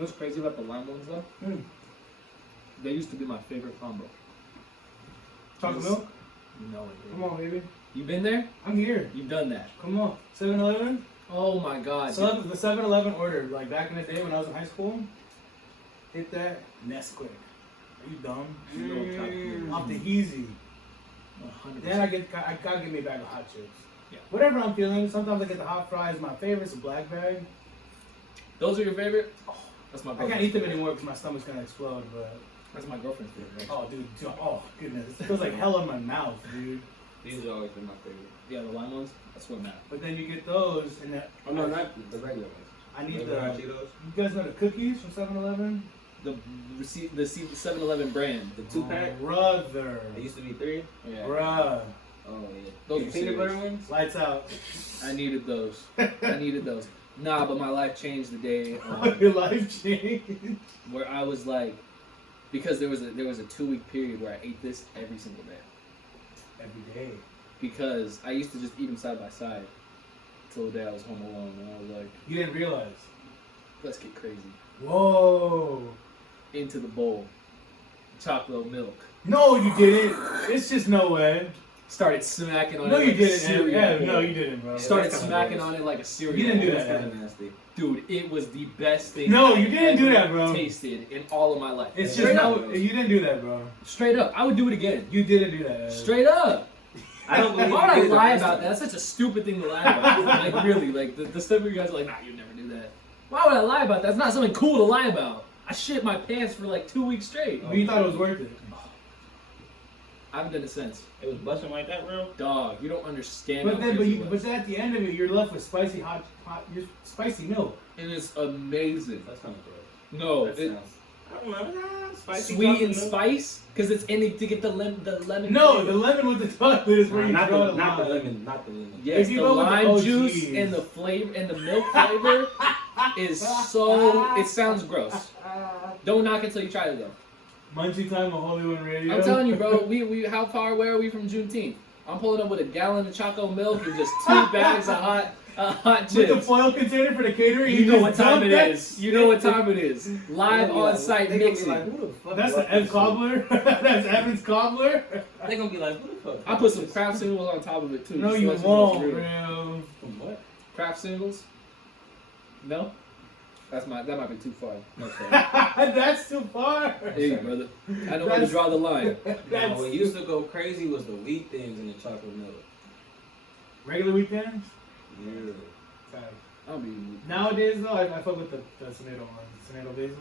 what's crazy about the lime ones though? They used to be my favorite combo. Chocolate milk? No, Come on, baby. You been there? I'm here. You've done that. Come on. 7-Eleven? Oh my god. So the 7-Eleven order, like back in the day when I was in high school, hit that Nesquik. Are you dumb? Off the easy. 100%. Then I gotta get me a bag of hot chips. Yeah. Whatever I'm feeling. Sometimes I get the hot fries. My favorite's a black bag. Those are your favorite? Oh, that's my I girlfriend. can't eat them anymore because my stomach's gonna explode. But That's my girlfriend's favorite. oh, dude, oh goodness, it feels like hell in my mouth, dude. These have always been my favorite. Yeah, the lime ones. That's what matters. But then you get those, and that, Oh no, not the regular ones. I need Regular hot the. Cheetos. You guys know the cookies from 7-Eleven? The 7-Eleven brand. The 2-pack. Brother, It used to be 3. Yeah. bruh, Oh yeah. Those The are peanut butter serious. ones. lights out. I needed those. I needed those. Nah, but my life changed the day Your life changed. where I was like, because there was a 2-week period where I ate this every single day. Every day. Because I used to just eat them side by side till the day I was home alone, and I was like, You didn't realize. let's get crazy. Whoa. Into the bowl, chocolate milk. No, you didn't. It's just no way. Started smacking on No, it you like a didn't. cereal. Yeah, no, you didn't, bro. Started That's kinda smacking gross. on it like a cereal. You didn't do That's that. kind of nasty. Dude, it was the best thing No, I you didn't do ever that, bro. tasted in all of my life. It's Straight just up. no. You didn't do that, bro. Straight up. I would do it again. You didn't do that. Straight up. I don't believe Why you would I did it the lie first about time. that? That's such a stupid thing to lie about. Like, really. Like, the stuff where you guys are like, nah, you'd never do that. Why would I lie about that? It's not something cool to lie about. I shit my pants for like 2 weeks straight. But you thought it was worth it. I haven't done it since. It was busting like that, bro. Dog, you don't understand But how then, crazy it was. but at the end of it, you're left with spicy spicy milk. It is amazing. That's kind of gross. No, That it, sounds. I don't know. Spicy sweet and chocolate milk. spice, because it's in it to get the lemon. No, flavor. the lemon with the chocolate is where you Not draw the the not the line. lemon, not the lemon. Yes, If you the go with the lime OGs. juice and the flavor and the milk flavor is so. It sounds gross. Don't knock it till you try it though. Munchie time on Hollywood Radio. I'm telling you, bro. We how far away are we from Juneteenth? I'm pulling up with a gallon of choco milk and just 2 bags of hot With the chips. foil container for the catering. You know just what time dump it that is. You know what time it is. Live on site They gonna be mixing. like, who the fuck That's brought the Ev this Cobbler. That's Evan's Cobbler. shit? They gonna be like, who the fuck? I put some craft singles on top of it too. No, just to you let know it's won't, real. bro. What? Craft singles? No? That might be too far. No, sorry. That's too far. Hey, brother. I know where to draw the line. No, That's what used to go crazy was the wheat things in the chocolate milk. regular weekends. Yeah. I'll be. Nowadays, though, I fuck with the tomato ones, tomato basil.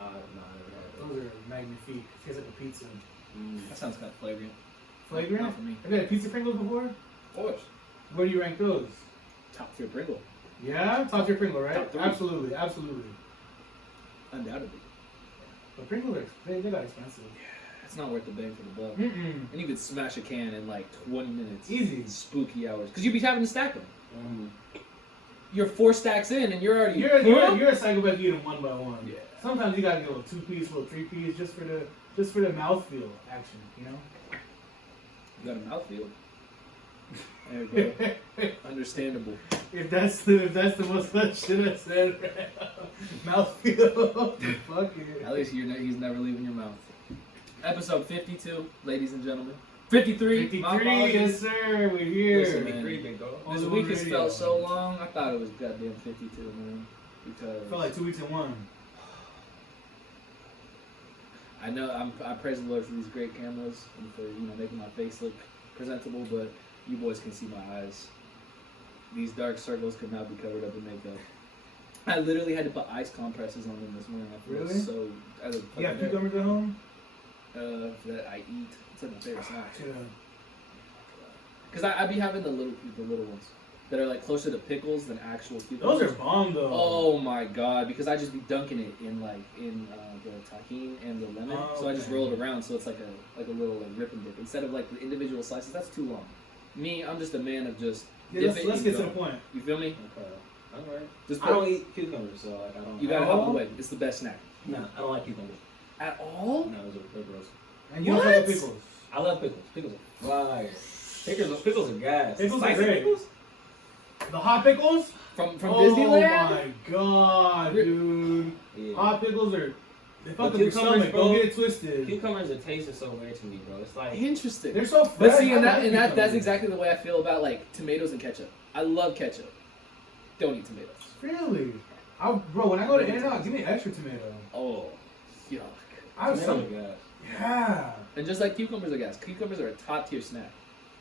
No, I never had Those are magnifique. Tastes like a pizza. that. That sounds kind of flagrant. Flagrant? Not for me. Have you had pizza Pringles before? Of course. Where do you rank those? Top tier Pringle. Yeah, top tier Pringle, right? Top three. Absolutely, absolutely. Undoubtedly. But Pringles are they got expensive. It's not worth the bang for the buck. Mm-mm. And you could smash a can in like 20 minutes. Easy. Spooky hours. Because you'd be having to stack them. Mm. You're 4 stacks in and you're already. You're a psychopath. You eat them one by one. Yeah. Sometimes you gotta get a little 2-piece, little 3-piece, just for the mouthfeel action, you know. You got a mouthfeel. There you go. Understandable. If that's the most much shit I said, mouthfeel. Fuck it. At least he's never leaving your mouth. Episode 52, ladies and gentlemen. 53. My 53, apologies. yes sir, we're here. Listen, man. 53, big dog. This On week the has radio. felt so long. I thought it was goddamn 52, man. Because Felt like 2 weeks in one. I know I praise the Lord for these great cameras and for making my face look presentable, but you boys can see my eyes. These dark circles could not be covered up in makeup. I literally had to put ice compresses on them this morning. I feel Really? so. As a You got cucumbers at home? that I eat. It's like my favorite snack. Yeah. Because I be having the little ones that are like closer to pickles than actual cucumbers. Those are bomb though. Oh my god! Because I just be dunking it in the tahini and the lemon, Oh, so I just okay. roll it around, so it's like a little rip and dip instead of like the individual slices. That's too long. Me, I'm just a man of just. Yeah, dip let's it let's and get to go. the point. You feel me? Okay. Alright. Just I put, don't eat cucumbers, so like I don't. you gotta Oh. hop away. It's the best snack. No, I don't like cucumbers. At all? No, they're gross. And you don't What? like the pickles. I love pickles. Pickles are fire. Pickles are gas. Pickles are Spicy great. pickles? The hot pickles? From Oh Disneyland? my god, dude. Yeah. Hot hot pickles are they fuck But up your cucumbers, stomach. bro, Don't get it twisted. Cucumbers, the taste is so weird to me, bro. It's like Interesting. They're so But fresh. see, I and like that's cucumbers. exactly the way I feel about like tomatoes and ketchup. I love ketchup. Don't eat tomatoes. Really? Bro, when I go to In-N-Out, give me extra tomato. Oh, yuck. I was tomato so gas. yeah. And just like cucumbers, I guess cucumbers are a top tier snack.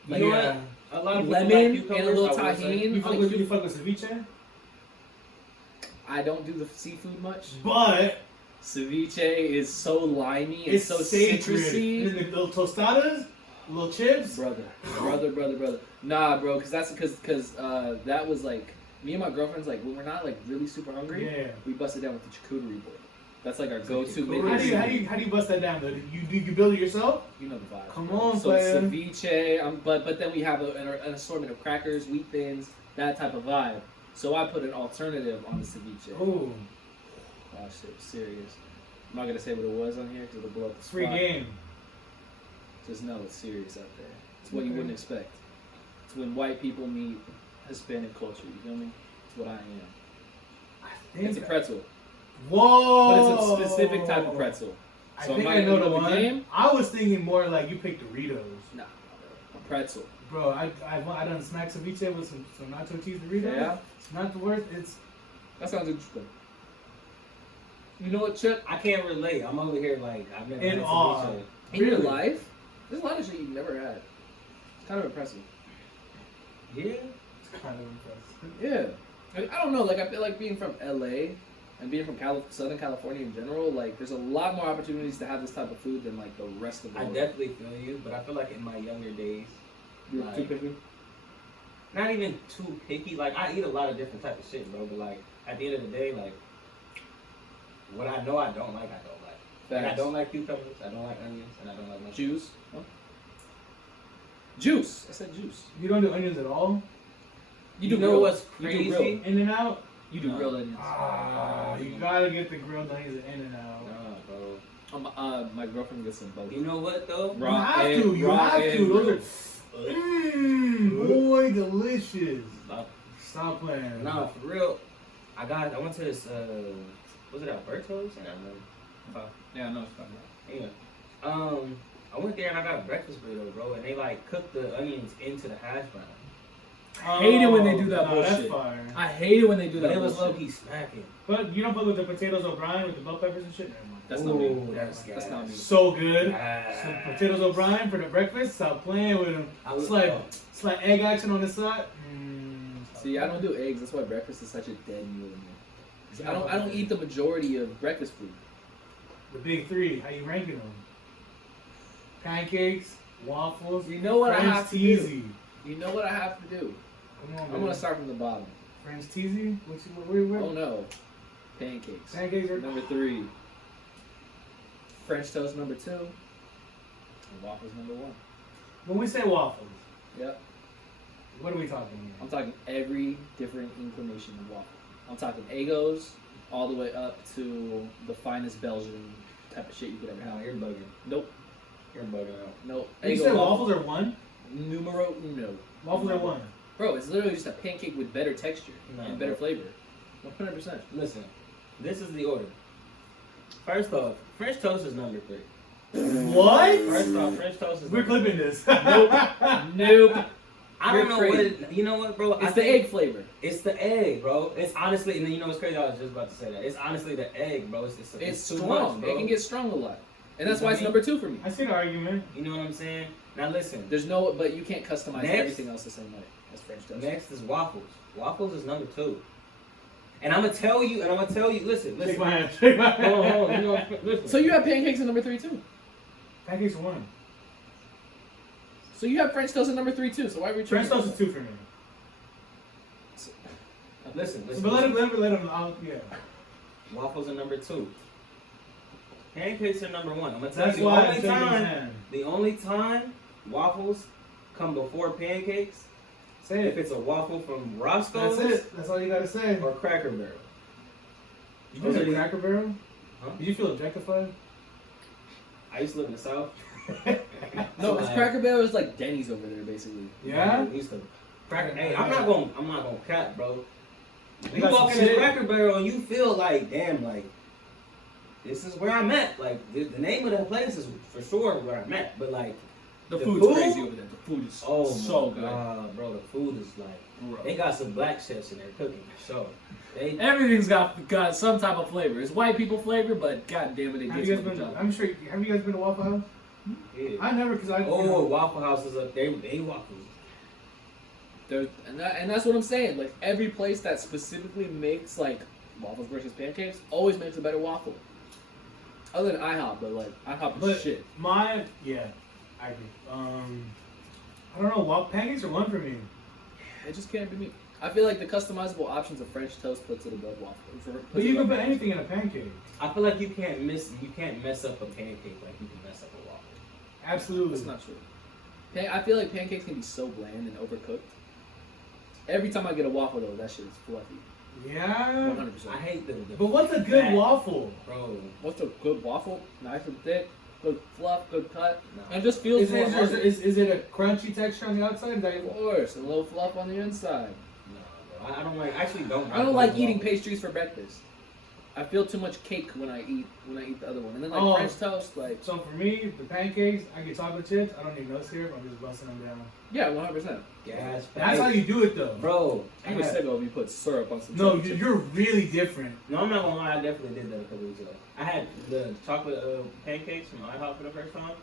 You know Yeah. what? A lot of people Lemon like and a cucumbers, little I will say. tahini. You fuck on with a you fuck with ceviche, I don't do the seafood much. but Ceviche is so limey and it's so sacred. citrusy. And then the little tostadas, little chips. Brother. Nah, bro, because that was like me and my girlfriend's like when we're not like really super hungry, Yeah. we bust it down with the charcuterie board. That's like our go-to. Charcuterie. How do you bust that down though? You build it yourself? You know the vibe. Come bro. on, so player. ceviche, but then we have an assortment of crackers, wheat thins, that type of vibe. So I put an alternative on the ceviche. Ooh, Oh shit, serious. I'm not gonna say what it was on here because it'll blow up the it's free spot. game. Just know it's serious out there. It's what you Okay. wouldn't expect. It's when white people meet Hispanic culture. You feel me? It's what I am. I think It's a pretzel, Whoa! but it's a specific type of pretzel. I So think am I know the the one. game? I was thinking more like you picked Doritos. Nah, a pretzel. Bro, I done smacked ceviche with some nacho cheese Doritos. Yeah, It's not the worst. It's that sounds interesting. You know what, Chip? I can't relate. I'm over here like I've never In had awe. ceviche. In your Really? life, there's a lot of shit you've never had. It's kind of impressive. Yeah. it's kind of impressive. Yeah. I don't know. Like, I feel like being from LA and being from Southern California in general, like, there's a lot more opportunities to have this type of food than, like, the rest of the I world. definitely feel you, but I feel like in my younger days, You're like- too picky? not even too picky. Like I eat a lot of different types of shit, bro. But like at the end of the day, like what I know I don't like, I don't like. Like, I Facts. don't like cucumbers, I don't like onions, and I don't like mushrooms. Juice. Huh? Juice. I said juice. You don't do onions at all? You know what's You do crazy? grilled. In and out? You do No. grilled onions. You gotta get the grilled onions at In and Out. Nah, bro. My girlfriend gets them both. You know what though? Raw You have and- to. You raw have and to. Those grilled. are boy, delicious. Stop. Stop playing. Nah, for real. I went to this. Was it Alberto's? I don't know. Yeah, no, it's fine. Yeah. I went there and I got a breakfast burrito, bro, and they like cooked the onions into the hash brown. I hate it when they do that no, That's bullshit. fire. I hate it when they do But that it was low bullshit. key smacking. But you don't fuck with the potatoes O'Brien with the bell peppers and shit? Never mind. That's not me. Ooh, that's That's gas. not me. So good. Gas. Some potatoes O'Brien for the breakfast. Stop playing with them. I was It's like egg action on the side. See, I don't do eggs. That's why breakfast is such a dead meal to me. 'Cause I don't eat the majority of breakfast food. The big three. How you ranking them? Pancakes, waffles. You know what I French have to teasy. You know what I have to do? Come on, I'm man. gonna start from the bottom. French teasy. Where? Oh no, pancakes. Pancakes are Number 3. French toast number 2. And waffles number 1. When we say waffles, Yep. what are we talking here? I'm talking every different inclination of waffle. I'm talking Eggos all the way up to the finest Belgian type of shit you could ever Nah, have. you're bugging. Nope. You're bugging out. Nope. You Eggo said waffles are one? numero uno. Waffles are one. Bro, it's literally just a pancake with better texture No, and better bro. flavor. 100%. Listen, this is the order. First off, French toast is number 3. What? First off, French toast is We're number clipping this. Nope. I You're don't know crazy. what you know what, bro? It's I the think egg flavor. It's the egg, bro. It's honestly, and you know what's crazy? I was just about to say that. It's honestly the egg, bro. It's It's too strong. much, bro. It can get strong a lot. And that's You why it's know number 2 for me. I see the argument. You know what I'm saying? Now listen. There's no, but you can't customize Next. everything else the same way as French toast. Next is waffles. Waffles is number 2. And I'm gonna tell you. Listen. Shake my hand. Shake my hand. Hold on. You know, listen. So you have pancakes at number 3 too. Pancakes are one. So you have French toast at number 3 too. So why are we French choosing- toast is 2 for me. listen. But let him out. Yeah. Waffles are number 2. Pancakes are number 1. I'm gonna tell That's you why I'm the shaking his only time. hand. The only time waffles come before pancakes Say if it. it's a waffle from Roscoe's That's it. That's all you gotta say. or Cracker Barrel. Did you say Cracker Barrel? Huh? Did you feel objectified? I used to live in the South. No, because Cracker Barrel is like Denny's over there, basically. Yeah? We used to Cracker. Hey, I'm not gonna cap, bro. You got walk some in the shit. Cracker Barrel and you feel like, damn, like this is where I'm at. Like the name of that place is for sure where I'm at. But like The The food's food? crazy over there. The food is so good. bro. The food is like Bro. they got some black chefs in there cooking. So they Everything's got some type of flavor. It's white people flavor, but god damn it, it Have gets you guys the been? job. I'm sure. Have you guys been to Waffle House? yeah. I never, cause I. Oh, Waffle House is up there. They waffles. And that's what I'm saying. Like every place that specifically makes like waffles versus pancakes always makes a better waffle. Other than IHOP, but like IHOP is But shit. I agree. I don't know. Pancakes are one for me. It just can't be me. I feel like the customizable options of French toast puts it above waffle. But you can put anything in a pancake. I feel like you can't mess up a pancake like you can mess up a waffle. Absolutely. That's not true. I feel like pancakes can be so bland and overcooked. Every time I get a waffle though, that shit is fluffy. Yeah. 100%. I hate the But what's a good fat- waffle? bro. What's a good waffle? Nice and thick, good fluff, good cut. No. It just feels Is more it, hearty. is it a crunchy texture on the outside? Of course, a little fluff on the inside. No, bro. I don't like. Actually, don't. I don't like waffles. eating pastries for breakfast. I feel too much cake when I eat the other one, and then like Oh. French toast, like So for me, the pancakes, I get chocolate chips. I don't need no syrup. I'm just busting them down. yeah, 100%. Gas. That's how you do it though. bro. I You a had- sicko if you put syrup on some. No, chocolate chips. you're really different. No, I'm not gonna lie. I definitely did that a couple weeks ago. I had the chocolate pancakes from IHOP for the first time.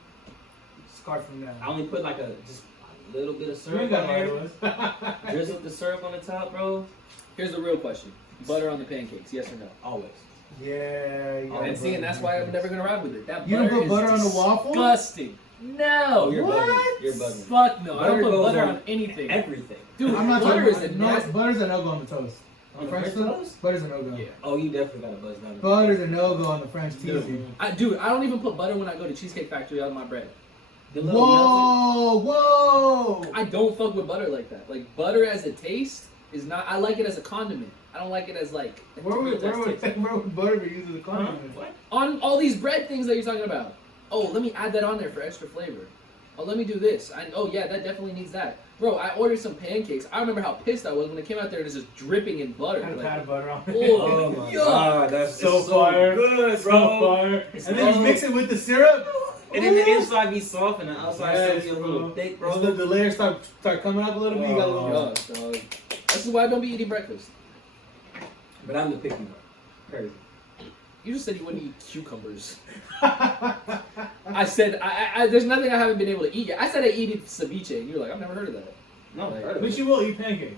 Scarf from that. I only put like just a little bit of You syrup ain't on got there. those. Drizzled the syrup on the top, bro. Here's the real question: butter on the pancakes, yes or no? Always. Yeah. Oh, And see, and that's why I'm never gonna ride with it. That You don't butter put butter is on the waffle? disgusting. No. You're What? bugging. You're bugging. Fuck no. I don't Butter put goes butter on on anything. Everything. Dude, I'm not butter talking is a no, nasty. butter's a no-go on the toast. On the French French toast? toast? Butter's a no-go. Yeah. Oh, you definitely got a buzz down. Butter's a no-go on the French Dude. teasy. Dude, I don't even put butter when I go to Cheesecake Factory on my bread. The little melted. Whoa! I don't fuck with butter like that. Like butter as a taste is not. I like it as a condiment. I don't like it as like. Where would taste. butter be used as a Huh? condiment? What? On all these bread things that you're talking about. Oh, let me add that on there for extra flavor. Oh, let me do this. Oh yeah, that definitely needs that. Bro, I ordered some pancakes. I remember how pissed I was when it came out there and it's just dripping in butter. Had a Like, pat of butter on it. oh, Oh my yuck. god, that's So it's fire. good, So bro. fire. It's And then you so- mix it with the syrup. And then the inside be soft and the outside Yes, still be a little bro. thick, As bro. the layers start coming up a little bit, you got a little. Oh. Yuck, dog. This is why I don't be eating breakfast. But I'm the picky one. Crazy. You just said you wouldn't eat cucumbers. I said there's nothing I haven't been able to eat yet. I said I eat ceviche, and you're like, I've never heard of that. No, Like, heard of But it. you will eat pancakes.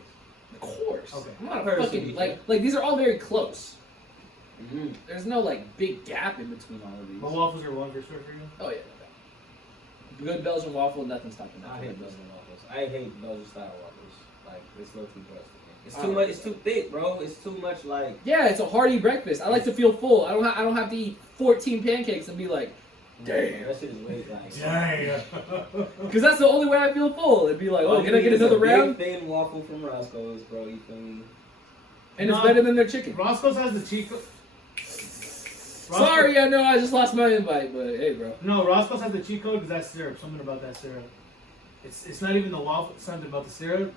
Of course. Okay. I'm not I've a heard of fucking ceviche. like these are all very close. Mhm. There's no like big gap in between all of these. But waffles are one for sure for you. Oh yeah, no doubt. Good Belgian waffle, nothing's topping that. I hate Belgian waffles. I hate Belgian style waffles. Like it's low too gross to me. It's I too don't much. like It's too thick, bro. It's too much like. Yeah, it's a hearty breakfast. I like to feel full. I don't have to eat 14 pancakes and be like, damn. That shit is way like. Dang. Because that's the only way I feel full. It'd be like, oh, All can you I get need is another a big, round? thin waffle from Roscoe's, bro. You feel me? And it's No. better than their chicken. Roscoe's has the cheat code. Sorry, I know I just lost my invite, but hey, bro. No, Roscoe's has the cheat code because that's syrup. Something about that syrup. It's not even the waffle. Something about the syrup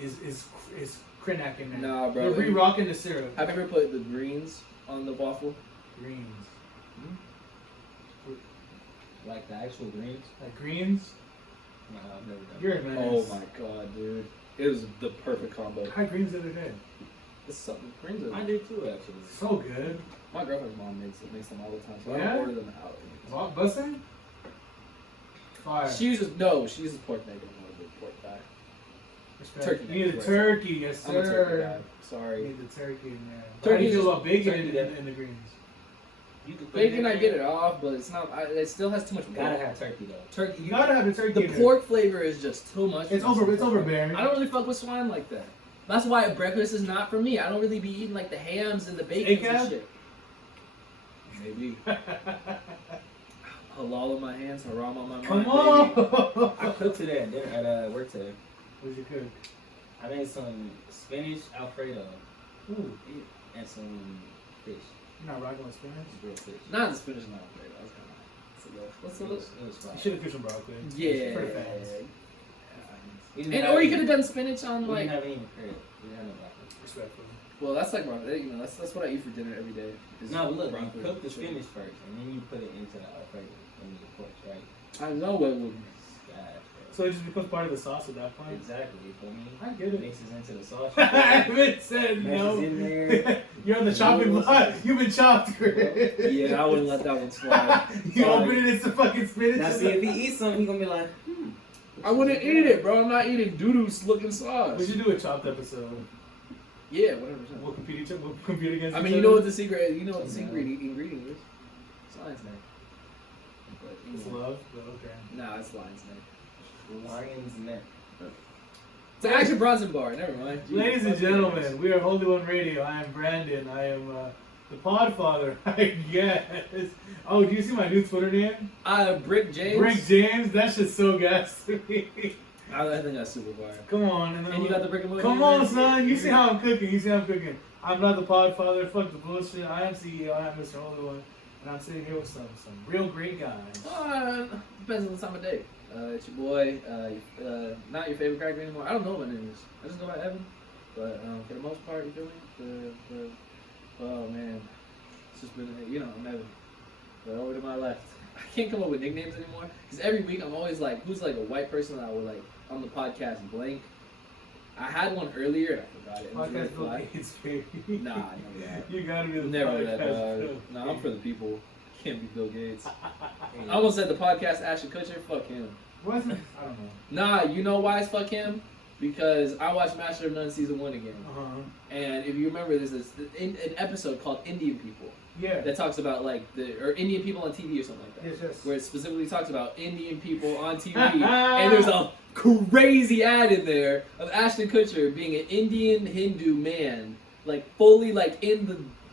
is Krenak in there. Nah, bro. They're re-rocking the syrup. Have you ever put the greens on the waffle? Greens. Like the actual greens. Like greens. Nah, I've never done. You're a Oh menace. my god, dude. It was the perfect combo. I had greens the other day. It's something. Greens are I do too, actually. So good. My girlfriend's mom makes them all the time, so I Yeah? don't order them out. What, bussin'? Fire. She uses pork bacon. I'm not a big pork guy. Respect. turkey You need neck the breast. turkey, yes I'm a turkey sir. guy. You Sorry. need the turkey in there. Turkey How do you feel just- about bacon turkey in the greens? You can put Bacon, I in get it off, but it's not. It still has too much. Gotta pork. have turkey though. Turkey. You gotta have the turkey The in there. pork flavor is just too much. It's overbearing. I don't really fuck with swine like that. That's why breakfast is not for me. I don't really be eating like the hams and the bacon Steak and ham? shit. Maybe. Halal in my hands, haram on my mind. Come baby. on. I cooked today at dinner at work today. What'd you cook? I made some spinach alfredo Ooh, and some fish. you're not rocking with spinach? Real fish. Not just finishing off there. That was kind of. What's It the was, it was fine. You should have cooked some broccoli. Yeah. For the fans. We didn't And have or you any- could have done spinach on We like. didn't have any crib. We didn't have no broccoli. Respectfully. Well, that's like that's what I eat for dinner every day. Is No, look, broccoli you cook the with chicken. spinach first, and then you put it into the Alfredo and the pork, right? I know what would. God, So it just becomes part of the sauce at that point. exactly. You feel me? I get it. Mixes into the sauce. I haven't said no. Messes in there. You're on the chopping block. You've been chopped, Chris. Yeah, I wouldn't let that one slide. You Sorry. open it, it's the fucking spinach. Now, see, if he eats something, he gonna be like, I wouldn't eat it, bro. I'm not eating doo-doo looking sauce. We should do a chopped episode. Yeah, 100%. We'll compete against I each mean, you other. know what the secret ingredient is? It's lion's neck. But, It's you know. love, but okay. Nah, it's lion's neck. lion's neck. It's an Action Bronson bar. Never mind. Ladies and gentlemen, we are Holy One Radio. I am Brandon. I am the Podfather, I guess. Oh, do you see my new Twitter name? Brick James. Brick James. That's just so gas to me. I think that's super fire. Come on. And you got the brick and mortar. Come on, son. You see how I'm cooking. I'm not the Podfather. Fuck the bullshit. I am CEO. I am Mr. Holy One. And I'm sitting here with some real great guys. Depends on the time of day. It's your boy. Not your favorite character anymore. I don't know what my name is. I just go by Evan. But for the most part, you feel me? Oh man, it's just been I'm Evan. But over to my left, I can't come up with nicknames anymore because every week I'm always like, who's like a white person that I would like on the podcast blank. I had one earlier and I forgot it. It was really Podcast Bill fly. Gates, baby. Nah, never that. You gotta be the Never podcast that, Bill dog. Nah, I'm Gates. for the people. Can't be Bill Gates. I almost said the podcast Ashton Kutcher. Fuck him. Wasn't? I don't know. Nah, you know why it's fuck him? Because I watched Master of None season 1 again. And if you remember, there's an episode called Indian People Yeah. that talks about or Indian people on TV or something like that. Yes, yes. Where it specifically talks about Indian people on TV. And there's a crazy ad in there of Ashton Kutcher being an Indian Hindu man, like fully like in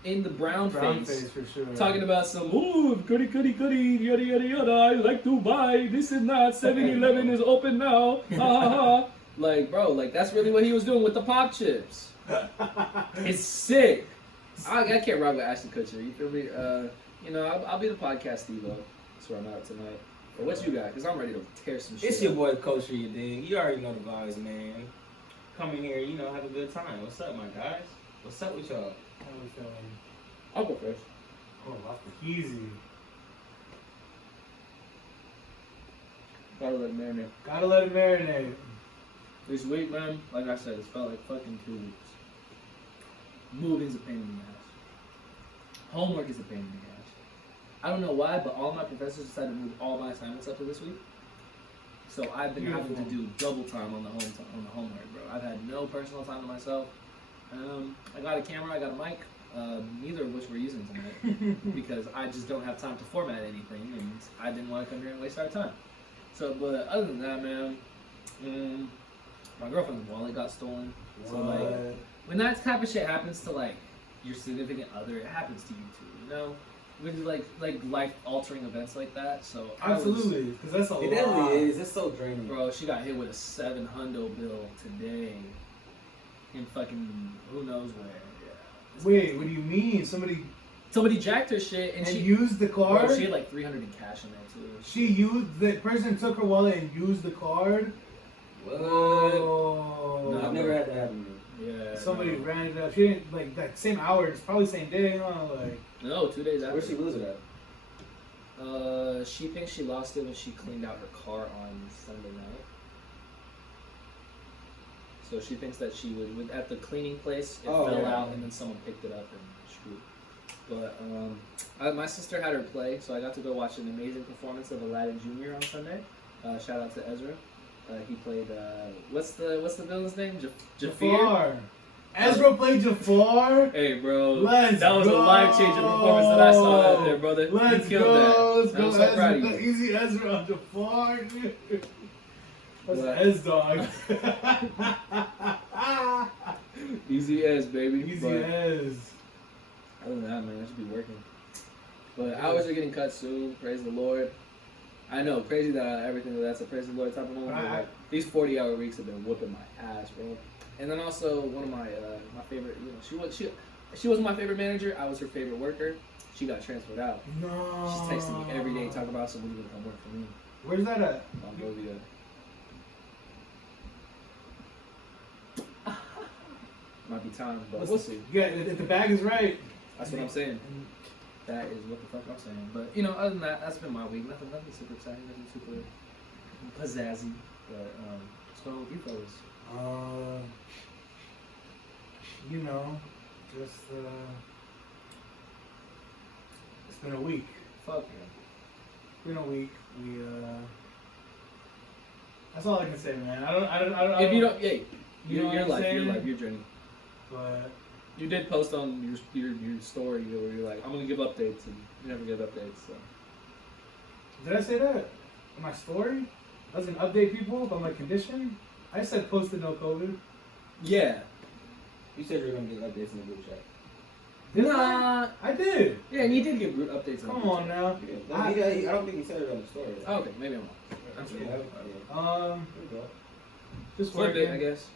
the brown face. For sure. Talking about some, goody, yada, yada, yada, I like to buy, this is not, 7-Eleven is open now, ha, ha, ha. Like, bro, like, that's really what he was doing with the pop chips. It's sick. I can't rock with Ashton Kutcher, you feel me? I'll be the podcast Steve-O. That's where I'm at tonight. But what you got? Because I'm ready to tear some shit It's your up. boy Coach you dig. You already know the vibes, man. Come in here, have a good time. What's up, my guys? What's up with y'all? How we feeling? I'll go first. Oh, off the easy. Gotta let it marinate. Gotta let it marinate. This week, man, like I said, it's felt like fucking 2 weeks. Moving's a pain in the ass. Homework is a pain in the ass. I don't know why, but all my professors decided to move all my assignments up to this week. So I've been having to do double time on the homework, bro. I've had no personal time to myself. I got a camera, I got a mic, neither of which we're using tonight because I just don't have time to format anything, and I didn't want to come here and waste our time. So, but other than that, man, my girlfriend's wallet got stolen. So like, when that type of shit happens to like your significant other, it happens to you too, you know? When like life-altering events like that. So Absolutely, because that's a It lot. definitely is. It's so draining. Bro, she got hit with a $700 bill today in fucking who knows where. Yeah. Wait, what do you mean? Somebody jacked her shit and she used the card? Bro, she had like $300 in cash in there too. The person took her wallet and used the card? What? Oh. Nah, I've never had that happen to me. Yeah. Somebody no. ran it up. She didn't, like, that same hour, it's probably same day, huh? Like, No, 2 days after. Where'd she lose it at? She thinks she lost it when she cleaned out her car on Sunday night. So she thinks that she would at the cleaning place, it fell yeah. out and then someone picked it up and screwed. But my sister had her play, so I got to go watch an amazing performance of Aladdin Jr. on Sunday. Shout out to Ezra. He played what's the villain's name? Jafar. Ezra played Jafar? Hey, bro. Let's that was go. a life-changing performance that I saw out there, brother. Let's you killed go. that. Let's I'm go. so proud of Ezra, you. easy Ezra on Jafar, dude. That's What? Ez dog. Easy as, baby. Easy But Ez. other than that, man, I should be working. But hours are getting cut soon. Praise the Lord. I know, crazy that everything that's a praise the Lord type of moment. But like, these 40-hour weeks have been whooping my ass, bro. And then also one of my my favorite, she wasn't my favorite manager. I was her favorite worker. She got transferred out. No. She's texting me every day talking about someone gonna come work for me. Where's that at? Monrovia. Might be time, but we'll see. Yeah, if the bag is right. That's what I'm saying. That is what the fuck I'm saying. But you know, other than that, that's been my week. Nothing super exciting, nothing super pizzazzy. But what's going on with you fellas? You know, just it's been a week. Fuck It's been a week. We that's all I can say, man. I don't. yeah. If you don't, yeah, You know your what I'm life, saying? your journey. But You did post on your story where you're like, I'm gonna give updates, and you never give updates. So did I say that in my story? I was gonna update people about my condition. I said posted no COVID. yeah, You said you were gonna get updates in the group chat. Did Nah. I did. yeah, and you did give updates. Come on now. I don't think he said it on the story. Oh, okay, maybe I'm wrong. That's Yeah, cool. Um, there you go. just Flip working. it, I guess.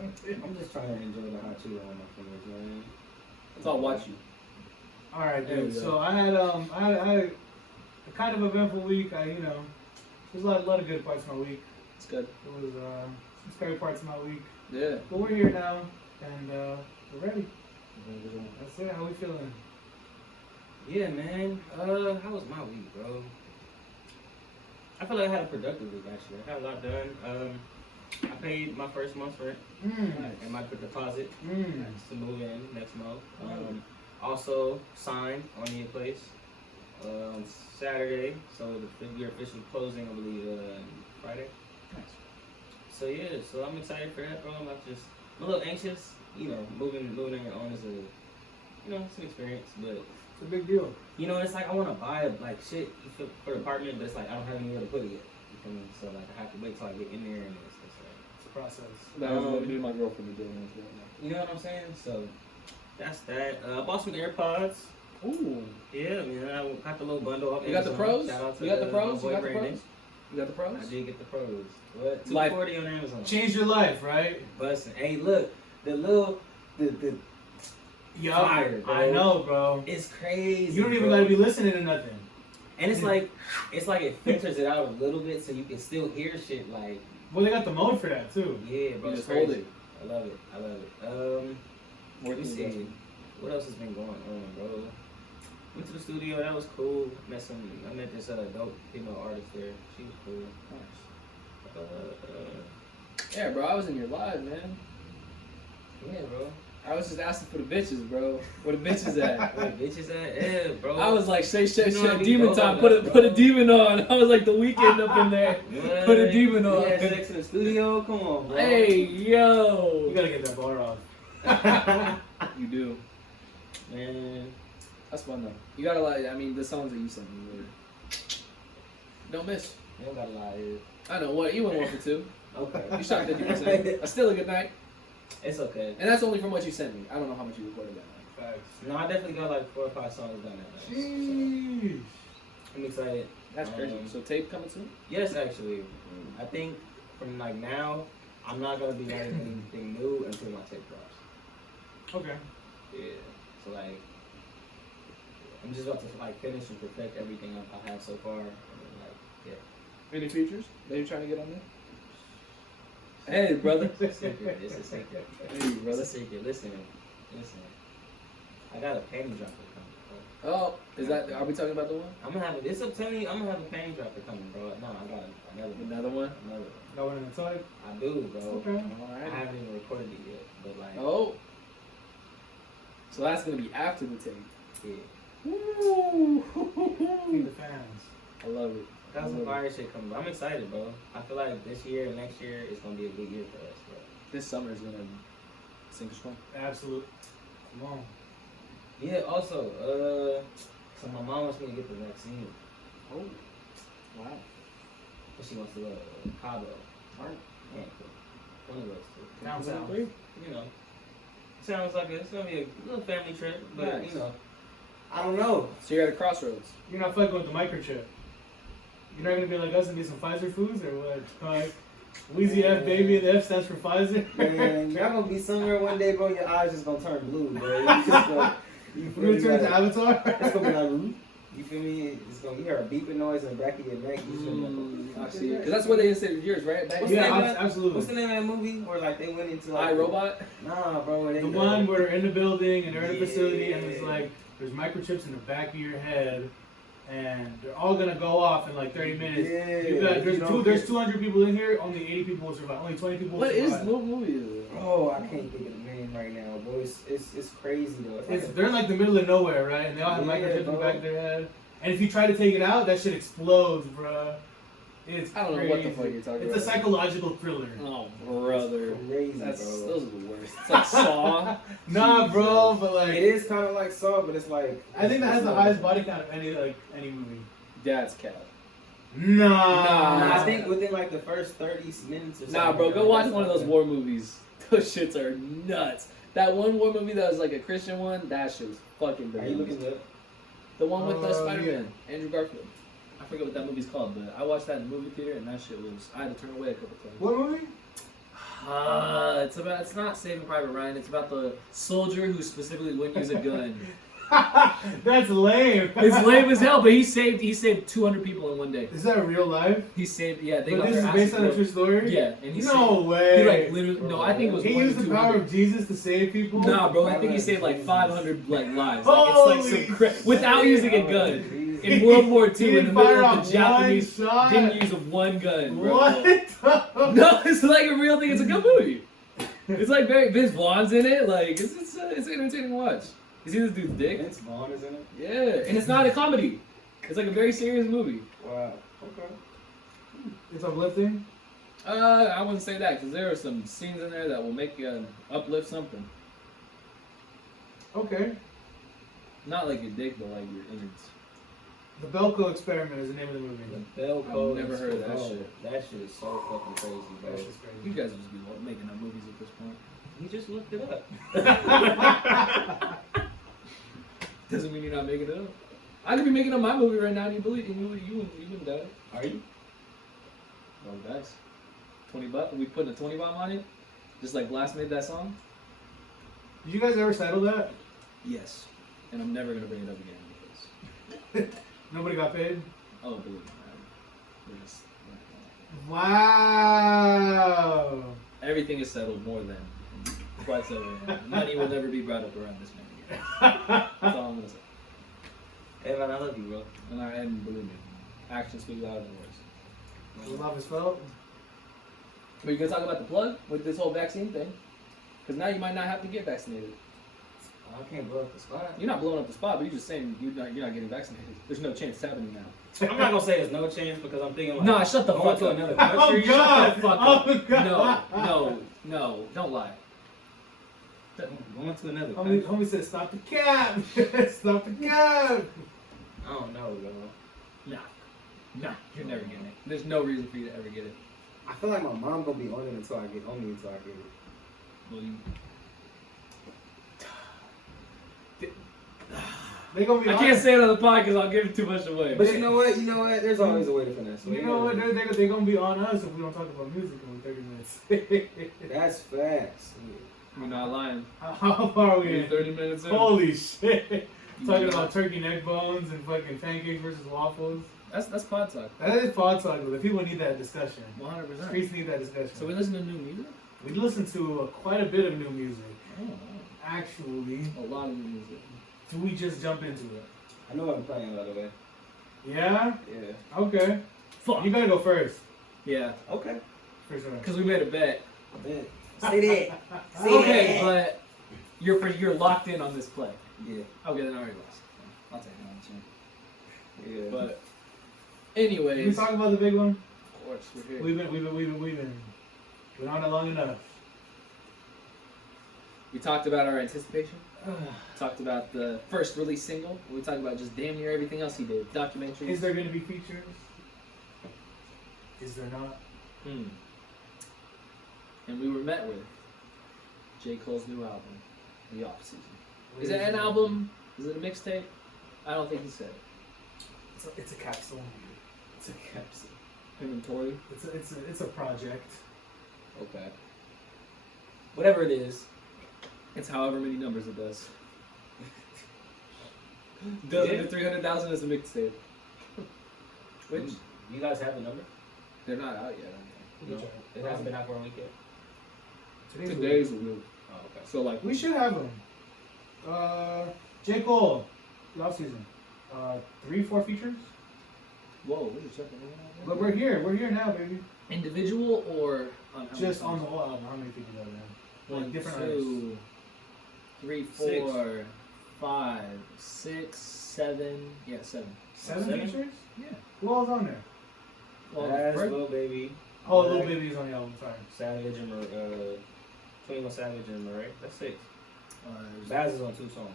I'm just trying to enjoy the hot Cheeto on my fingers, man. It's all watch you. All right, There dude. we go. So I had a kind of eventful week. There's a lot of good parts of my week. It's good. It was some scary parts of my week. Yeah. But we're here now, and we're ready. That's it. How we feeling? Yeah, man. How was my week, bro? I feel like I had a productive week, actually. I got a lot done. I paid my first month's rent and my deposit to move in next month. Also signed on your place on Saturday, so your official closing, I believe, Friday. Nice. So yeah, so I'm excited for that, bro. I'm a little anxious. You know, moving on your own is it's an experience, but It's a big deal. it's like I want to buy like shit for the apartment, but it's like I don't have anywhere to put it yet. You feel me? So like I have to wait till I get in there, and it's It's a process. That was what me and my girlfriend are doing as well. you know what I'm saying? So that's that. I bought some AirPods. Ooh. Yeah, man. I got the little bundle off You got the Amazon. pros? Shout out to You got the my pros? boy You got the Brandon. pros? You got the pros? I did get the pros. What? Life- $240 on Amazon. Change your life, right? Bussin'. Hey, look, the Yup. Fire, bro. I know, bro. it's crazy. You don't even bro. gotta be listening to nothing. And it's like it filters it out a little bit, so you can still hear shit. Like, Well, they got the mode for that too. yeah, bro. You It's just hold crazy. it. I love it. More Let me things see. left. What else has been going on, bro? Went to the studio. That was cool. I met this dope female artist there. She was cool. Nice. Yeah, bro, I was in your live, man. Yeah, bro. I was just asking for the bitches, bro. Where the bitches at? Where the bitches at? Yeah, bro. I was like, say, You know how we demon go time. about that, Put a bro. demon on. I was like the weekend up in there. What? Put a demon on. You had sex in the studio? Come on, bro. Hey, You yo. gotta get that bar off. You do. Man. That's fun though. You gotta like. I mean, the songs that you sent me were. Don't miss. You don't gotta lie. I know what you went 1 for 2. Okay. You shot 50%. That's still a good night. It's okay. And that's only from what you sent me. I don't know how much you recorded that night. Facts. No, I definitely got like 4 or 5 songs done that night. Jeez. So, I'm excited. That's crazy. So tape coming soon? Yes, actually. I think from like now, I'm not gonna be writing anything new until my tape drops. Okay. Yeah. So like, I'm just about to like finish and perfect everything I have so far. And then, like, yeah. Any features that you're trying to get on there? Hey, brother. It's a secret. It's a secret. Hey, It's a brother. secret. Listen. I got a panty dropper coming, bro. Oh, is that? Are we talking about the one? I'm gonna have a. It's up telling you. I'm gonna have a panty dropper coming, bro. No, I got another one. Another one? Another one. Got one in the tug. I do, bro. Okay. All I right. haven't even recorded it yet, but like, Oh. So that's gonna be after the tape. yeah. Ooh. Feed the fans. I love it. I got some fire shit coming. Bro. I'm excited, bro. I feel like this year and next year is gonna be a big year for us, bro. This summer is gonna sink or swim. Absolute. Come on. Yeah. Also, so my mom wants me to get the vaccine. Oh. Wow. But she wants to go to Cabo. Alright. Yeah, one of those two. Down Is that south. 3? You know, sounds like it's gonna be a little family trip, but Nice. you know, I don't know. So you're at a crossroads. You're not fucking with the microchip. You're not gonna be like us and get some Pfizer foods or what? Like, Wheezy F baby, the F stands for Pfizer. Man, y'all gonna be somewhere one day, bro. Your eyes just gonna turn blue, bro. You just gonna, We're gonna turn to Avatar. it's gonna be like, You feel me? It's gonna hear a beeping noise in the back of your neck. You just gonna be like, I see it. Because that's what they said with yours, right? Back What's Yeah, the name of that? absolutely. What's the name of that movie where like they went into like iRobot? Nah, bro. Where they The one where they're in the building and they're in a facility and Yeah. there's microchips in the back of your head and they're all gonna go off in like 30 minutes. Yeah. There's 200 people in here, only 80 people will survive. Only 20 people will What is survive. what movie is it? Oh, I can't think of the name right now, bro. It's crazy though. They're in like the middle of nowhere, right? And they all have Yeah, microchips in the bro. back of their head. And if you try to take it out, that shit explodes, bruh. It's I don't know crazy. what the fuck you're talking It's about. a psychological thriller. Oh, brother. crazy, That's bro. those are the worst. It's like Saw. Nah, bro, but It like is kind of like Saw, but it's like I think that has the it's highest body count of any movie. Dad's Cat. Nah. Nah, I think within like the first 30 minutes or something. Nah, bro, go like, watch that's one of those like- war movies. Those shits are nuts. That one war movie that was like a Christian one, that shit was fucking Are you bananas. looking up? The one with the Yeah. Spider-Man, Andrew Garfield. I forget what that movie's called, but I watched that in the movie theater and that shit was, I had to turn away a couple times. What movie? It's not Saving Private Ryan, it's about the soldier who specifically wouldn't use a gun. That's lame. It's lame as hell, but he saved 200 people in one day. Is that real life? He saved, yeah, they But got this their is based asses on a whooped. true story? Yeah, and he No saved, way. he like literally, no, I think it was He one used to the power 200. of Jesus to save people? Nah, bro, I think he saved like 500 like lives. Like, it's like some without using a gun. In World War He II, in the didn't middle fire of off the Japanese, one shot? didn't use one gun, bro. What? No, it's like a real thing. It's a good movie. It's like very Vince Vaughn's in it. Like it's entertaining to watch. You see this dude's dick? Vince Vaughn is in it? Yeah, and it's not a comedy. It's like a very serious movie. Wow. Okay. It's uplifting? I wouldn't say that because there are some scenes in there that will make you uplift something. Okay. Not like your dick, but like your innards. The Belko Experiment is the name of the movie. The Bell Code. never heard of that bro, shit. That shit is so fucking crazy, bro. That's just You crazy. guys would just be making up movies at this point. He just looked it up. Doesn't mean you're not making it up. I could be making up my movie right now, and you wouldn't doubt it. Are you? Oh, guys, $20. We putting a 20 bomb on it, just like Blast made that song. Did you guys ever settle that? Yes, and I'm never gonna bring it up again because Nobody got paid? oh, believe me, we're just Wow. everything is settled more than twice over. Money will never be brought up around this man again. That's all I'm gonna say. Hey man, I love you, bro. And believe me, actions speak louder than words. The love is felt. But you gonna talk about the plug with this whole vaccine thing? Because now you might not have to get vaccinated. I can't blow up the spot. You're not blowing up the spot, but you're just saying you're not getting vaccinated. There's no chance it's happening now. I'm not gonna say there's no chance because I'm thinking like Nah, shut the going fuck to up. another Oh country. God! Shut the fuck up. Oh God! No, don't lie. Going to another Homie, country. homie said, "Stop the cab! Stop the cab!" I don't know, bro. Nah, you're never getting it. There's no reason for you to ever get it. I feel like my mom gonna be on it until I get it. Well, you. They gonna be. I can't say it on the podcast. I'll give too much away. But you know what? There's always a way to finesse. You know what? They're gonna be on us if we don't talk about music in 30 minutes. That's facts. You're not lying. How far are we We're in? 30 minutes in. Holy shit! You Talking know. about turkey neck bones and fucking pancakes versus waffles. That's pod talk. That is pod talk, but the people need that discussion. 100%. Streets need that discussion. So we listen to new music. We listen to quite a bit of new music. Oh, Actually, a lot of new music. do we just jump into it? I know what I'm playing, by the way. Yeah. Yeah. Okay. Fuck. You gotta go first. Yeah, Okay. For sure. because we made a bet. Say that. Say Okay, that. but you're locked in on this play. Yeah. Okay, then I already lost. I'll take it on Yeah. But Can we anyways, talk about the big one? of course we're here. We've been on it long enough. We talked about our anticipation. Talked about the first release single. We talked about just damn near everything else he did. Documentaries. Is there gonna be features? Is there not? And we were met with J. Cole's new album, The Off Season. Is it an album? Is it a mixtape? I don't think he said it. It's a capsule. It's a capsule. Inventory. It's a project. Okay. Whatever it is. It's however many numbers it does. The 300,000 is a mixtape. Which You guys have the number? they're not out yet. I No. It hasn't been out for a week yet. think. Today's a week. Oh, okay. So like We should have them. J. Cole, last season. 3-4 features. whoa, what are you checking? But we're here. We're here now, baby. Individual or on how many Just on songs? the whole album. How many features are there? One, Like different artists. 2, 3, Six. 4, 5, 6, 7. Yeah, 7. Seven Seven? features? Yeah. Who all's on there? Well, That's first- Lil Baby, Oh, Lil Baby's on the album. Sorry. Savage, and 21 Savage and Murray. That's 6. there's- Baz is on 2 songs.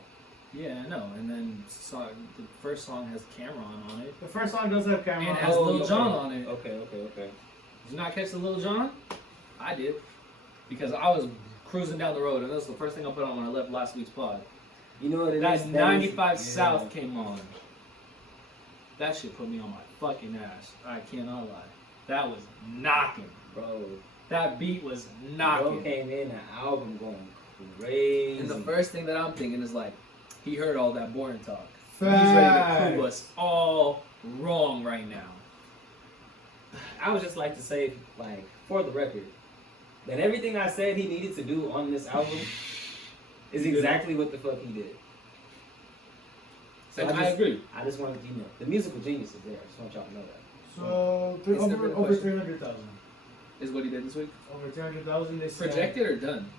yeah, no, and then the first song has Cameron on it. The first song does have camera. And on. has Lil okay. Jon on it. Okay. Did you not catch the Lil Jon? I did. Because I was cruising down the road, and that was the first thing I put on when I left last week's pod. You know what it That is? 95 yeah. South came on. That shit put me on my fucking ass. I cannot lie. That was knocking. Bro. That beat was Bro knocking. came in the album going crazy. And the first thing that I'm thinking is like, he heard all that boring talk. He's Facts. ready to prove us all wrong right now. I would just like to say, like, for the record, that everything I said he needed to do on this album is exactly what the fuck he did. So And I agree. I just wanted you know, the musical genius is there. I just want y'all to know that. So It's never a over question. 300,000. Is what he did this week. Over 300,000. They said. Projected or done?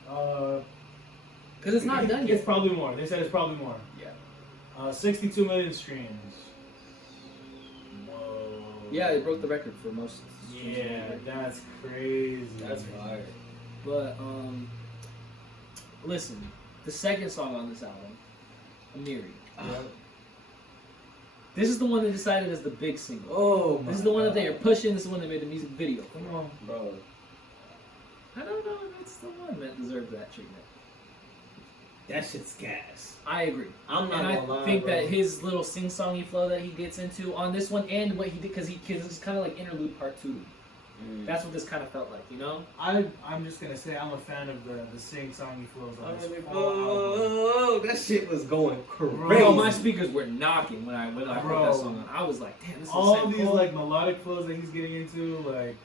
Because it's not done It's yet. probably more. They said it's probably more. Yeah. 62 million streams. Whoa. Yeah, it broke the record for most. Yeah, that's crazy. That's fire. But listen, the second song on this album, Amiri. This is the one they decided as the big single. Oh, This is the one that they are pushing. This is the one they made the music video for. Come on. bro. I don't know if it's the one that deserves that treatment. That shit's gas. I agree. I'm not And gonna I lie, think bro. that his little sing-songy flow that he gets into on this one, and what he did, because it's kind of like interlude part 2. That's what this kind of felt like, you know? I'm just gonna say I'm a fan of the sing-songy flows on this whole album. Oh, that shit was going crazy. Bro, my speakers were knocking when I put Bro. that song on. I was like, damn, this is All so these cool. like melodic flows that he's getting into, like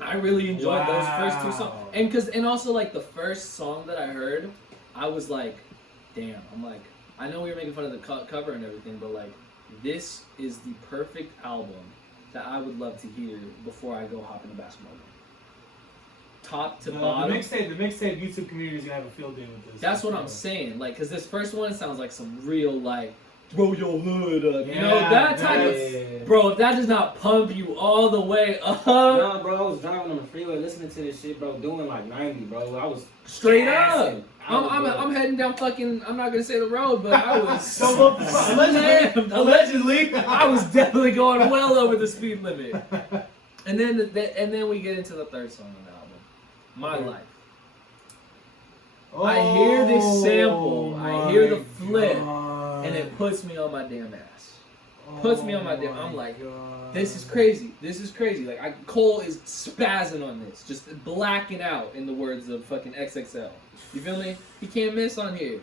I really enjoyed those first 2 Wow. songs, and also like the first song that I heard, I was like, damn. I'm like, I know we were making fun of the cover and everything, but like, this is the perfect album that I would love to hear before I go hop in a basketball game. Top to the bottom. mixtape YouTube community is gonna have a field day with this. That's what I'm saying. Like, cause this first one sounds like some real like throw your hood up. You know Yeah, that type yeah. of. Bro, if that does not pump you all the way up, Nah, bro, I was driving on the freeway listening to this shit, bro, doing like 90, bro. I was straight up. gassing. I was good. I'm heading down fucking. I'm not gonna say the road, but I was So, slammed. allegedly. I was definitely going well over the speed limit. And then we get into the third song on the album, My Okay. Life. I hear this sample, I hear the flip, and it puts me on my damn ass. Puts me on my damn. I'm like, this is crazy. This is crazy. Like Cole is spazzing on this, just blacking out in the words of fucking XXL. You feel me? He can't miss on here.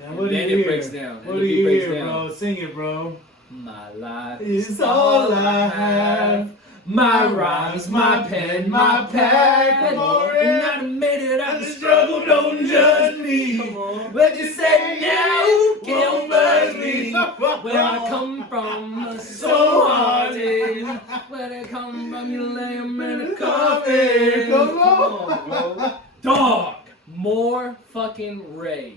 And And what do then you it hear? breaks down. What And do the you beat breaks hear, down. bro? Sing it, bro. My life It's all I have. My rhymes, my pen, my pad. Come on, And Red. I made it out the struggle, don't judge me. Come on. What you say now, can't budge me. Where I come from, so haunted. Where I come from, you lay 'em in a coffin. Come on. bro. Dog, more fucking Ray.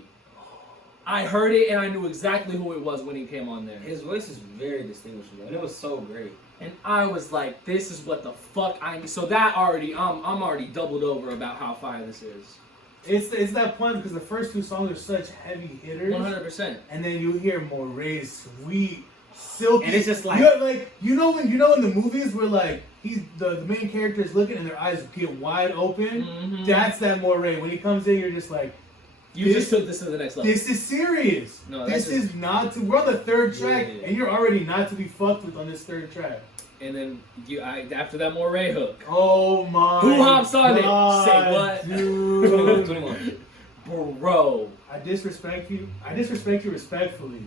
I heard it and I knew exactly who it was when he came on there. His voice is very distinguishable, and it was so great. And I was like, this is what the fuck I need. So that already, I'm already doubled over about how fire this is. It's that point because the first 2 songs are such heavy hitters, 100%. and then you hear Moray's sweet, silky, And it's just like- you know in the movies where like he's the main character is looking and their eyes get wide open. Mhm. That's that Moray. When he comes in, you're just like, You just took this to the next level. this is serious. No, this that's is not to. We're on the 3rd track, Yeah. and you're already not to be fucked with on this 3rd track. And then after that Moray hook. Oh my! Who hops on it? God, Say what? dude? 21. Bro, I disrespect you respectfully.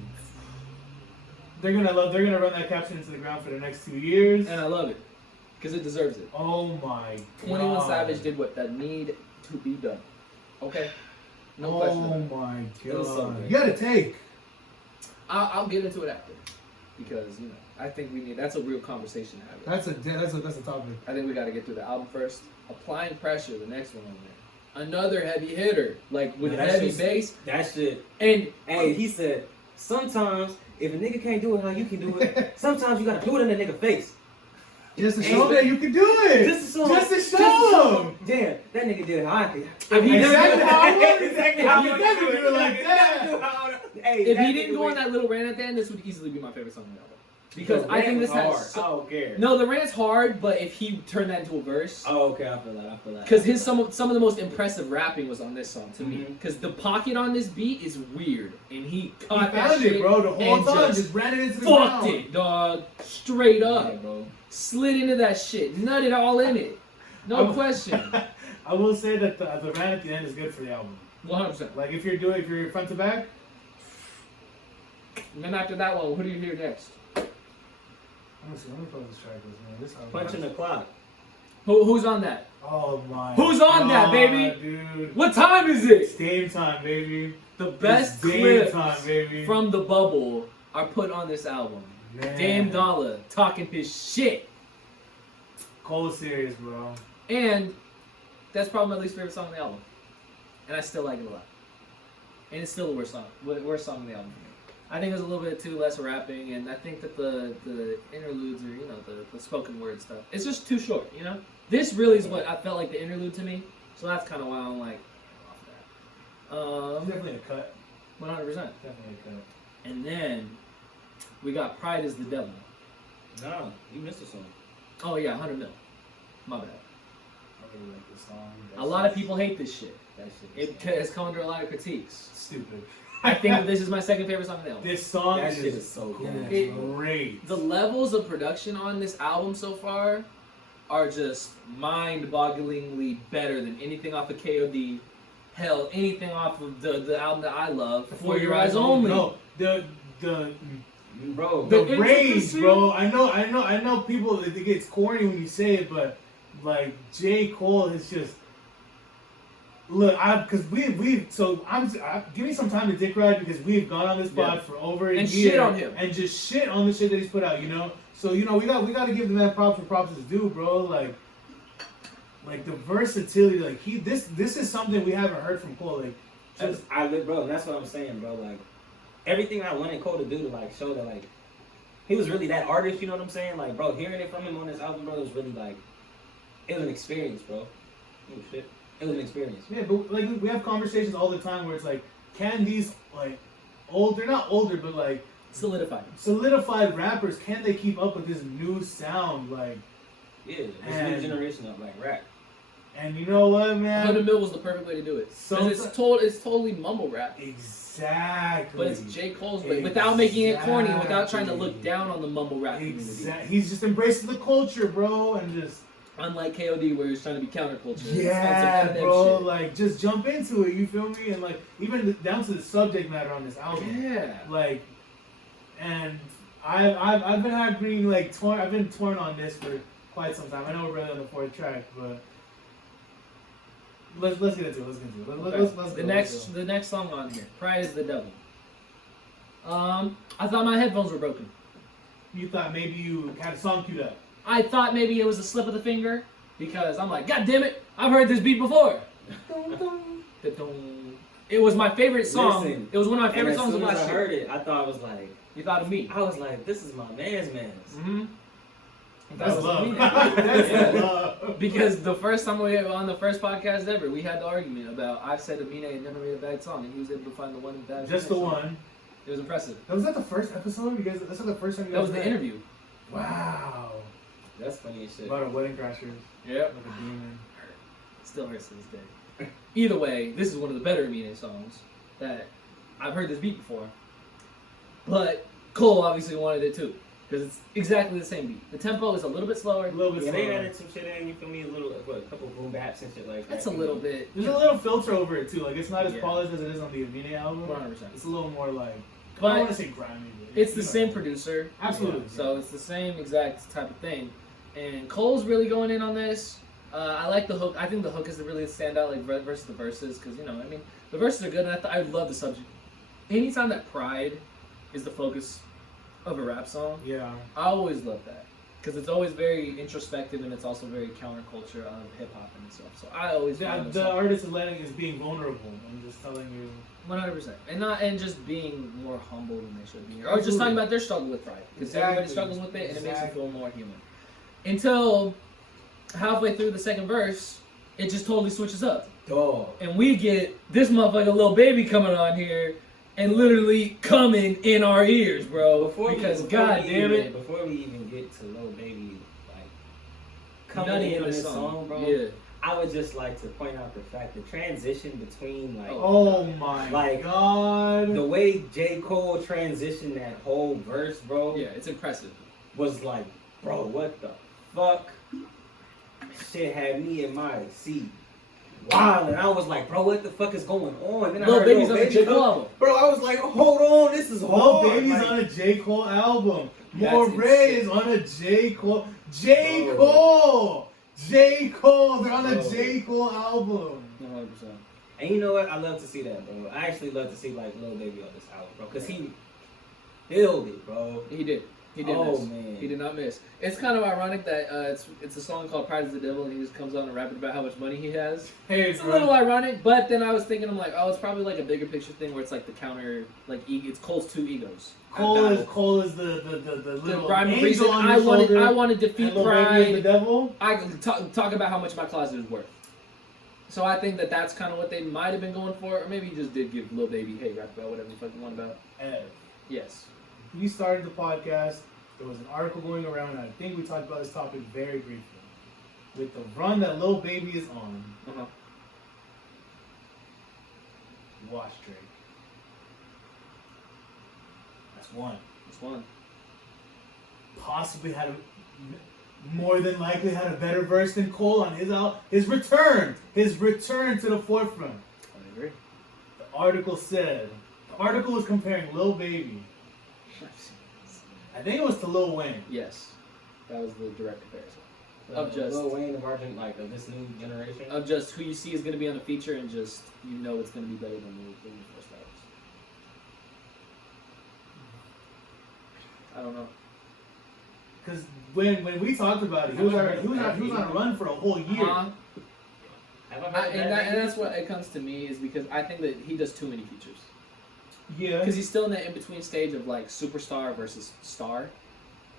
They're gonna run that caption into the ground for the next 2 years. And I love it. Because it deserves it. Oh my god. 21 Savage did what that need to be done. Okay? No question. Oh my It was so god. good. You gotta take. I'll get into it after. Because, you know, I think that's a real conversation to have. That's a topic. I think we got to get through the album first. Applying Pressure, the next one on there. Another heavy hitter. Like, with Yeah, that heavy shit's- bass. That shit. And, Hey, he said, sometimes if a nigga can't do it how you can do it, sometimes you gotta do it in a nigga face. Just to Hey, show but- that you can do it. Just to show him. Damn, that nigga did it how I could. If he Exactly doesn't- how I want it. Exactly how I You want never to do it like that. Hey, if that he didn't nigga go on went- that little rant at the end, this would easily be my favorite song on the album. Because The I think rant this was hard. has. I don't care. No, the rant's hard, but if he turned that into a verse. Oh, okay, I feel that. Because some of the most impressive rapping was on this song to me. Mhm. Because the pocket on this beat is weird, and he He caught that found shit it, bro. The whole and time, just just ran it into the fucked ground. it, dog. Straight up, Yeah, bro. slid into that shit, nutted all in it, no I'm- question. I will say that the rant at the end is good for the album. 100%. Like if you're front to back, And then after that one, who do you hear next? let me pull this track list, man. This album. Punching the clock. Who's on that? Oh my. Who's on that, God, baby? Dude. What time is it? It's game time, baby. The best It's game clips time, baby. from the bubble are put on this album. Man. Dame Dollar talking his shit. Cole is serious, bro. And that's probably my least favorite song on the album. And I still like it a lot. And it's still the worst song on the album for me. I think there's a little bit too less rapping, and I think that the interludes or, you know, the spoken word stuff, it's just too short, you know? This really is what I felt like the interlude to me, so that's kind of why I'm like, off that. Definitely a cut. 100%. Definitely a cut. And then we got Pride is the Devil. No, you missed a song. Oh yeah, 100 mil. My bad. I really like this song. A lot of people hate this shit. That shit. It has come under a lot of critiques. Stupid. I think that this is my second favorite song on the album. This song That is, shit is so good. It- great. The levels of production on this album so far are just mind-bogglingly better than anything off of KOD. Hell, anything off of the album that I love, For Your Eyes Only. No, the Bro, the The range, intricacy. bro. I know. People, it gets corny when you say it, but like J. Cole is just. Look, give me some time to dick ride because we've gone on this pod Yeah. for over a And year shit on him. and just shit on the shit that he's put out, you know. So you know we got to give the man props where props is due, bro. Like the versatility, like this is something we haven't heard from Cole. Like just bro, that's what I'm saying, bro. Like everything I wanted Cole to do to like show that like he was really that artist. You know what I'm saying? Like, bro, hearing it from him on this album, bro, it was really like it was an experience, bro. Oh shit, it was an experience. yeah, but like we have conversations all the time where it's like, can these like they're not older, but like solidified rappers, can they keep up with this new sound? Like, Yeah, this And- new generation of like rap. and you know what, 100 man? mil was the perfect way to do it. 'Cause So- it's totally mumble rap. Exactly. But it's J. Cole's way, without making it corny, without trying to look Exactly. down on the mumble rap community. Exactly. He's just embracing the culture, bro, and just Unlike KOD, where he's trying to be counterculture. It's yeah, some Eminem bro. shit. Like just jump into it. You feel me? And like even down to the subject matter on this album. Yeah. Like, and I've been having like torn. I've been torn on this for quite some time. I know we're really on the fourth track, but let's get into it. Let's get into it. Okay. Let's the go, next let's go. the next song on here, Pride is the Devil. I thought my headphones were broken. You thought maybe you had a song queued up. I thought maybe it was a slip of the finger because I'm like, God damn it, I've heard this beat before. It was my favorite song. Listen, It was one of my And favorite as songs soon of as last I year. heard it, I thought it was like You thought of me. I was like, this is my man's. Mm-hmm. That's love. Yeah. That's love. Because the first time we were on the first podcast ever, we had the argument about I said Amina had never made a bad song, and he was able to find the one that Just the one. It was impressive. Was that the first episode? You guys, that's not the first time you That guys was the met? interview. Wow. That's funny as shit. About a wedding crashers. Yep. Like a demon. Still hurts to this day. Either way, this is one of the better Amina songs that I've heard this beat before. But Cole obviously wanted it too. because it's exactly the same beat. The tempo is a little bit slower. A little bit Yeah, they slower. added some shit in. You feel me? A couple boom baps and shit like that. That's a little bit. There's a little filter over it too. Like it's not as Yeah. polished as it is on the Avine album. 100%. It's a little more like. I But don't want to say grimy. But it's the you know. same producer. Absolutely. So it's the same exact type of thing. And Cole's really going in on this. I like the hook. I think the hook is really the standout, like versus the verses, because I mean, the verses are good, and I love the subject. Anytime that pride is the focus of a rap song, Yeah. I always love that, because it's always very introspective, and it's also very counterculture of hip hop and stuff. So I always find The artist is being vulnerable and just telling you. 100%, and just being more humble than they should be, or Absolutely. just talking about their struggle with pride, because everybody Exactly. struggles with it, and it makes you Exactly. feel more human. Until halfway through the second verse, it just totally switches up, Dog. and we get this motherfucker Lil Baby coming on here and literally coming in our ears, bro. Before we even get to Lil Baby, like coming Nutty in in on the this song. song, bro. Yeah. I would just like to point out the fact the transition between like Oh my Like, god. the way J. Cole transitioned that whole verse, bro, Yeah, it's impressive. was like, bro, what the fuck? Shit had me in my seat. Wow, and I was like, bro, what the fuck is going on? Then I Lil heard Baby's Lil on the Baby J. come- Cole album. Bro, I was like, hold on, this is Lil hard. Baby's like, on a J. Cole album. That's Moray insane. is on a J. Cole. J. Bro. Cole! J. Cole! They're on a Bro. J. Cole album. 100%. And you know what? I love to see that, bro. I actually love to see like Lil Baby on this album, bro, because he killed it, bro. He did. He did Oh, miss. man. He did not miss. It's kind of ironic that it's a song called "Pride Is the Devil" and he just comes on and rapping about how much money he has. Hey, It's a little ironic, but then I was thinking, I'm like, oh, it's probably like a bigger picture thing where it's like the counter, like it's Cole's two egos. at battle. Cole is the The little prime angel reason on I your want shoulder, to defeat and Lil Baby is the pride. devil. I can talk about how much my closet is worth. So I think that that's kind of what they might have been going for, or maybe he just did give Lil Baby, hey, rap about whatever you fucking want about. Yes. We started the podcast. There was an article going around, and I think we talked about this topic very briefly. With the run that Lil Baby is on, Uh-huh. watch Drake. That's one. That's one. Possibly had more than likely had a better verse than Cole on his return to the forefront. I agree. The article was comparing Lil Baby, I think it was to Lil Wayne. Yes. That was the direct comparison. Of just Lil Wayne, the version like of this new generation. of just who you see is going to be on the feature, and just you know it's going to be better than the first albums. I don't know. Because when we talked about it, he was on a run for a whole year. Uh-huh. Have I heard And that's what it comes to me, is because I think that he does too many features. Yeah. Because he's still in that in between stage of like superstar versus star.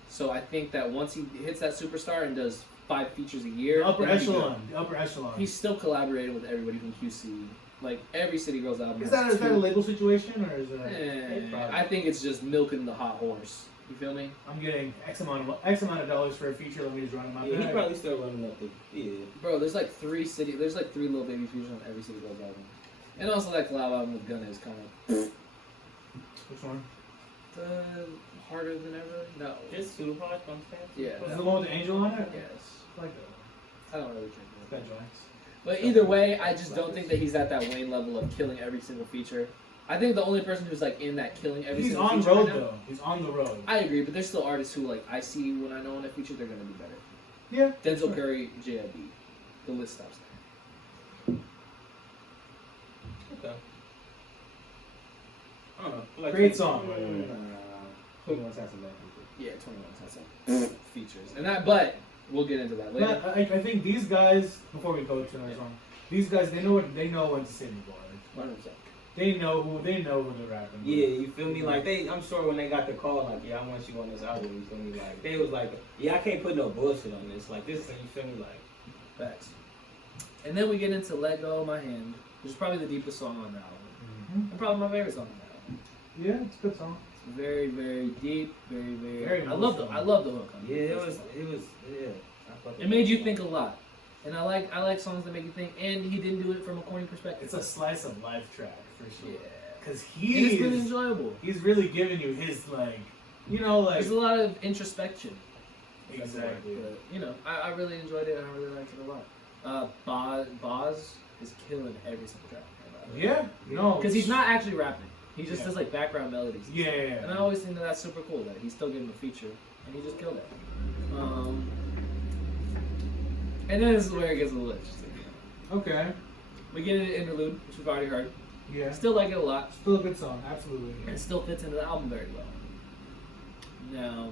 So I think that once he hits that superstar and does 5 features a year, The upper then he'll be echelon. good. The upper echelon. He's still collaborating with everybody from QC. Like every City Girls album. Is has that a two- label situation or is it? I think it's just milking the hot horse. You feel me? I'm getting X amount of dollars for a feature. Let me just run in my Yeah, he bag. probably still running up the Bro, there's like 3 Lil Baby features on every City Girls album. And also that collab album with Gunna is kind of Which one? the harder than ever. No. Just too hard from stats. Yeah. Was it the one with the angel on it? Yes. I like that. I don't really care. That joints. But either way, I just don't think that he's at that Wayne level of killing every single feature. I think the only person who's like in that killing every He's single on feature road right now, though. He's on the road. I agree, but there's still artists who like I see when I know in a feature they're gonna be better. Yeah. Denzel Curry, JID. The list stops there. Okay. I don't know. Like, Great song. 21 Cents of that. Yeah, 21 has some features. And that but we'll get into that later. But I think these guys, before we go to another song, these guys they know when to say the bars. 100%. They know who they're rapping. Yeah, you feel me? Like I'm sure when they got the call, like, yeah, I want you on this album. You feel me? Like they was like, yeah, I can't put no bullshit on this. Like this, you feel me? Like Facts. And then we get into Let Go of My Hand, which is probably the deepest song on the album. And probably my favorite song on the album. Yeah, it's a good song. It's very, very deep, very Very I love the hook on yeah, it. it was yeah. I fucking It made you think a lot. And I like songs that make you think, and he didn't do it from a corny perspective. It's a slice of life track for sure. Yeah. Because And it's really he's enjoyable. really giving you his like You know, like There's a lot of introspection. exactly. But, you know, I really enjoyed it and I really liked it a lot. Boz is killing every single track. Yeah, no, Because he's not actually rapping. He just Yeah. does like background melodies. Yeah, And I always think that that's super cool that he's still getting a feature and he just killed it. And then this is where it gets a little interesting. okay. We get an interlude, which we've already heard. Yeah, Still like it a lot. still a good song, absolutely. And it still fits into the album very well. Now,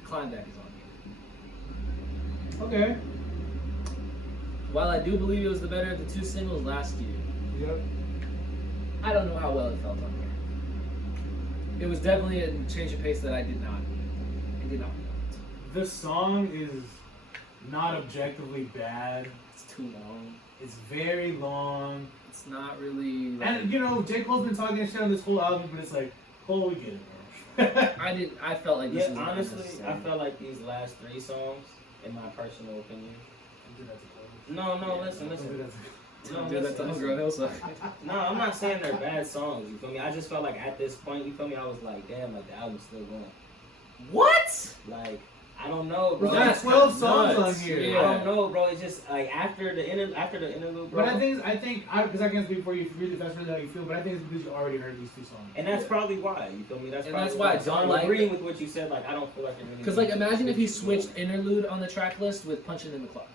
the Kleinback is on here. Okay. While I do believe it was the better of the two singles last year, Yep. I don't know how well it felt on here. It was definitely a change of pace that I did not want. The song is not objectively bad. It's too long. It's very long. It's not really. Like, And you know, J. Cole's been talking shit on this whole album, but it's like, Cole, we get it, bro. I felt like this Yeah, was honestly, unnecessary. I felt like these last 3 songs, in my personal opinion. No, listen. Don't do that to Hunger on Hillside. No, I'm not saying they're bad songs, you feel me? I just felt like at this point, you feel me, I was like, damn, like the album's still going. What? Like, I don't know, bro. There's like That's 12 songs nuts. on here. Yeah. I don't know, bro. It's just like after the interlude, bro. But I think, because I can't speak for you really fast really how you feel, but I think it's because you already heard these 2 songs. And that's probably why, you feel me? That's And probably that's why I don't So I'm like agreeing with what you said. Like, I don't feel like it really. Because like, imagine if he switched interlude on the track list with punching in the clock,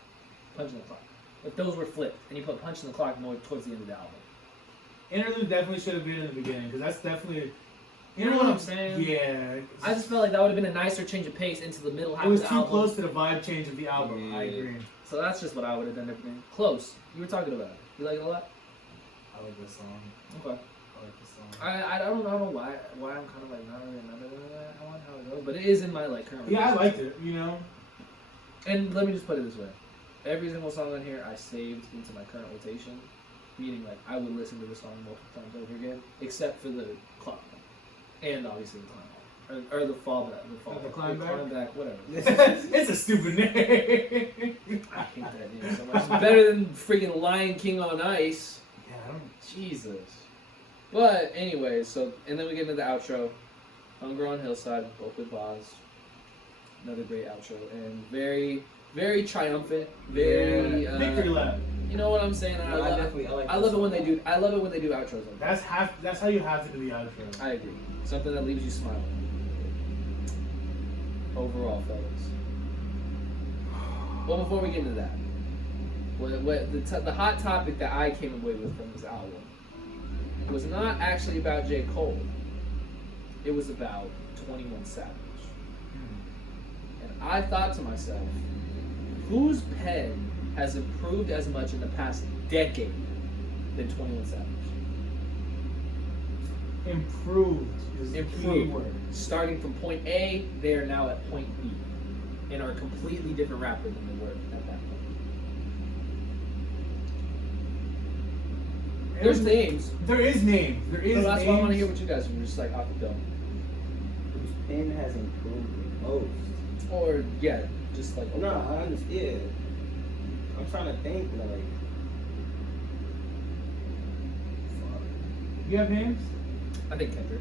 If those were flipped and you put punch in the clock more towards the end of the album. Interlude definitely should have been in the beginning, because that's definitely. You know what I'm saying? Yeah. I just felt like that would have been a nicer change of pace into the middle half It was of the too album. close to the vibe change of the album. I Yeah. agree. So that's just what I would have done differently. Close. You were talking about it. You like it a lot? I like this song. Okay. I like this song. I don't know why I'm kind of like not really remembering that how it goes, but it is in my like current. Yeah, I rotation. liked it. You know. And let me just put it this way: every single song on here I saved into my current rotation, meaning like I would listen to the song multiple times over again, except for the clock and obviously the climb or the fallback, The climb back? whatever. It's a stupid name. I hate that name so much. It's better than freaking Lion King on Ice. Yeah, I don't. Jesus. But anyways, so and then we get into the outro. Hunger on Hillside, both with Boz. Another great outro and very, very triumphant. Very Victory lap. You know what I'm saying? No, I definitely I like. I love it when they do. I love it when they do outros like that. That's how you have to do the outro. I agree. Something that leaves you smiling. Overall, fellas. Well, before we get into that, the hot topic that I came away with from this album was not actually about J. Cole. It was about 21 Savage. And I thought to myself, whose pen has improved as much in the past decade than 21 Savage? Improved is the key Improved. word. Starting from point A, they are now at point B. And are a completely different rapper than they were at that point. There's names. There is names. There is So that's why I want to hear names. what you guys are just like off the dome. Whose pen has improved the most? Or, yeah, just like. No, I understand. Yeah. I'm trying to think like. You have names? I think Kendrick.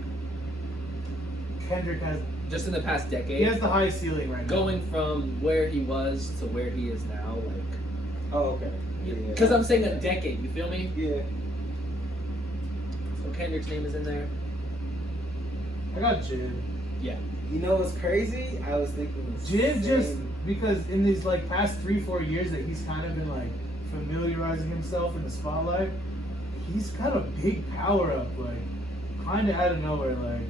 Kendrick has. Just in the past decade. He has the highest ceiling right now. Going from where he was to where he is now, like. Oh, okay. Yeah. Because I'm saying a decade, you feel me? Yeah. So Kendrick's name is in there. I got Jid. Yeah. You know what's crazy? I was thinking. the Jid same- just because in these like past 3-4 years that he's kind of been like familiarizing himself in the spotlight, he's got a big power up, like kind of out of nowhere. Like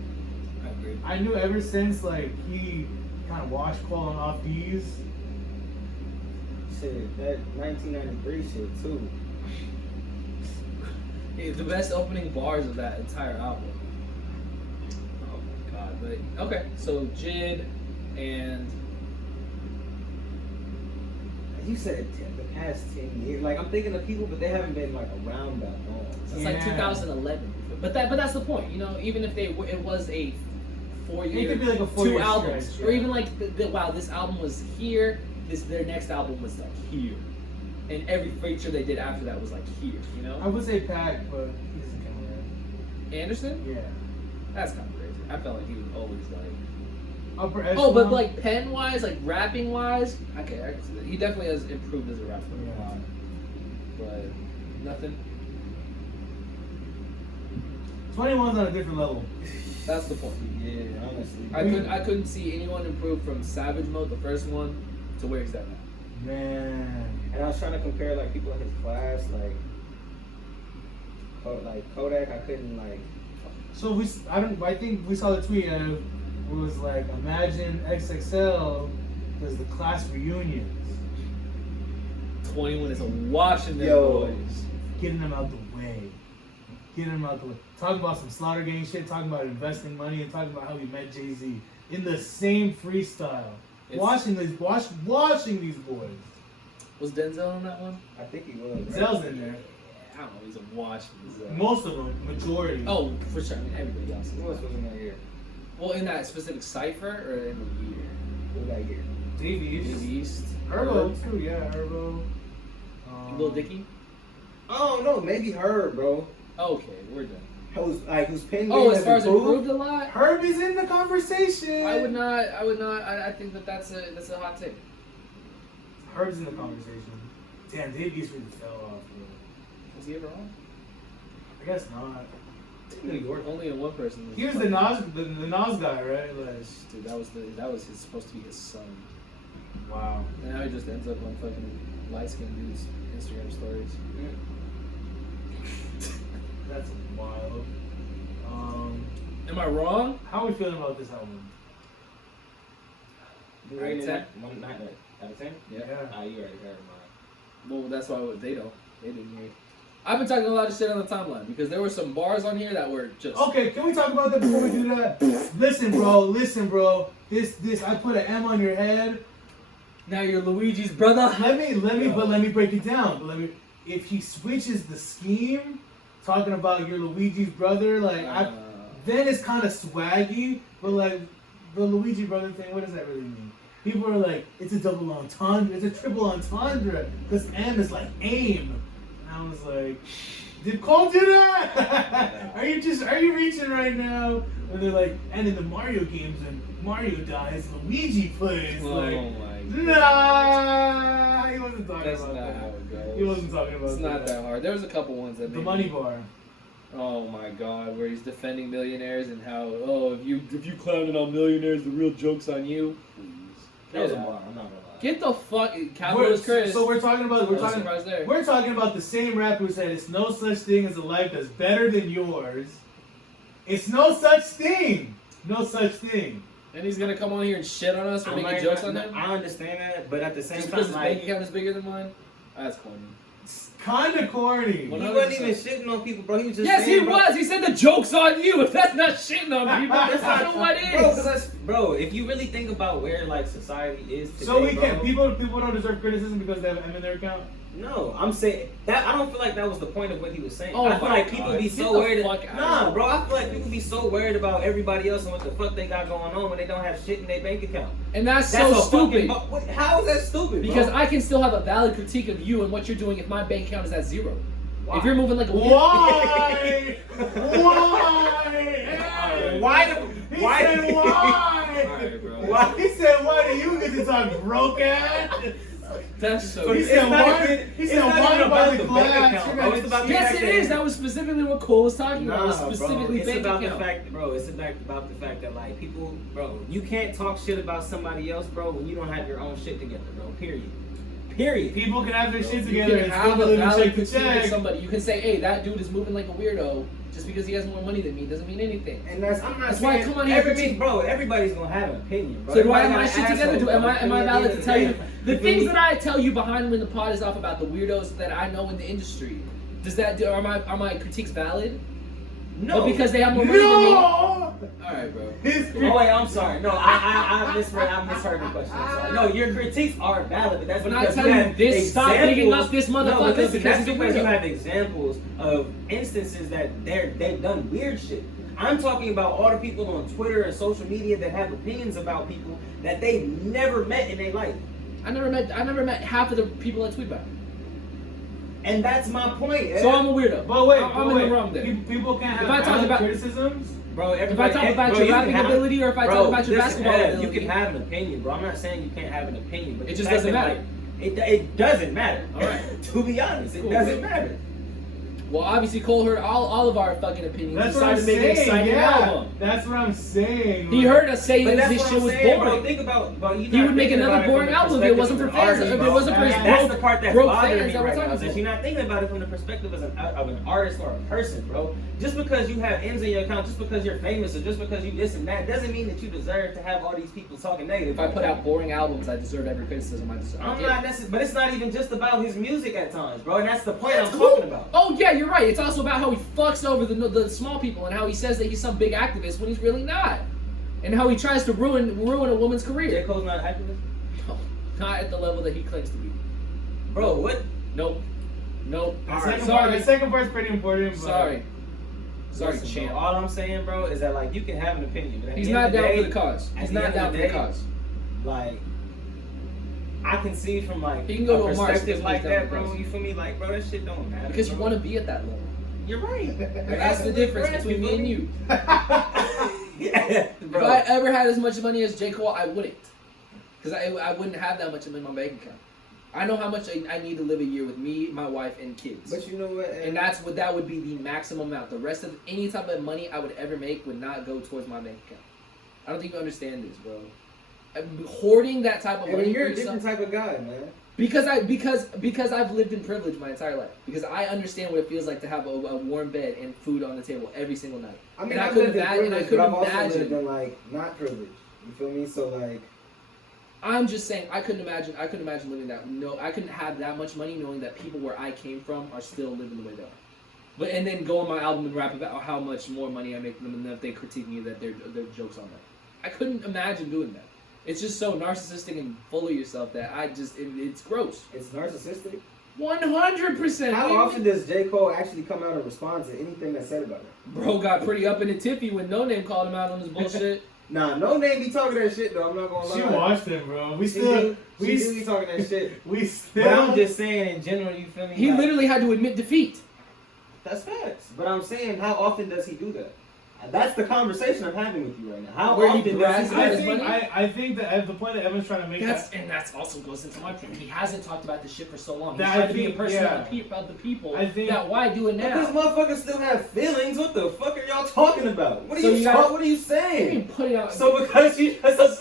I agree. I knew ever since like he kind of washed calling off D's. Shit, that 1993 shit too. The best opening bars of that entire album. Oh my god! But okay, so Jid and You said the past 10 years. Like I'm thinking of people, but they haven't been like around that long. it's like Yeah. 2011. But that's the point. You know, even if it was a 4-year, It could be like a 4-year two albums, stretch, or yeah. even like wow, this album was here. Their next album was like here, and every feature they did after that was like here. You I know, would say Pac, but he doesn't come around. Anderson. Yeah. That's kind of crazy. I felt like he was always like. Upper Oh, but echelon. like pen wise, like rapping wise, okay, I can see that. He definitely has improved as a rapper a Yeah. lot. But nothing. 21's on a different level. That's the point. Yeah, honestly. I couldn't see anyone improve from Savage Mode, the first one, to where he's at now. Man. And I was trying to compare like people in his class, like Kodak. I couldn't like. So I think we saw the tweet and it was like, imagine XXL does the class reunions, 21 is a Washington Yo. boys. getting them out the way, talking about some Slaughter Gang shit, talking about investing money, and talking about how he met Jay-Z in the same freestyle. It's- Washing these boys. Was Denzel on that one? I think he was. Right? Zell's in there. I don't know. He's a Washington. Most of them, majority. Oh, for sure. I mean, everybody else. Who else was in that year? Well, in that specific cipher or in the year? Who that year? Davey Dave East. Herbo too, yeah, Herbo. Lil Dicky. Oh no, maybe her, bro. Okay, we're done. Whose pen Oh, game as has far as improved a lot. Herbie's in the conversation. I would not. I think that's a hot take. Herb's in the conversation. Damn, Dave East really fell off. Bro. Was he ever on? I guess not. New York. Only in one person. He was the Nas guy, right? Like, Dude, that was his, supposed to be his son. wow. And now he just ends up on fucking light skinned dudes' Instagram stories. That's wild. Am I wrong? How are we feeling about this album? You Out of rated 10? it one night out of 10? Yeah. Ah, you already heard mine. Well, that's why they don't. They didn't hear. I've been talking a lot of shit on the timeline because there were some bars on here that were just. Okay, can we talk about that before we do that? Listen, bro. This, I put an M on your head. Now you're Luigi's brother. Let me break it down. If he switches the scheme, talking about your Luigi's brother, like, then it's kind of swaggy, but like, the Luigi brother thing, what does that really mean? People are like, it's a double entendre, it's a triple entendre, because M is like aim. And I was like, did Cole do that? Are you reaching right now? And they're like, and in the Mario games, when Mario dies, Luigi plays. Oh Like, my god. nah, he wasn't talking That's about not that. how it goes. He wasn't talking about It's not that hard. There was a couple ones that The made money me- bar. Oh my god, where he's defending millionaires and how if you clowning on millionaires, the real joke's on you. Please. That was a Get out. bar, I'm not gonna lie. Get the fuck, Capitalist Chris. So we're talking about No surprise there. we're talking about the same rapper who said it's no such thing as a life that's better than yours. It's no such thing. No such thing. And he's gonna come on here and shit on us for I making might jokes not- on him. I understand that, but at the same Just time, because his bank like, account is bigger than mine. That's corny. It's kinda corny. he 100%. wasn't even shitting on people, bro. He was just Yes, saying, he bro, was. He said the joke's on you. If that's not shitting on people, that's That's not what bro, it 'cause is. bro, if you really think about where like society is today, So we bro, can't people don't deserve criticism because they have M in their account? No, I'm saying that I don't feel like that was the point of what he was saying. Oh I feel my like people God. be Get so the worried. fuck out. Nah, bro, I feel like people be so worried about everybody else and what the fuck they got going on when they don't have shit in their bank account. And that's That's so a stupid. How is that stupid? Because bro? I can still have a valid critique of you and what you're doing if my bank account is at zero. Why? If you're moving like a Why? Why? He Why? said why? Alright, bro. Why? He said why do you get to talk broke ass? That's so. He It's said not why? even- He it's said not why even about about the the glass? bank account, You're bro. gonna It's about the Yes, fact it that- is. That was specifically what Cole was talking about. It was Nah, specifically bro. It's bank about account. the fact, bro. It's about the fact that like people, bro, you can't talk shit about somebody else, bro, when you don't have your own shit together, bro. Period. People can have their shit You together can and have still a live and valid check the critique of check. somebody. You can say, hey, that dude is moving like a weirdo. Just because he has more money than me doesn't mean anything. And I'm not That's why I saying come on here and everybody's, bro. Everybody's gonna have an opinion, bro. So do I have Everybody my got shit an together? asshole, Am I bro. valid to tell you the things we- that I tell you behind when the pod is off about the weirdos that I know in the industry? Are my critiques valid? No, But because they have more money than me. No! All right, bro. Oh wait, I'm sorry. No, I misheard the question. I'm sorry. No, your critiques are valid, but that's When I because tell you you have this, stop digging up this No, motherfucker but listen, because that's he's a because you weirdo. have examples of instances that they've done weird shit. I'm talking about all the people on Twitter and social media that have opinions about people that they've never met in their life. I never met half of the people that tweet about me. And that's my point. So I'm a weirdo. But wait, I'm in the wrong there. People can't have If I talk valid about- criticisms. Bro, If I talk about your rapping ability or if I talk about your basketball You ability, can have an opinion, bro. I'm not saying you can't have an opinion, but It the just fact doesn't that, matter. like, it doesn't matter. All right. To be honest, it Cool, doesn't bro. matter. well, obviously Cole heard all of our fucking opinions. That's what I'm Decided to make an saying. exciting Yeah, album. that's what I'm saying. He heard us say But that that's this what shit I'm was saying, boring. bro. Think about you. He would make another boring album if it wasn't for fans. If it wasn't for his That's the part that's broke bothering fans me that we're right now. talking Is that about. you're not thinking about it from the perspective of an artist or a person, bro. Just because you have M's in your account, just because you're famous, or just because you this and that, doesn't mean that you deserve to have all these people talking negative. If I put out boring albums, I deserve every criticism I deserve. I'm not necessarily, but it's not even just about his music at times, bro. And that's the point That's I'm cool. talking about. Oh yeah, you're right. It's also about how he fucks over the small people and how he says that he's some big activist when he's really not, and how he tries to ruin a woman's J. career. Cole's not an activist, No, not at the level that he claims to be. bro. What? Nope. Nope. The Alright, second sorry. part, the second part's pretty important. But Sorry. Sorry, Listen, champ. bro, all I'm saying, bro, is that like you can have an opinion, but at He's the end not of the down day, for the cause. at He's the not end of down the for the day, cause. like I can see from like He can go a to a march perspective if like he's down that, for bro. cause. You feel me? Like, bro, that shit don't matter. Because you bro. want to be at that level. You're right. And that's the difference between me and you. Yeah, If bro. I ever had as much money as J. Cole, I wouldn't. Because I wouldn't have that much in my bank account. I know how much I need to live a year with me, my wife, and kids. But you know what? And that would be the maximum amount. The rest of any type of money I would ever make would not go towards my bank account. I don't think you understand this, bro. Hoarding that type of I money mean, you're for a different yourself- type of guy, man. because I've lived in privilege my entire life. Because I understand what it feels like to have a warm bed and food on the table every single night. I mean, And I I've couldn't lived in imagine- privilege, I couldn't but I've also imagine. lived in like not privilege. You feel me? So like, I'm just saying I couldn't imagine living that. No, I couldn't have that much money knowing that people where I came from are still living the way they are. But and then go on my album and rap about how much more money I make than them, and then if they critique me that they're jokes on that. I couldn't imagine doing that. It's just so narcissistic and full of yourself that it's gross. it's narcissistic. 100%. How often does J. Cole actually come out and respond to anything that's said about him? Bro got pretty up in the tippy when No Name called him out on his bullshit. Nah, no name be talking that shit though. I'm not gonna lie. she watched him, bro. We She still, do we, be talking that shit. we But still. I'm just saying in general, you feel me? He Like, literally had to admit defeat. that's facts. But I'm saying, how often does he do that? That's the conversation I'm having with you right now. How Where he often does brags he about I his think, money? I think that the point that Evan's trying to make That's also goes into my point. He hasn't talked about this shit for so long. He's That trying I to be a think- person yeah. of the people. I think- that why do it Because now? motherfuckers still have feelings. What the fuck are y'all talking about? What are So you you gotta- what are you I saying? mean, put it out. So because you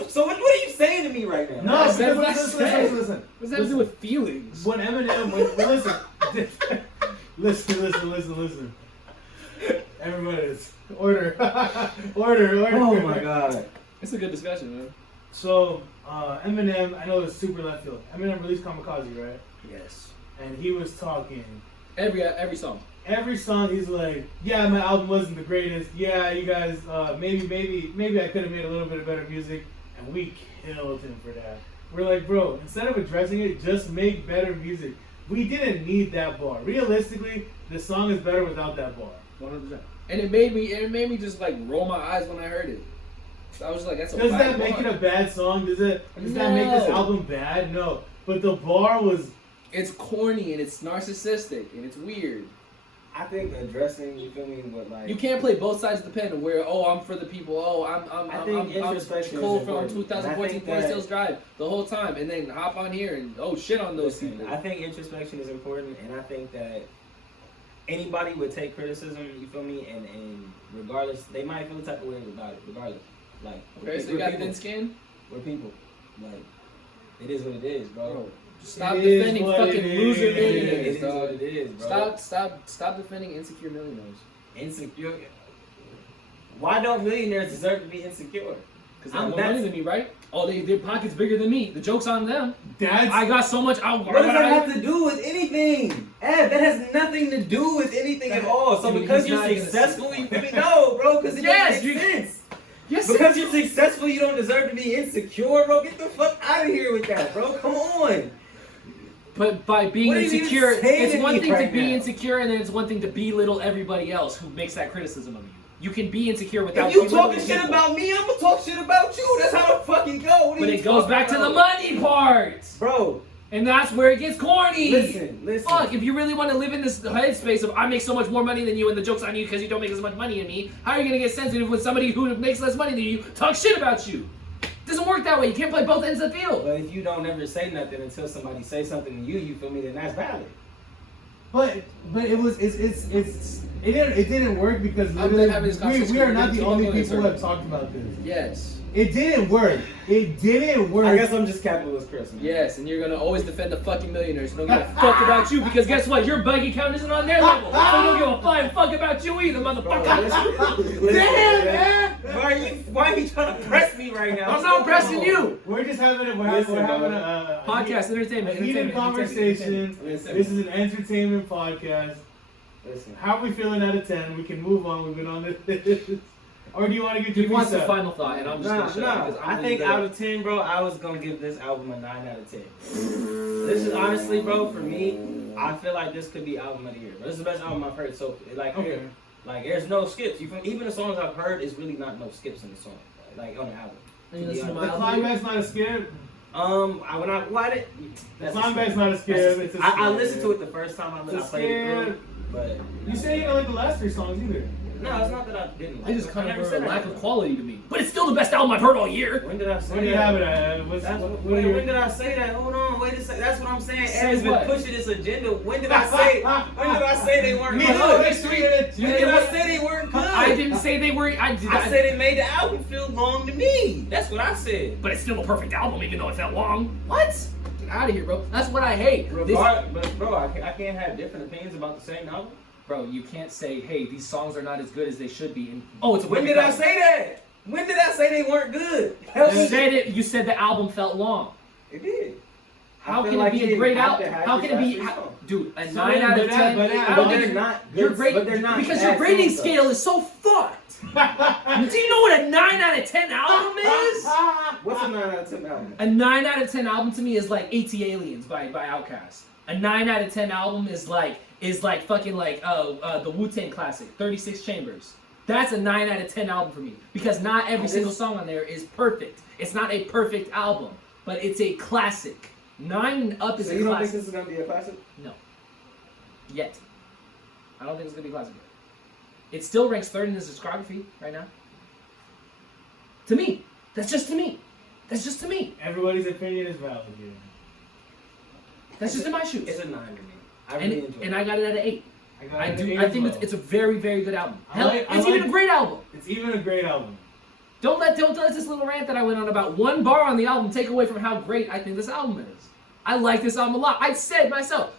so what are you saying to me right now? No, I because said what I listen, said. listen. what does that have to do with feelings? When Eminem, listen. Everybody, order. Oh my god. It's a good discussion, man. So, Eminem, I know it's super left field. Eminem released Kamikaze, right? Yes. And he was talking. Every song. Every song, he's like, "Yeah, my album wasn't the greatest. Yeah, you guys, maybe I could have made a little bit of better music." And we killed him for that. We're like, bro, instead of addressing it, just make better music. We didn't need that bar. Realistically, the song is better without that bar. 100%. And it made me just like roll my eyes when I heard it. So I was like, that's a Does whack that make bar. it a bad song? Does that make this No. album bad? No. But the bar was. It's corny and it's narcissistic and it's weird. I think addressing, you feel me, what like You can't play both sides of the pen where I'm for the people. I think I'm introspection Cole is from important. 2014 And I think Forest that- Hills Drive the whole time, and then hop on here and shit on those Listen, people. I think introspection is important, and I think that anybody would take criticism, you feel me, and regardless, they might feel the type of way about it, regardless. Like, Okay, so you got a thin skin, we're people. Like, it is what it is, bro. bro. Stop It is defending what fucking it loser is. It millionaires, is what dog. it is, bro. Stop defending insecure millionaires. Insecure. Why don't millionaires deserve to be insecure? Because they have more money than me, right? Oh, their pocket's bigger than me. The joke's on them. That's. I got so much. What does that have to do with anything? Ed, that has nothing to do with anything at all. So Dude, because he's you're not gonna successful, say- you feel me? No, bro, because it Yes, doesn't make sense. Yes, Because you're successful, you don't deserve to be insecure, bro. Get the fuck out of here with that, bro. Come on. But by being What are you insecure, saying it's to one me thing right to be now? insecure, and then it's one thing to belittle everybody else who makes that criticism of you. You can be insecure without. If you belittling talking shit people. about me, I'm gonna talk shit about you. That's how the fuck it go. What are But you it goes talking back to the about? money part. Bro, And that's where it gets corny. Listen. Fuck, if you really want to live in this headspace of I make so much more money than you and the joke's on you because you don't make as much money as me, how are you going to get sensitive when somebody who makes less money than you talks shit about you? It doesn't work that way. You can't play both ends of the field. But if you don't ever say nothing until somebody says something to you, you feel me, then that's valid. But it didn't work because I've been literally having this conversation we are with not the people only in people who have circles. talked about this. Yes. It didn't work. It didn't work. I guess I'm just capitalist Chris, man. Yes, and you're going to always defend the fucking millionaires who don't give a fuck about you because guess what? Your bank account isn't on their level. So they don't give a flying fuck about you either, motherfucker. Damn, man. Why are you trying to press me right now? I'm not pressing you. We're just having a Podcast, entertainment, heated conversation. Listen. This is an entertainment podcast. Listen. How are we feeling out of 10? We can move on. We've been on this. Or do you want to get He your wants the piece up? final thought, and I'm just going to shut up. 'cause I'm I gonna think leave it out up. of 10, bro, I was gonna give this album a 9 out of 10. This is honestly, bro, for me, I feel like this could be album of the year. This is the best album I've heard. So, like, Okay. like there's no skips. Even the songs I've heard is really not no skips in the song, like on the album. You listen to The my album? climax not a scare. The climax not a scare. It's a I listened to it the first time I It's a played it scare. through, but You say you don't like the last 3 songs either. no, it's not that I didn't. They just I kind never of said were a that. lack of quality to me. But it's still the best album I've heard all year. When did I say Where do you that? have it at? What's, That's, what are when your... did I say that? Hold on, wait a second. That's what I'm saying. Say Evan's been what? pushing this agenda. When did I say? When did I say they weren't Me good? too. Look, Next next week. week, When did I say they weren't good? I didn't say they were. I said it made the album feel long to me. That's what I said. But it's still a perfect album, even though it felt long. What? Get out of here, bro. That's what I hate. This- But bro, I can't have different opinions about the same album. bro, you can't say, hey, these songs are not as good as they should be. And oh, it's a When perfect did I album. say that? When did I say they weren't good? You said it. You said the album felt long. It did. How I feel can like it be you a great didn't have album? to have How your can it be, last three songs. dude? A So 9 then, out of but 10. but I But don't they're think not your good. grade But they're not because bad your grading songs, though. scale is so fucked. Do you know what a 9 out of 10 album is? What's a 9 out of 10 album? A 9 out of 10 album to me is like AT Aliens by Outkast. A 9 out of 10 album is like fucking like the Wu-Tang classic, 36 Chambers. That's a 9 out of 10 album for me because not every single song on there is perfect. It's not a perfect album, but it's a classic. 9 up is So a you don't think classic. this is gonna be a classic? No. Yet. I don't think it's gonna be a classic yet. It still ranks 3rd in his discography right now. To me. That's just to me. That's just to me. Everybody's opinion is valid here. That's just in my shoes. It's a 9 to me. I really enjoy it. And I got it at an 8. got I it do. at I 8 think as well. it's a very, very good album. I Hell, like- it's even like- a great album. It's even a great album. Don't let this little rant that I went on about one bar on the album take away from how great I think this album is. I like this album a lot. I said myself,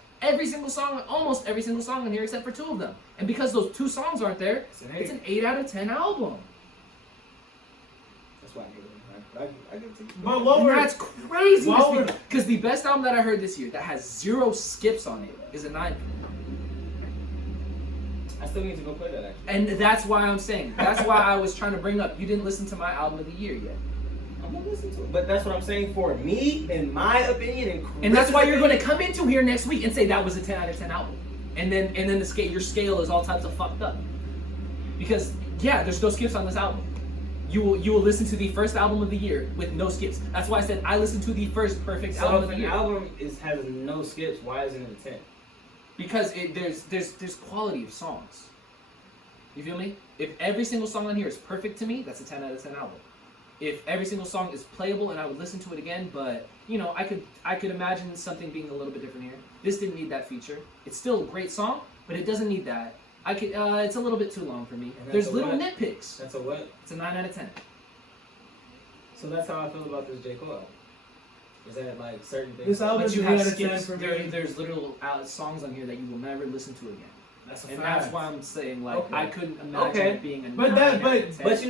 almost every single song in here except for 2 of them. And because those 2 songs aren't there, it's an 8 out of 10 album. That's why I give it a 9. I give it to you. But what And we're that's crazy. While we're- Because the best album that I heard this year that has 0 skips on it is a 9. I still need to go play that actually. And that's why I'm saying. That's why I was trying to bring up. You didn't listen to my album of the year yet. I'm gonna listen to it. But that's what I'm saying for me, in my opinion, And that's why you're going to come into here next week and say that was a 10 out of 10 album. And then your scale is all types of fucked up. Because yeah, there's no skips on this album. You will listen to the first album of the year with no skips. That's why I said I listened to the first perfect So album if of the an year. album has no skips, why isn't it a 10? Because there's quality of songs. You feel me? If every single song on here is perfect to me, that's a 10 out of 10 album. If every single song is playable and I would listen to it again, but you know, I could imagine something being a little bit different here. This didn't need that feature. It's still a great song, but it doesn't need that. It's a little bit too long for me. And that's There's a little what? nitpicks. That's a what? It's a 9 out of 10. So that's how I feel about this J. Cole album. Is that like certain things? This album But is you an have 8 out of 10 skips. for There, me. there's literal songs on here that you will never listen to again. That's a And fact. that's why I'm saying like Okay. I couldn't imagine Okay. it being a But 9 that- out but- of 10. But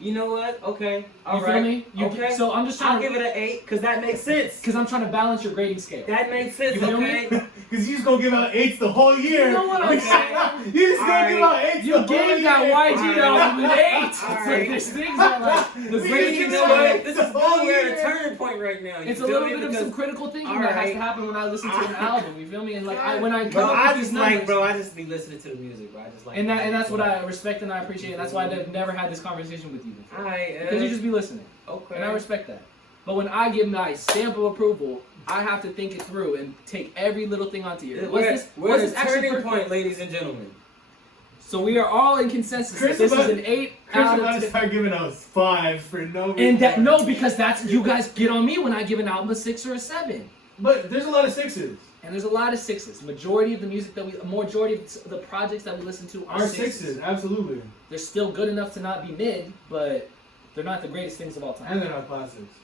you know what? Okay. All You right. feel me? Okay. So I'm just trying I'll to give it an 8 because that makes sense. because I'm trying to balance your grading scale. That makes sense. You feel me? Okay. Because you just gonna give out 8s the whole year. You know what I'm You saying? just gonna Alright. give out 8s You the whole gave that year. YG album an 8. It's Alright. like there's things that like the We grading just You scale. know Alright. what? This is we're at a turning point right now. You It's a feel little me? bit of Because- some critical thinking that has Alright. to happen when I listen to an Alright. album. You feel me? And like when I come Bro, up I with these just numbers. like, bro, I just be listening to the music, bro. I just like. And that's what I respect and I appreciate. And that's why I've never had this conversation with you before. Alright. Because you just be listening. Okay. And I respect that. But when I give my stamp of approval I have to think it through and take every little thing onto here. We're at a actually turning perfect? point, ladies and gentlemen. So we are all in consensus. Chris That this about- is an 8 Chris out about of to 10. start giving us 5s for no reason. And that no, because that's you guys get on me when I give an album a 6 or a 7. But there's a lot of 6s. And there's a lot of 6s. Majority of the music that majority of the projects that we listen to are Our 6s. 6s, absolutely. They're still good enough to not be mid, but they're not the greatest things of all time. And they're not classics.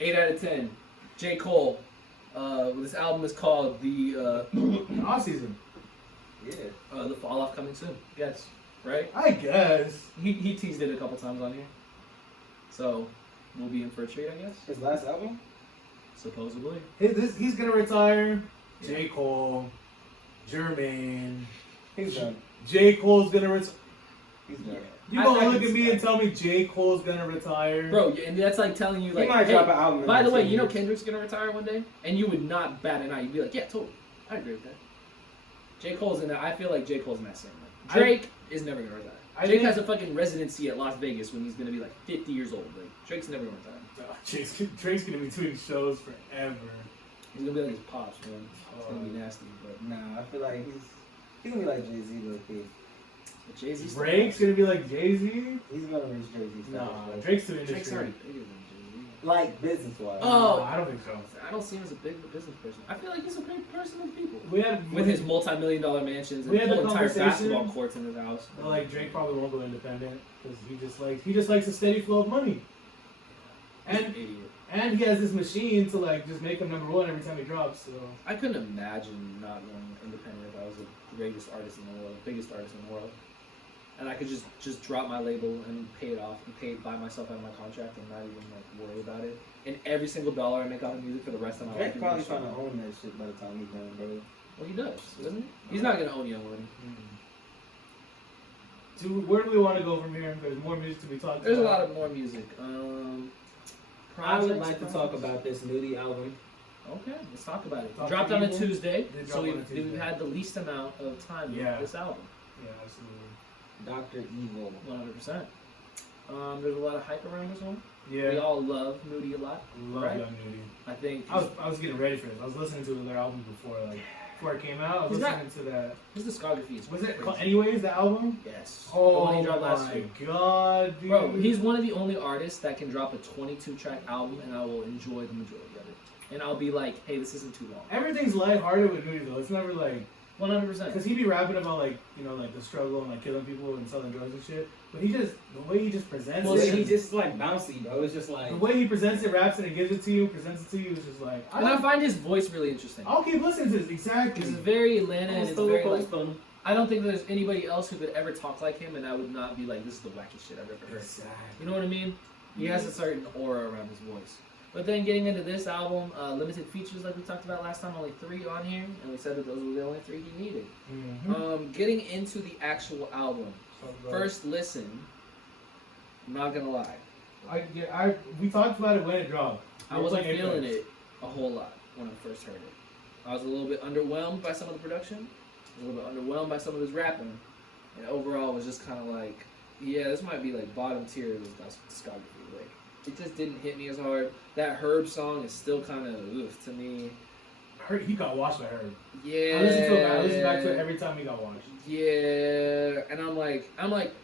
8 out of 10. J. Cole. This album is called the Off season. Yeah. the Fall Off Coming Soon. Yes, right? I guess. He teased it a couple times on here, so we'll be in for a treat, I guess. His last album? Supposedly. He's gonna retire. J. Cole, Jermaine. He's done. J. Cole's gonna retire. He's done. You I gonna look can at me see and tell me J. Cole's gonna retire? Bro, and that's like telling you, He like, might hey, drop an album. in by the like way, 2 you know years. Kendrick's gonna retire one day, and you would not bat an eye. You'd be like, yeah, totally, I agree with that. J. Cole's in that. I feel like J. Cole's in that same way. Drake is never gonna retire. Drake has a fucking residency at Las Vegas when he's gonna be like 50 years old. Like Drake's never gonna retire. Drake's gonna be doing shows forever. He's gonna be like his pops, man. It's gonna be nasty, but Nah, I feel like he's gonna be like Jay Z, low key. Jay Z. Drake's gonna be like Jay Z. He's gonna reach Jay Z. Nah, Drake's too Drake's industry. already bigger than Jay Z. Like business wise. Oh. I don't think so. I don't see him as a big business person. I feel like he's a big person with people. We had With his multi-million-dollar mansions and We had the whole entire conversation. basketball courts in his house. like Drake probably won't go independent because he just likes a steady flow of money. He's And an idiot. and he has this machine to like just make him number one every time he drops. So I couldn't imagine not going independent if I was the greatest artist in the world, biggest artist in the world, and I could just drop my label and pay it off and buy myself out of my contract and not even like worry about it. And every single dollar I make out of music for the rest of my life. Drake probably trying to own that shit by the time he's done, bro. Well, he does, doesn't he? He's not gonna own Young Money. so where do we want to go from here? There's more music to be talked There's a about. lot of more music. I would Projects, like to talk about this Nudie album. Okay, let's talk about it. Talk Dropped to on a people. Tuesday, They so dropped on a we've Tuesday. had the least amount of time Yeah. with this album. Yeah, absolutely. Dr. Evil. 100%. There's a lot of hype around this one. We Yeah, all love Moody a lot. love right? Young Nudie. I think I was getting ready for this. I was listening to their album before it came out. I was He's not- listening to that. his discography is Was it crazy. called Anyways, the album? Yes. Oh the one he dropped last my year. god, dude. Bro, he's one of the only artists that can drop a 22-track album and I will enjoy the majority of it. And I'll be like, hey, this isn't too long. Everything's lighthearted with Nudie though. It's never like 100%. because he be rapping about like like the struggle and like killing people and selling drugs and shit. But the way he just presents Well, it, he just like bouncy, bro. It's just like the way he presents it, raps it, and gives it to you, presents it to you, is just like And I find his voice really interesting. I'll keep listening to this exactly. It's very Atlanta and it's Stone very Cold like, Stone. I don't think there's anybody else who could ever talk like him and I would not be like, this is the wackest shit I've ever heard. You know what I mean? He has a certain aura around his voice. But then getting into this album, limited features like we talked about last time, only 3 on here, and we said that those were the only 3 he needed. Mhm. Getting into the actual album, first listen, I'm not gonna lie, we talked about it when it dropped. I wasn't feeling it a whole lot when I first heard it. I was a little bit underwhelmed by some of the production, I was a little bit underwhelmed by some of his rapping, and overall was just kind of like, yeah, this might be like bottom tier of his discography. Like, it just didn't hit me as hard. That Herb song is still kind of to me. He got washed by her. Yeah. I listen back to it every time he got washed. Yeah, and I'm like,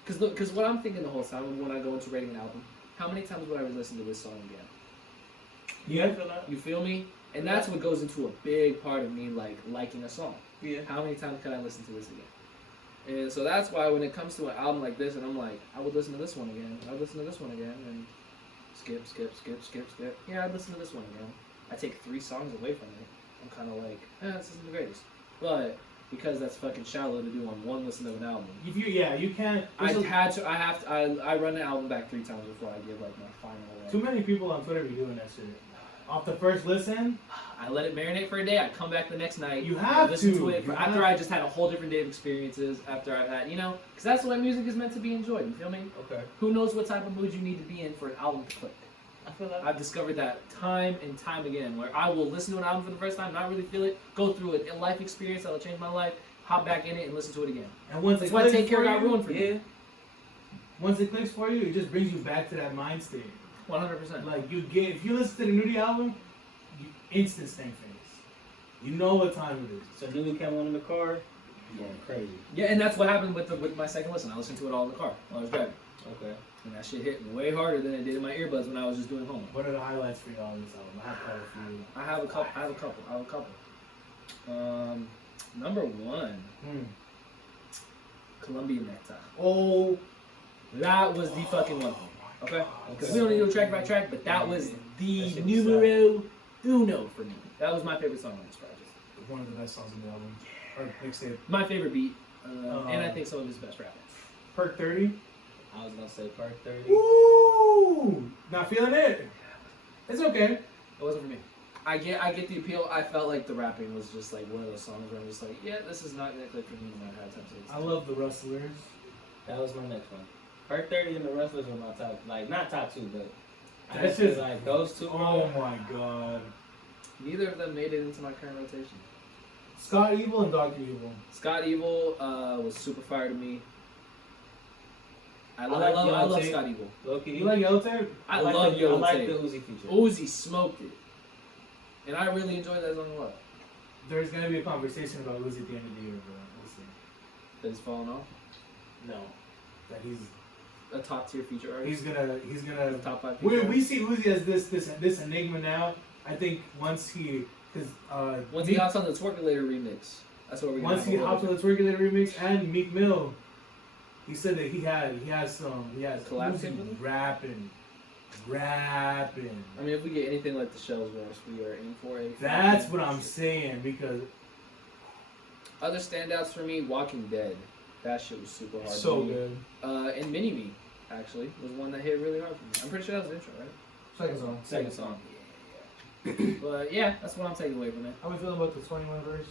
because what I'm thinking the whole time when I go into rating an album, how many times would I listen to this song again? Yeah. You feel me? And that's what goes into a big part of me like liking a song. Yeah. How many times can I listen to this again? And so that's why when it comes to an album like this, and I'm like, I would listen to this one again. I would listen to this one again, and skip. Yeah, I'd listen to this one again. I take 3 songs away from it. I'm kind of like, this isn't the greatest. But because that's fucking shallow to do on one listen of an album, You can't. I run the album back 3 times before I give like my final. Too many people on Twitter be doing that shit. Off the first listen, I let it marinate for a day. I come back the next night. You I have listen to. it You after have I just had a whole different day of experiences. After I've had, because that's the way music is meant to be enjoyed. You feel me? Okay. Who knows what type of mood you need to be in for an album to click? I feel like I've discovered that time and time again, where I will listen to an album for the first time, not really feel it, go through it, a life experience that'll change my life, hop back in it and listen to it again. and once That's it why clicks Take Care for got you, ruined for me. yeah. once it clicks for you, it just brings you back to that mind state. 100%. Like you get if you listen to the Nudie album, you instant stank face. You know what time it is. So Nudie came on in the car, you going crazy. Yeah, and that's what happened with my second listen. I listened to it all in the car while I was driving. Okay. And that shit hit way harder than it did in my earbuds when I was just doing homework. What are the highlights for y'all on this album? I have quite a few. I have a couple. Number one, Columbia Meta. Oh, That was the fucking one. Okay? Because we don't need to go track by track, but that was the That shit was numero uno for me. That was my favorite song on this project. one of the best songs on the album. Or mixtape. My favorite beat, and I think some of his best rapping. Perk 30. I was gonna say Park 30. Woo! Not feeling it. It's okay. It wasn't for me. I get the appeal. I felt like the rapping was just like one of those songs where I'm just like, yeah, this is not exactly for me when I had time to listen. I love the Rustlers. That was my next one. Park 30 and the Rustlers were my top, like not top two, but I That's just feel just- like those two. Oh my god. Neither of them made it into my current rotation. Scott Evil and Dr. Evil. Scott Evil was super fire to me. I like love Yellow Tape. Scott Evil. Low-key. You like Yellow Tape? I like love the, Yellow I like Tape. the Uzi feature. Uzi smoked it, and I really enjoyed that song a lot. There's gonna be a conversation about Uzi at the end of the year, bro. We'll see. That he's falling off. No. That he's A top tier feature artist. he's gonna Top 5 we, feature we see Uzi as this enigma now. I think once he Once he hops on the Twerkulator remix, that's what we're gonna once he hops on the Twerkulator remix and Meek Mill, he said that he has Collab tape with him? rapping. I mean, if we get anything like the Shells verse, we are in for a. That's what I'm saying because Other standouts for me, Walking Dead. That shit was super hard. so to me. good. And Mini Me, actually, was one that hit really hard for me. I'm pretty sure that was the intro, right? Second song. Second song. Yeah. But yeah, that's what I'm taking away from it. How we feel about the 21 verse?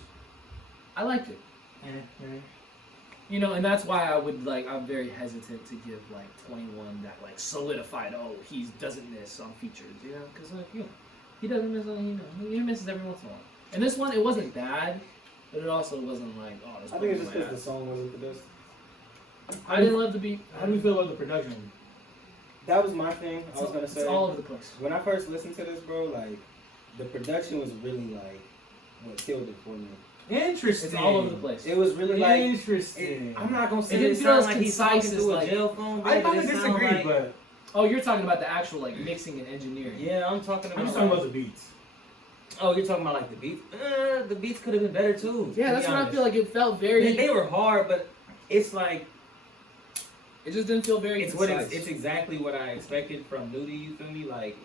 I liked it. You know, and that's why I'm very hesitant to give like 21 that like solidified. Oh, he doesn't miss on features, you know, because like he doesn't miss on he misses every once in a while. And this one, it wasn't bad, but it also wasn't like this. I think it's just because the song wasn't the best. I didn't love the beat. How do we feel about the production? That was my thing. I was gonna It's say. all over the place. When I first listened to this, bro, like the production was really like what killed it for me. Interesting. It's all over the place. It was really like. Interesting. I'm not gonna say It didn't it feel sounds as like he's concise talking as, through like- a jail phone. I but kind it of sound disagree, like, but Oh, you're talking about the actual like mixing and engineering. Yeah, I'm talking about. I'm just talking about the beats. Oh, you're talking about like the beats? The beats could have been better too. Yeah, to that's be what I honest. feel like. It felt very. They were hard, but it's like It just didn't feel very. it's concise. it's exactly what I expected from Nudie. You feel me? Like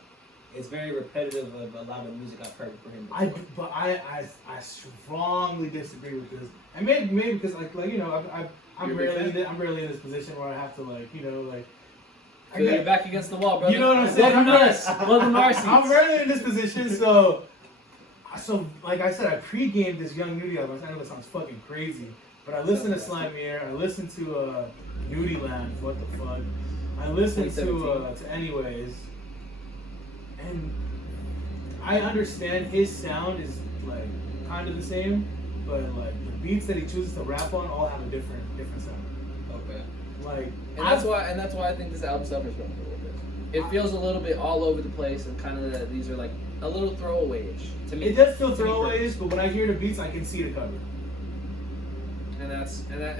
it's very repetitive of a lot of music I've heard from him before. I strongly disagree with this, and maybe because like you know I'm You're a big rarely fan? I'm rarely in this position where I have to like you know like. I Feel got- your back against the wall, brother. You know what I'm saying? Welcome to us. Welcome to our seats. I'm rarely in this position, so like I said, I pre-gamed this Young Nudie album. I know it sounds fucking crazy, but I listened to Slimier, I listened to Nudie Land. What the fuck? I listened to 2017. Anyways, and I understand his sound is like kind of the same, but like the beats that he chooses to rap on all have a different sound. Okay. Like And that's why I think this album suffers from it a little bit. It feels a little bit all over the place, and kind of that these are like a little throwaway-ish to me. it does feel To me throwaways, but when I hear the beats, I can see the cover. And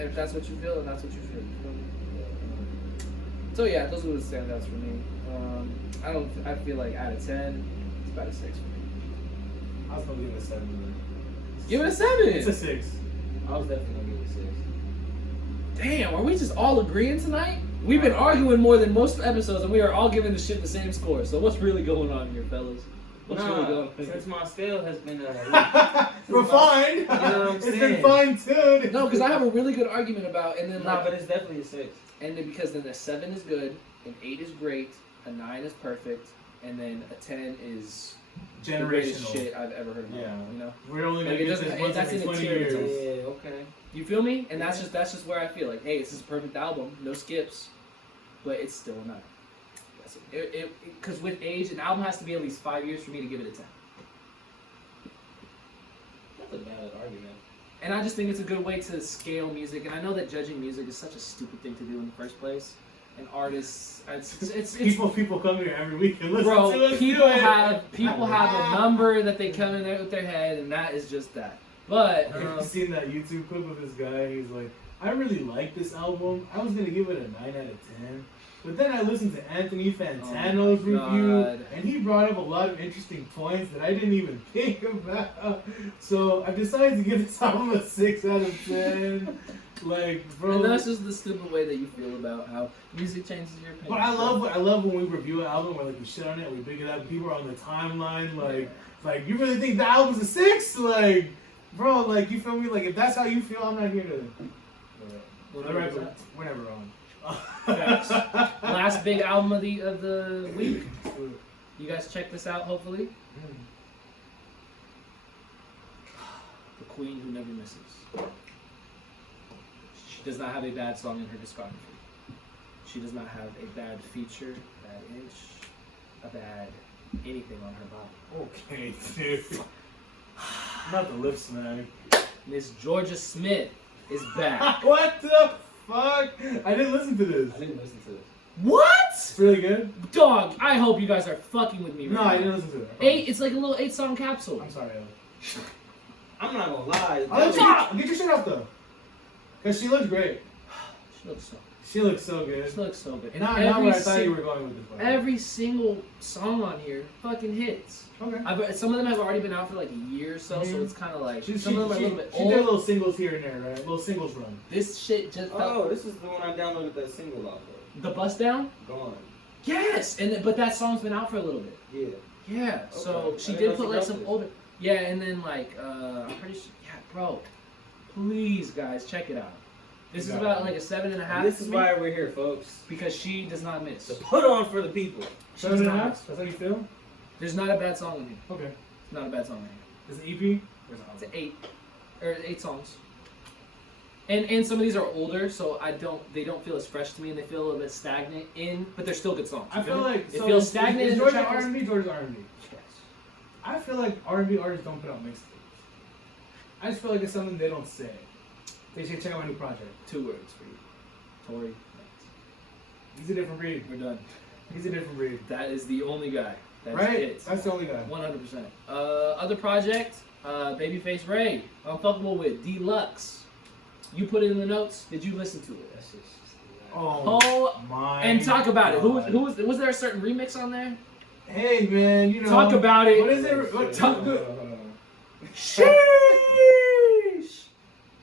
if that's what you feel, then that's what you feel. So yeah, those are the standouts for me. I feel like out of 10, it's about a 6 for me. I was gonna give it a 7. Give it a 7. It's a 6. I was definitely gonna give it a 6. Damn, are we just all agreeing tonight? We've been arguing more than most episodes, and we are all giving the shit the same score. So what's really going on here, fellas? What's really going on? Since my scale has been Refined. You know what I'm It's been saying? fine tuned. No, because I have a really good argument about, and then nah, like, but it's definitely a 6. and then because then a 7 is good, an 8 is great, a 9 is perfect, and then a 10 is the greatest generational. shit I've ever heard. In my Yeah. life, you know. We're only Like, gonna it get doesn't- this once that's every in a 20 tier, years. Yeah, okay. You feel me? And that's just where I feel like, hey, this is a perfect album, no skips, but it's still a 9. That's it. Because with age, an album has to be at least 5 years for me to give it a 10. That's a valid argument. And I just think it's a good way to scale music. And I know that judging music is such a stupid thing to do in the first place. and artists. It's People come here every week and listen to bro. us People do it. have a number that they come in there with their head, and that is just that. But Have you seen that YouTube clip of this guy? He's like, I really like this album. I was gonna give it a 9 out of 10. But then I listened to Anthony Fantano's Oh my review, God. and he brought up a lot of interesting points that I didn't even think about. So I decided to give this album a 6 out of 10. Like, bro. and that's just the stupid way that you feel about how music changes your opinion. But I love when we review an album where like we shit on it, we big it up, people are on the timeline, like you really think the album's a 6? Like, bro, like you feel me? Like if that's how you feel, I'm not here to. We're never wrong. Facts. Last big album of the week. You guys check this out, hopefully. The Queen Who Never Misses. She does not have a bad song in her discography. She does not have a bad feature, a bad inch, a bad anything on her body. Okay, dude. Not the lip smack. Miss Georgia Smith is back. What the fuck? I didn't listen to this. I didn't listen to this. What? It's really good. Dog, I hope you guys are fucking with me right No, now. I didn't listen to it. It's like a little 8-song capsule. I'm sorry, Alex. I'm not gonna lie. Get your shit off though. Cause she looks great. She looks so She looks so good. She looks so good. And Not every, where I thought you were going with this one. every single song on here fucking hits. Okay. Some of them have already been out for like a year or so, so it's kind of like She some of them are a little bit did a old. little singles here and there, right? Little singles run. This shit just felt Oh, this is the one I downloaded that single off of. the bust down. Gone. Yes, but that song's been out for a little bit. Yeah. Yeah, so Okay. she I didn't did know put she like wrote some this. older. Yeah, and then like I'm pretty sure. Yeah, bro, please guys check it out. This is Got about it. like a 7.5. And this for is me, why we're here, folks. because she does not miss. To put on for the people. She does 7.5? not miss. That's how you feel? There's not a bad song in here. Okay. Not a bad song in here. Is it EP? It's an 8 songs. And some of these are older, so they don't feel as fresh to me, and they feel a little bit stagnant but they're still good songs. I feel like it feels stagnant. Is in the Georgia track list. R&B? Georgia's R&B. Yes. I feel like R&B artists don't put out mixtapes. I just feel like it's something they don't say. They should check out my new project. 2 words for you, Tory. He's a different breed. We're done. He's a different breed. That is the only guy. That's Right? it. That's the only guy. 100%. Other project, Babyface Ray, Unfuckable with Deluxe. You put it in the notes. Did you listen to it? That's just. Oh, my And talk about it. God. Who was there a certain remix on there? Hey, man, you know. Talk about it. What is it? What, Talk- Sheesh!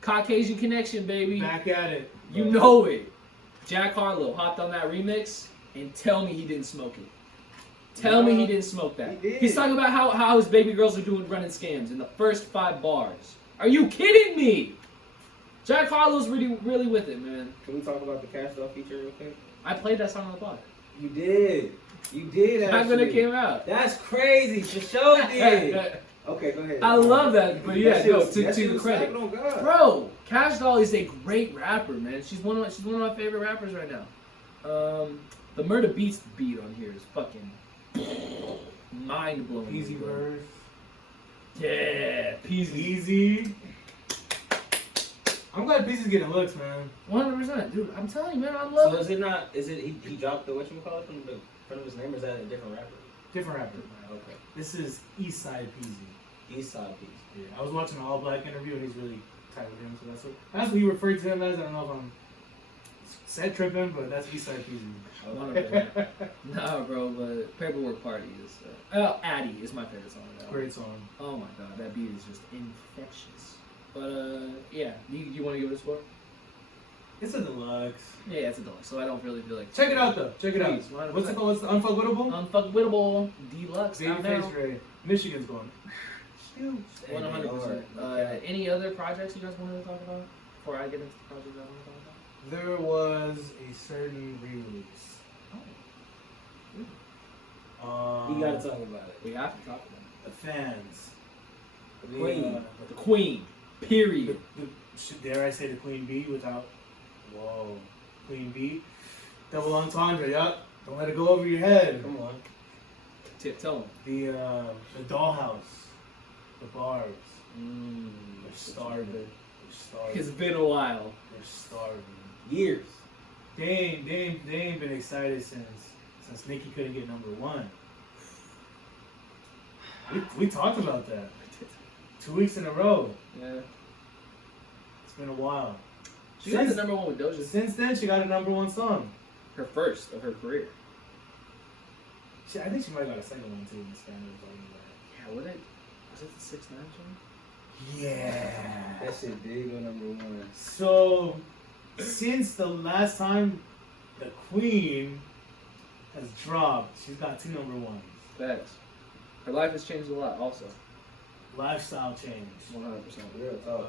Caucasian Connection, baby. Back at it. You know it. Jack Harlow hopped on that remix and tell me he didn't smoke it. Tell me he didn't smoke that. He did. He's talking about how his baby girls are running scams in the first 5 bars. Are you kidding me? Jack Harlow's really with it, man. Can we talk about the Cash Doll feature real quick? I played that song on the pod. You did. You did Back when it actually. came out. That's crazy. For sure did. Okay, go ahead. I love that, but yeah, That shit no, was- to that shit the was credit. slapping on God. Bro, Cash Doll is a great rapper, man. She's one of my favorite rappers right now. The Murder Beats beat on here is fucking mind blowing. Easy verse. Yeah, Peasy. Easy. I'm glad Peasy's getting looks, man. 100%, dude. I'm telling you, man, I So love is it not? Is it he dropped the whatchamacallit from the front of his name, or is that a different rapper? Different rapper. Okay. This is Eastside Peasy. East Side Piece. Yeah, I was watching an All Black interview and he's really tight with him, so that's what he referred to him as. I don't know if I'm set tripping, but that's Eastside Peasy. 100%. Nah, bro, but Paperwork Party is. Addy is my favorite song. Of that Great song. Oh my god, that beat is just infectious. But yeah, you want to give it a score? It's a deluxe. Yeah, it's a deluxe, so I don't really feel like. Check it out though. Check it out. Please, 100%. What's it called? What's the Unfuckwittable? Unfuckwittable Deluxe out now. Babyface Ray. Michigan's going. 100%. Any other projects you guys wanted to talk about before I get into the project I want to talk about? There was a certain release. You gotta talk about it. We have to talk about The fans. The Queen. it. The Queen. Period. Dare I say the Queen Bee without. Whoa. Queen Bee. Double entendre, yup. Don't let it go over your head. Come on. Tell him. The dollhouse. The barbs. They're starving. They're starving. It's been a while. They're starving. Years. they ain't been excited since Nicki couldn't get number one. We talked about that 2 weeks in a row. Yeah. It's been a while. She got the number one with Doja. Since then, she got a number one song. Her first of her career. I think she might have got a second one too in the standards. Yeah, was it the 6ix9ine song? Yeah. That shit did go number one. So, since the last time the Queen has dropped, she's got 2 number ones. Facts. Her life has changed a lot also. Lifestyle change. 100%. Real talk.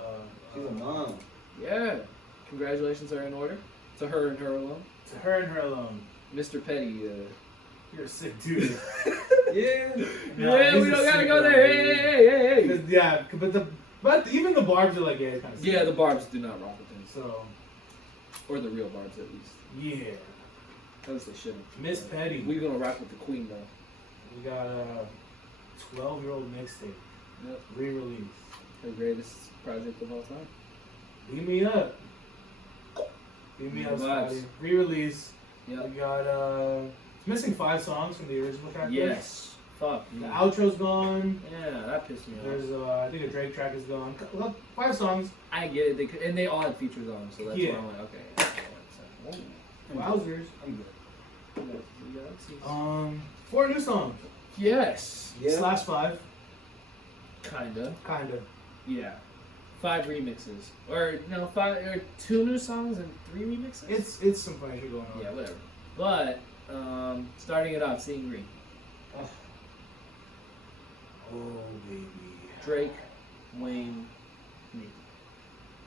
She's a mom. Yeah. Congratulations are in order. To her and her alone. To her and her alone. Mr. Petty, You're a sick dude. Yeah. Nah, yeah, he's we a don't gotta sick go guy, there. dude. Hey. 'Cause, yeah, but even the Barbs are like, yeah, it's kind of Yeah, the Barbs do not rock with him. So, Or the real Barbs at least. yeah. At least they shouldn't. Miss Petty. We gonna rock with the Queen though. We got a 12-year-old mixtape. Yep. Re-release. Her greatest project of all time. Beat me up. Beat me up, Vibes. Scotty. Re-release. Yep. We got it's missing 5 songs from the original track. list. Yes. Fuck. The Yeah. outro's gone. Yeah, that pissed me off. There's I think a Drake track is gone. Well, 5 songs. I get it. They could, and they all had features on them, so that's Yeah. why I'm like, okay. Wowzers. I'm good. Oh. 4 new songs. Yes. Yeah. Slash 5. Kinda. Kind of. Yeah. 5 remixes, or no, 5 or 2 new songs and 3 remixes. It's some funny shit going on. Yeah, whatever. But starting it off, Seeing Green. Oh baby. Drake, Wayne, Nicki.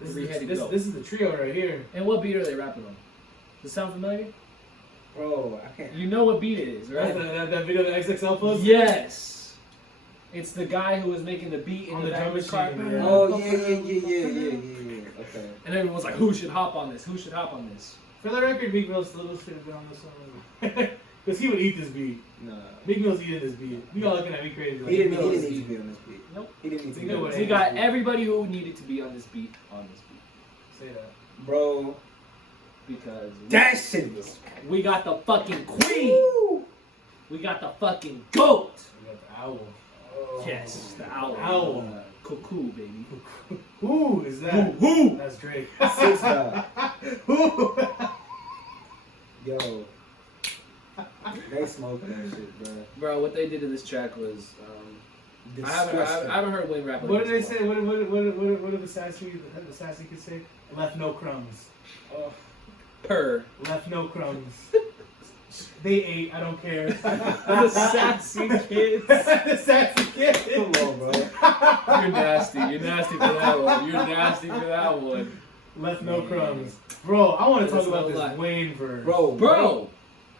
This Three-headed is, goat. this is the trio right here. And what beat are they rapping on? Does it sound familiar? Bro, I can't. You know what beat it is, right? That video that XXL posted? Yes. It's the guy who was making the beat in On the the back drum of his car. machine, yeah. Oh, yeah. Okay. And everyone was like, who should hop on this? Who should hop on this? For the record, Meek Mill still should have been on this one. Because he would eat this beat. Nah. Meek Mill's eating this beat. You all looking at me crazy. Like, He didn't Mills. need to be on this beat. Nope. He didn't need to You be know on what this He it beat. got everybody who needed to be on this beat on this beat. Say that. Bro, Because that shit was. we got the fucking queen. We got the fucking goat. We got the owl. Yes, the owl. Owl. Cuckoo, baby. Who is that? Who? That's Drake. 6ix9ine. Who? Yo. They smoked that shit, bro. Bro, what they did to this track was I Disgusting. haven't heard Wayne rap like What did they this say? before. What did the sassy kids say? Left no crumbs. Oh. Per Left no crumbs. They ate. I don't care. the sassy kids. The sassy kids. Come on, bro. You're nasty. You're nasty for that one. You're nasty for that one. Left no crumbs. Bro, I want to talk That's about no this lie. Wayne verse. Bro,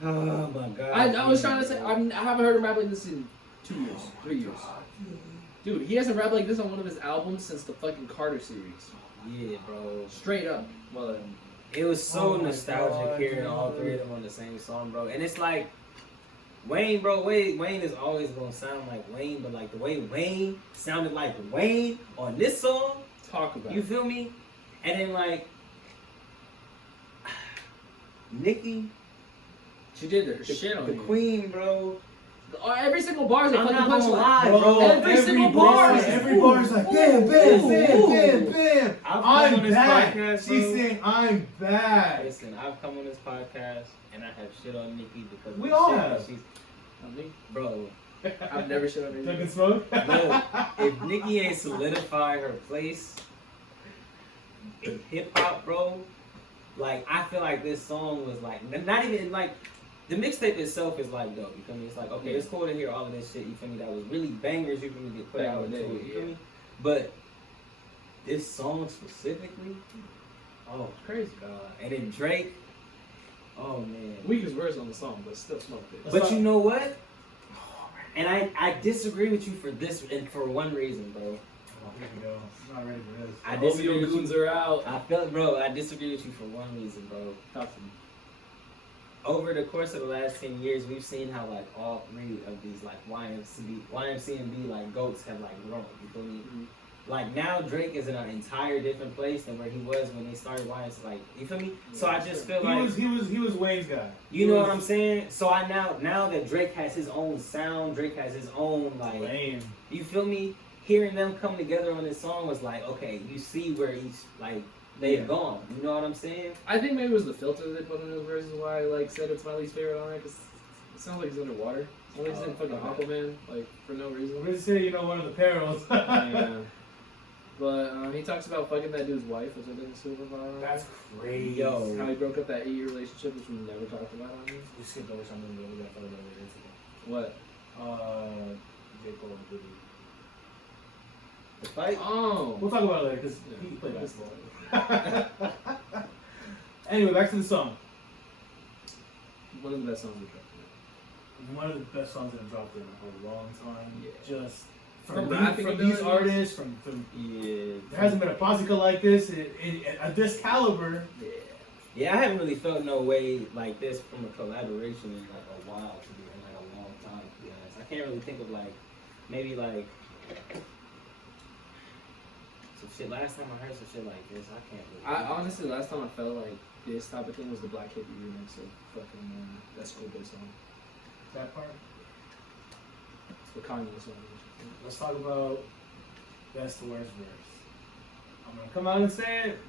Oh my god. I was trying to say I haven't heard him rap like this in 2 years, 3 years. Dude, he hasn't rapped like this on one of his albums since the fucking Carter series. Yeah, bro. Straight up. Well, It was so Oh my nostalgic God, hearing all dude. 3 of them on the same song, bro. And it's like Wayne, bro. Wayne is always gonna sound like Wayne, but like the way Wayne sounded like Wayne on this song, talk about you it. feel me? And then like Nicki, She did her shit on the you. queen, bro. Every single bar is a I'm fucking not gonna punchline. lie, Bro, bro. Every single bar. Every bar is like bam, bam, bam, bam, bam. I've come I'm on this back. podcast, She's bro. saying I'm back. Listen, I've come on this podcast and I have shit on Nicki because We of the all shit have. that she's, On me? bro. I've never shit on Dunkin' anyone. Smoke. No, if Nicki ain't solidified her place in hip hop, bro, like I feel like this song was like not even like the mixtape itself is like dope. You feel me? It's like okay, it's cool to hear all of this shit. You feel me? That was really bangers. You feel me? Get put Back out in the into day, it. You feel yeah. me? But this song specifically, oh It's crazy. god, and then Drake, oh man. Weakest verse on the song, but still smoked it. But you know what? And I disagree with you for this and for one reason, bro. Oh, here we go. I'm not ready for this. I OVO disagree with goons you. are out. I felt, bro. I disagree with you for one reason, bro. Talk to me. Over the course of the last 10 years, we've seen how like all 3 of these like YMCMB like goats have like grown. You feel me? Mhm. like now Drake is in an entire different place than where he was when they started YNC. Like, you feel me? So I just feel like He was Wayne's guy. you know what I'm saying. So I now that Drake has his own sound, Drake has his own like. Wayne. You feel me? Hearing them come together on this song was like, okay, you see where each like they've gone. You know what I'm saying? I think maybe it was the filter they put in his verses why I like said it's my least favorite on it because it sounds like he's underwater. It sounds like he's in fucking Aquaman, like for no reason. We're just saying, you know, one of the perils. Yeah. But he talks about fucking that dude's wife, which I think is super fun. That's crazy. Yo. How he broke up that 8-year relationship, which we never talked about on here. We skipped over something that we got talked about later today. What? J. Cole and Diddy. The fight. Oh. We'll talk about it later because he played basketball. Anyway, back to the song. One of the best songs we dropped. One of the best songs that have dropped in a long time. Yeah. Just From from rapping these abilities? artists, Yeah. there hasn't been a Posica like this at this caliber. Yeah. Yeah, I haven't really felt no way like this from a collaboration in like a while, to be in like a long time, to be honest. I can't really think of like maybe like some shit. Last time I heard some shit like this, I can't really. I honestly, last time I felt like this type of thing was the Black Hippie remix of fucking that Schoolboy song. That part. It's the Kanye song. Let's talk about best to worst verse. I'm gonna come out and say it.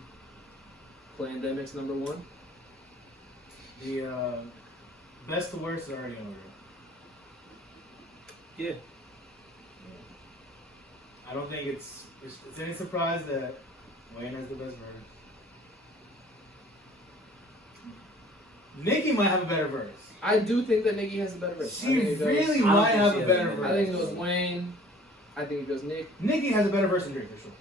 Plandemic's number 1. The best to worst is already over. Yeah. I don't think it's any surprise that Wayne has the best verse. Nicki might have a better verse. I do think that Nicki has a better verse. I She think it goes- really I don't might think have she a has better a verse. I think it goes Wayne. I think it goes Nick. Nicki has a better verse than Drake for sure.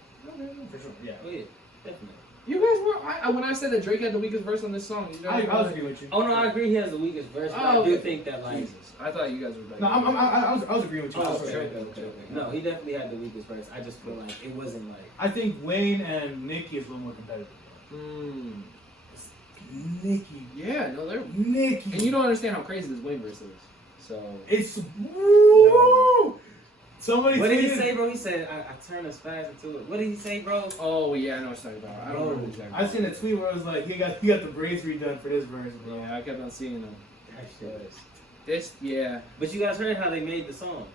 For sure, yeah. Oh yeah, definitely. You guys were when I said that Drake had the weakest verse on this song. You I guys was were agreeing with you. Oh no, I agree. He has the weakest verse, but Oh, I do okay. think that like. Jesus. I thought you guys were better. No, I was agreeing with you. Oh, for okay, sure. okay. No, he definitely had the weakest verse. I just feel like it wasn't like. I think Wayne and Nicki is a little more competitive. Mm. Nicki. Yeah, no, they're. Nicki. And you don't understand how crazy this Wayne verse is. So. It's woo. Somebody. What did he tweeted- say, bro? He said, I turned us fast into it. What did he say, bro? Oh yeah, I know what you're talking about. I don't Bro, remember exactly. I seen a tweet where it was like he got the braids redone for this verse, bro. Yeah, I kept on seeing them. That shit was- This, yeah. But you guys heard how they made the song.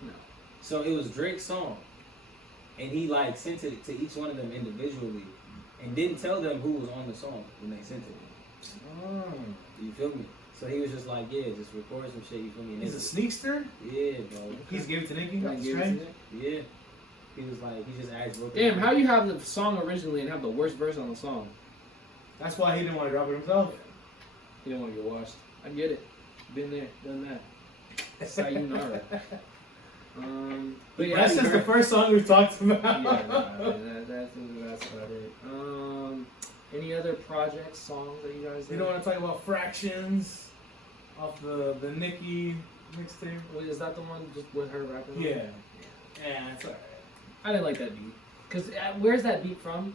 No. So it was Drake's song. And he like sent it to each one of them individually. And didn't tell them who was on the song when they sent it. Oh. You feel me? So he was just like, yeah, just record some shit, you feel me? And He's a it's- sneakster. Yeah, bro. He's gave it to Nicki. Like, That's gave it to right. Nick. Yeah. He was like, he just asked real Damn, how you have the song originally and have the worst verse on the song? That's why he didn't want to drop it himself. You don't want to get washed. I get it. Been there, done that. Sayonara. But yeah, That's just the first song we've talked about. yeah, nah, that's about it. Any other projects, songs that you guys You don't want to talk about Fractions off the Nicki mixtape? Wait, is that the one just with her rapping? Yeah. Yeah, it's alright. I didn't like that beat. Cause where's that beat from?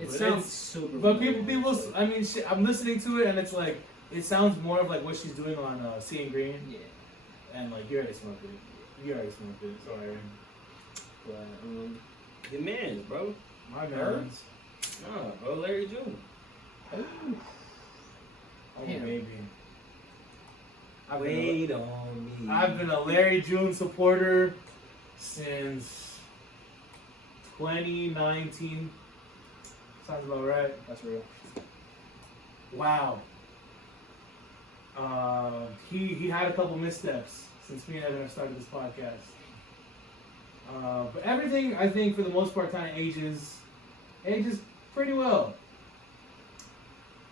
It But sounds it's- super. But familiar. I mean, shit, I'm listening to it and it's like, it sounds more of like what she's doing on Seeing Green. Yeah. And like, you already smoked it. You already smoked it, sorry. But The man's, bro. My Her? man's. Nah, bro, Larry June. Oh, Damn. baby. Wait on me. I've been a Larry June supporter since 2019. Sounds about right. that's real. Wow. He had a couple missteps since me and Evan have started this podcast. But everything, I think, for the most part, kind of ages pretty well.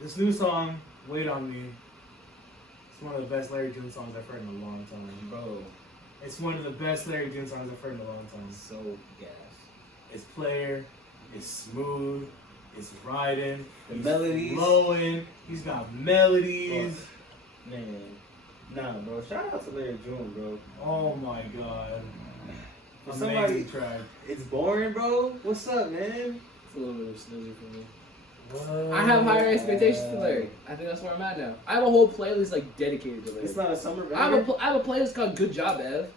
This new song, Wait on Me, it's one of the best Larry June songs I've heard in a long time. Bro, It's one of the best Larry June songs I've heard in a long time. so gas. It's player, it's smooth, it's riding, The he's melodies. flowing, he's got melodies. Man. Nah, bro. Shout out to Larry June, bro. Oh my god. For Amazing somebody- track. It's boring, bro. What's up, man? It's a little bit of a snoozer for me. What? I have higher expectations for Larry. I think that's where I'm at now. I have a whole playlist like dedicated to Larry. It's not a summer I have banger. a playlist called Good Job, Ev.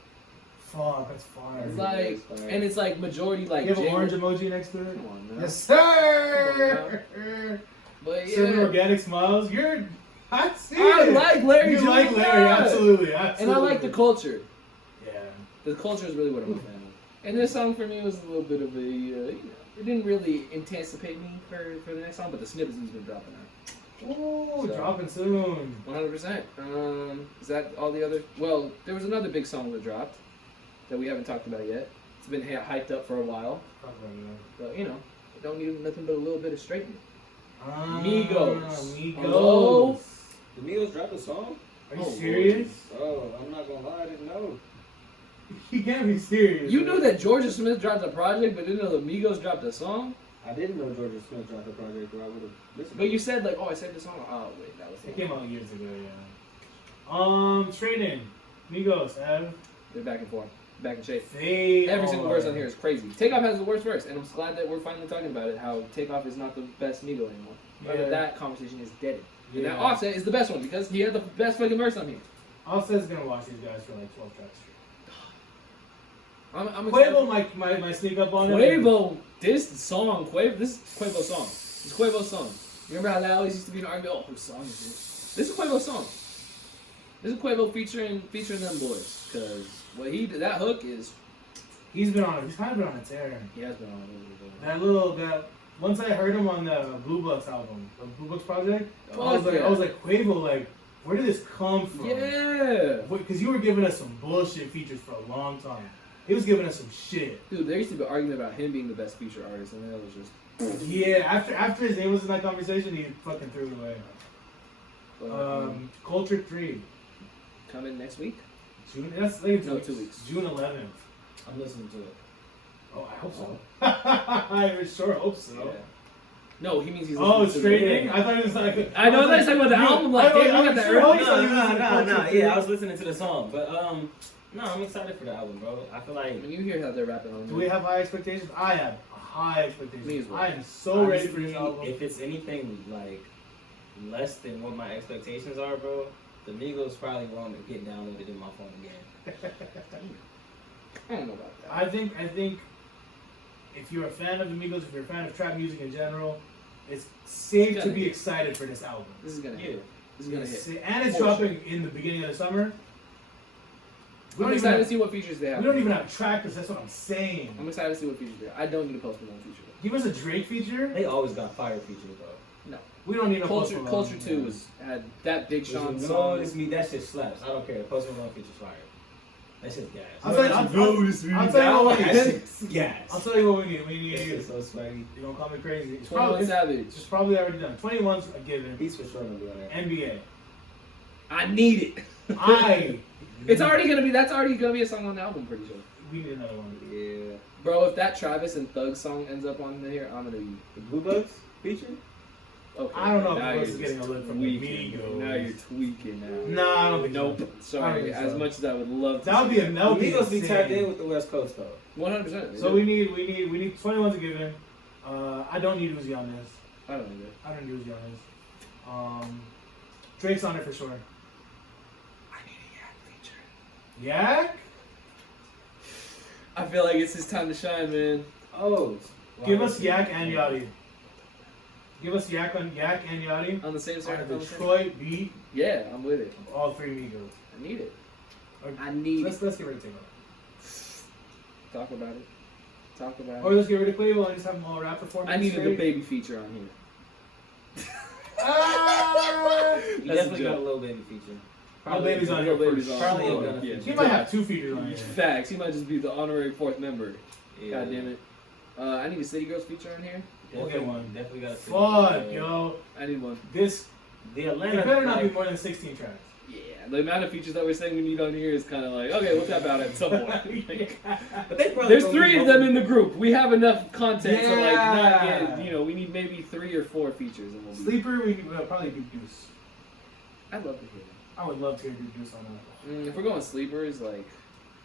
Fuck, that's fire. It's like, and it's like majority like. You have an J- orange emoji next to it? Come on, man. Yes, sir! But Serving yeah, organic smiles. I see I it. like Larry. You June like Larry, Lott. absolutely. And I like the culture. Yeah. The culture is really what I'm a fan of. And this song for me was a little bit of a, it didn't really anticipate me for the next song, but the snippets he's been dropping out. Oh, So- dropping soon. 100%. Is that all the other? Well, there was another big song that dropped that we haven't talked about yet. It's been hyped up for a while, but it don't need nothing but a little bit of straightening. Migos. Migos. Hello? The Migos dropped a song? Are you Oh, serious? Oh, I'm not gonna lie, I didn't know. You can't be serious. You knew that Georgia Smith dropped a project, but didn't know the Migos dropped a song? I didn't know Georgia Smith dropped a project, or I would have listened. But you said like, oh, I saved the song. Oh wait, that was It came out years ago, yeah. Straight in. Migos have They're back and forth, back in shape. they Every single are- verse on here is crazy. Takeoff has the worst verse, and I'm glad that we're finally talking about it. How Takeoff is not the best Migo anymore. Yeah. That conversation is dead. And Yeah. now Offset is the best one because he had the best fucking verse on here. Offset's gonna watch these guys for like 12 tracks straight. I'm Quavo might sneak up on him. Quavo, this is Quavo's song. It's Quavo's song. Remember how that always used to be an argument? Oh, whose song is this? This is Quavo's song. This is Quavo featuring them boys. Cause what he did, that hook is, He's kind of been on a tear. he has been on a That once I heard him on the Blue Bucks album, the Blue Bucks project, Fuck I yeah. was like, Quavo, like, where did this come from? Yeah. Because you were giving us some bullshit features for a long time. He was giving us some shit. Dude, there used to be an argument about him being the best feature artist, and that was just. Yeah, after his name was in that conversation, he fucking threw it away. Culture 3. Coming next week. June, that's like No, 2 weeks. June 11th. I'm listening to it. Oh, I hope so. I sure hope so. Yeah. No, he means he's. Oh, listening to straightening? the- I thought it was like. I know that's like about the album. Like, damn, you got that sure early. hope so. You listened to Culture 3. Yeah, I was listening to the song, but no, I'm excited for the album, bro. I feel like When you hear how they're rapping on Do it, we have high expectations? I have high expectations. Me as well. I am so ready for honestly, this album. if it's anything like less than what my expectations are, bro, the Migos probably won't get downloaded in my phone again. I don't know about that. I think if you're a fan of the Migos, if you're a fan of trap music in general, it's safe It's to gonna be hit. excited for this album. This is gonna Yeah. hit. This is gonna hit. And it's For dropping in the beginning of the summer. We I'm don't, even excited to have, see what features they have. we don't even have trackers, that's what I'm saying. I'm excited to see what features they have. I don't need a Post Malone feature. Give us a Drake feature. They always got fire features, bro. We don't need a Post Culture, Malone. Culture 2 had that Big Sean Listen, song. notice me, that shit slaps. I don't care. Post Malone features fire. That shit's gas. I'll tell you what we That need. shit's gas. I'll tell you what we need. That We shit's need. so swaggy. You're gonna call me crazy. 21 Savage. It's probably already done. 21's a given. He's for sure gonna be on that. NBA. I need it. That's already gonna be a song on the album, pretty sure. We need another one. Yeah. Bro, if that Travis and Thug song ends up on here, I'm gonna be. The Blue Bucks feature? Okay. I don't know if now Blue Bucks you're is getting a look from the tweaking. Migos. Now you're tweaking now. Nah, I don't think Nope. so. I Sorry. don't think As so. much as I would love to. That would be The Migos be tapped in with the West Coast, though. 100%. So we need 21's a given. I don't need Uzi on this. I don't need it. I don't need Uzi on this. Drake's on it for sure. I need a Yak feature. Yak? I feel like it's his time to shine, man. Oh. Give us Yak and Yachty. Give us Yak and Yachty. On the same On side. a Detroit beat. Yeah, I'm with it. All three Migos. I need it. Or- I need Let's it. get rid of Taylor. Talk about it. Talk about Or it. let's get rid of Quavo and just have them all rap performance. I need a straight. good baby feature on here. Ah! You That's a definitely got a joke. little baby feature. Lil Baby's on here Lil Baby's for on Probably here. gonna Yeah. He might have two features on here. Facts. He might just be the honorary fourth member. Yeah. God damn it. I need a City Girls feature on here. We'll get one. Definitely got a Fuck, yo. I need one. This, The it Atlanta. better not be like, more than 16 tracks. Yeah, the amount of features that we're saying we need on here is kind of like, okay, we'll tap out at some point. Like, But they probably there's gonna three be of them in the group. We have enough content to like not Yeah. get, we need maybe 3 or 4 features and we'll be. Sleeper, we could probably do Deuce. I'd love to hear that. I would love to hear Deuce on that. If we're going sleepers, like,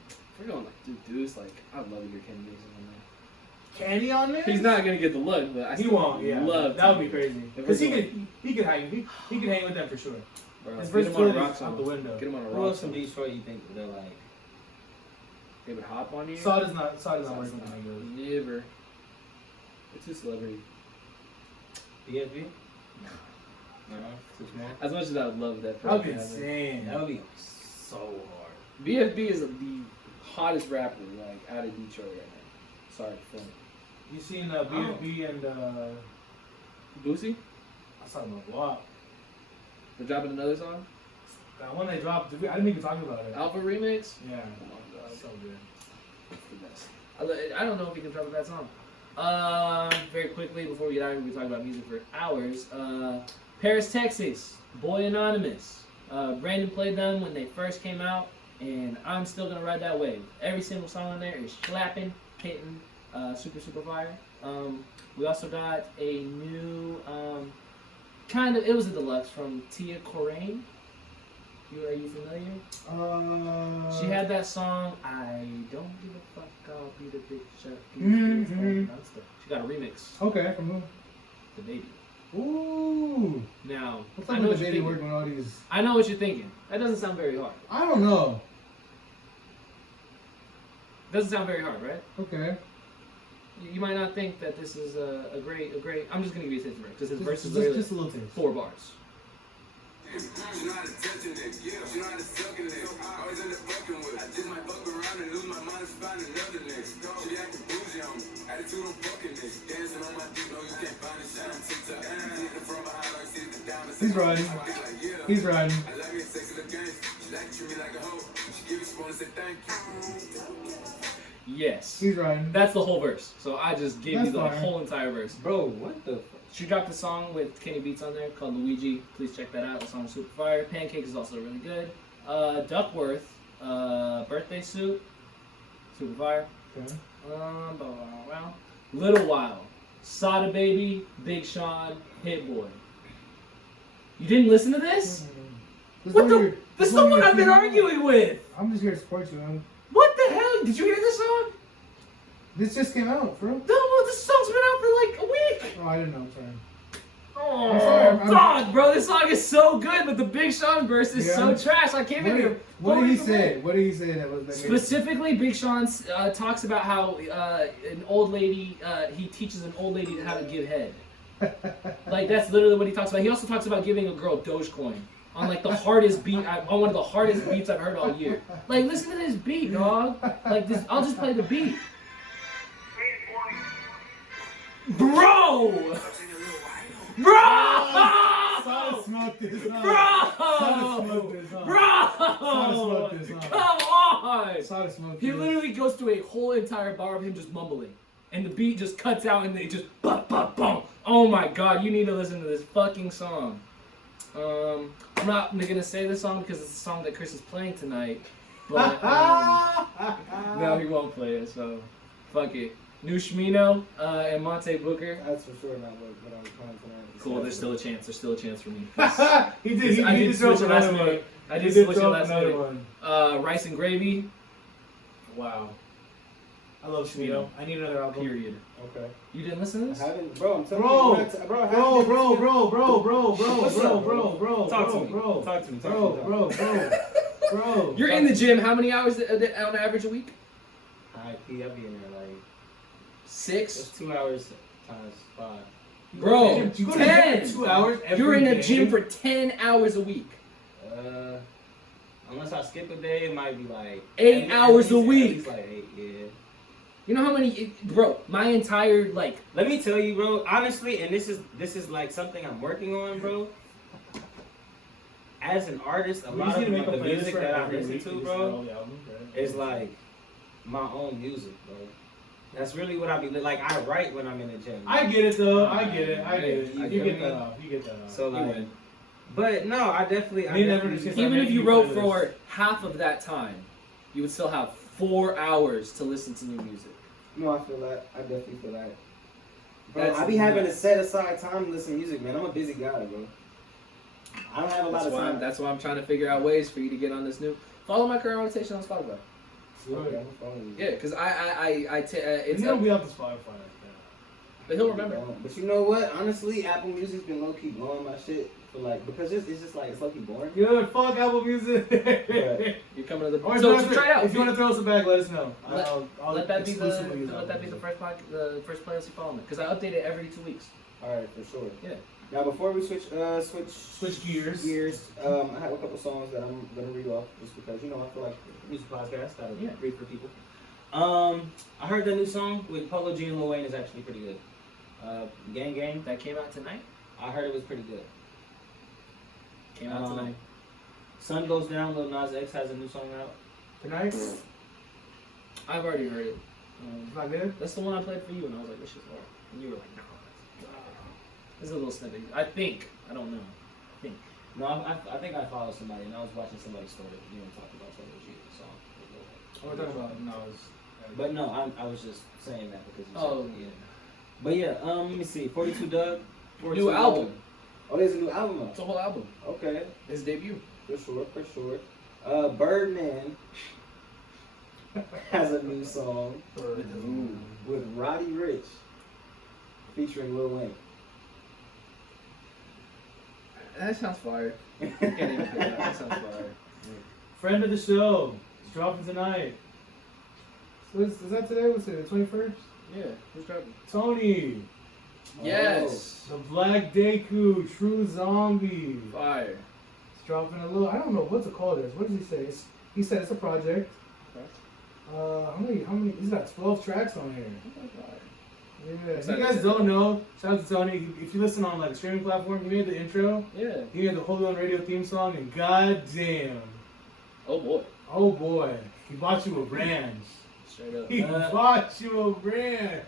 if we're going like Deuce, like, I'd love to hear Kenny Mason on that. Can he on there? He's not gonna get the look, but I He still won't. Yeah, love that would to be crazy. If Because we're he could hang. He could hang with them for sure. Bro, His get him on a versatility rock is song. out the window. Get him on a Who rock else from song. Detroit you think they're like? they would hop on you. Saw does not Saw's working not. like those. Never. It's a celebrity. BFB? No, too small. As much as I would love that. That'd be to happen. insane. That would be so hard. BFB is the hottest rapper like out of Detroit right now. Sorry, Phil. You seen BFB and Boosie? I saw them a lot. They're dropping another song. That one they dropped, I didn't even talk about it. Alpha remix. Yeah, Oh my god, so good. it's the best. I don't know if you can drop a bad song. Very quickly before we get out, we'll be talking about music for hours. Paris, Texas, Boy Anonymous. Brandon played them when they first came out, and I'm still gonna ride that wave. Every single song on there is slapping, hitting, super fire. We also got a new it was a deluxe from Tia Corain. Are you familiar? She had that song, I don't give a fuck, I'll be the big shot. She got a remix, Okay, from who? The Baby. Ooh. Now, What's I up know with what the you're baby thinking. working with all these? I know what you're thinking. That doesn't sound very hard. I don't know. Doesn't sound very hard, right? Okay. You might not think that this is a great. I'm just gonna give you a taste of it because his verse is Just, literally just a little taste. 4 bars. She know how to touch a nigga, yeah. She know how to suck a nigga. Always in the fucking with. I just might fuck around and lose my mind and find another nigga. She be acting bougie on me. Attitude on fucking nigga. Dancing on my dick, no you can't find it. Shit on TikTok. Hitting from behind like sitting down. He's riding. He's riding. I love you, sexy little game. She like to treat me like a hoe. She give you spoon and say thank you. Yes, He's riding. that's the whole verse. So I just gave you That's the fine. whole entire verse. Bro, what the fuck? She dropped a song with Kenny Beats on there called Luigi. Please check that out. The song is super fire. Pancake is also really good. Duckworth, birthday suit, super fire. Okay. Blah, blah, blah. Little While, Sada Baby, Big Sean, Hit Boy. You didn't listen to this? What the? This is the one I've been arguing with. I'm just here to support you, man. What the hell? Did you hear this song? This just came out, bro. No, this song's been out for like a week. Oh, I didn't know. Sorry. Oh, sorry, I'm- God, bro, this song is so good, but the Big Sean verse is so Yeah. trash. I can't even. What did he fully say? believe. What did he say that was that made- Specifically, Big Sean talks about how an old lady, he teaches an old lady how to give head. Like, that's literally what he talks about. He also talks about giving a girl Dogecoin on like the hardest beat, on one of the hardest beats I've heard all year. Like, listen to this beat, dog. Like this, I'll just play the beat. Bro! Sada Bro! smoked this, huh? Bro! Sada smoked this, huh? Bro! smoked this, huh? Come on! Sada smoked He this. literally goes through a whole entire bar of him just mumbling. And the beat just cuts out and they just bum, bum, bum. Oh my god, you need to listen to this fucking song. I'm not gonna say the song because it's a song that Chris is playing tonight. But no, he won't play it, so fuck it. New Shmino and Monte Booker. That's for sure not what I was playing tonight. Cool, there's still a chance. There's still a chance for me. He did. I He did did throw switch up it last another one. minute. I He did did switch it throw up last another minute. one. Rice and Gravy. Wow. I love Shmino. I need another album. Period. Okay. You didn't listen to I this? haven't, bro. I'm telling Bro, you, I haven't Bro, listened bro, to- bro, bro, bro, bro, What's bro, up, bro, bro, Talk bro, to me. bro, Talk to me. bro, bro, bro. You're in the gym how many hours on average a week? I'll be in there like 6? it's 2 hours times 5. Bro, You go to the gym 10. for 2 hours every You're in the day? gym for 10 hours a week. Unless I skip a day, it might be like 8 hours a at week. least like 8, yeah. You know how many, bro, my entire, like, Let me tell you, bro. Honestly, and this is like something I'm working on, bro. As an artist, a We lot just of need to make a the playlist music for that I every listen week to, and bro, listen to all the albums, right? is like my own music, bro. That's really what I be like. I write when I'm in the gym. I get it though. I get it. I get it. You You feel get me? that off. You get that off. So you like, win. but no, I They never definitely just- Even if you making wrote playlists. for half of that time, you would still have 4 hours to listen to new music. No, I feel that. I definitely feel that. Bro, That's- I be having to set aside time to listen to music, man. I'm a busy guy, bro. I don't have a lot of time. That's why I'm trying to figure out ways for you to get on this new. Follow my current rotation on Spotify. Okay, I'm following you. Yeah, because it's He'll be up to Spotify like but he'll remember. But you know what? Honestly, Apple Music's been low key blowing my shit for like because it's just like it's low-key boring. Good, fuck Apple Music. You're coming to the Or so try it out. if you want to throw us a bag, let us know. Let- I'll Let that be exclusively use the Apple Music. first playlist you follow me because I update it every 2 weeks. All right, for sure. Yeah. Now before we switch gears. I have a couple songs that I'm gonna read off just because I feel like music podcast gotta read for people. I heard the new song with Polo G and Lil Wayne is actually pretty good. Gang Gang. That came out tonight. I heard it was pretty good. Came out tonight. Sun Goes Down. Lil Nas X has a new song out. Tonight? I've already heard it. It's not good? That's the one I played for you, and I was like, "This shit's hard," and you were like, "No." This is a little snippet. I think. I don't know. No, I think I followed somebody and I was watching somebody story talk about Polo G song. Oh, we're talking about Nas. But no, I was just saying that because you Oh, said, yeah. But yeah, let me see. 42 Doug. 42 New Doug. album. Oh, there's a new album out. It's a whole album. Okay, His debut. for sure. Birdman has a new song with Roddy Ricch featuring Lil Wayne. That sounds fire. I can't even pick that. That sounds fire. Friend of the show. It's dropping tonight. Is that today? What's it? The 21st? Yeah. Who's dropping? Tony. Yes. The Black Deku, True Zombie. Fire. It's dropping a little. I don't know what to call this. What does he say? He said it's a project. Okay. How many? He's got 12 tracks on here. Fire. Yeah. If you guys don't know, shout out to Tony. If you listen on like a streaming platform, he made the intro. Yeah. He made the Holy One Radio theme song, and goddamn, Oh boy. oh boy, he bought you a branch. Straight up. He bought you a branch.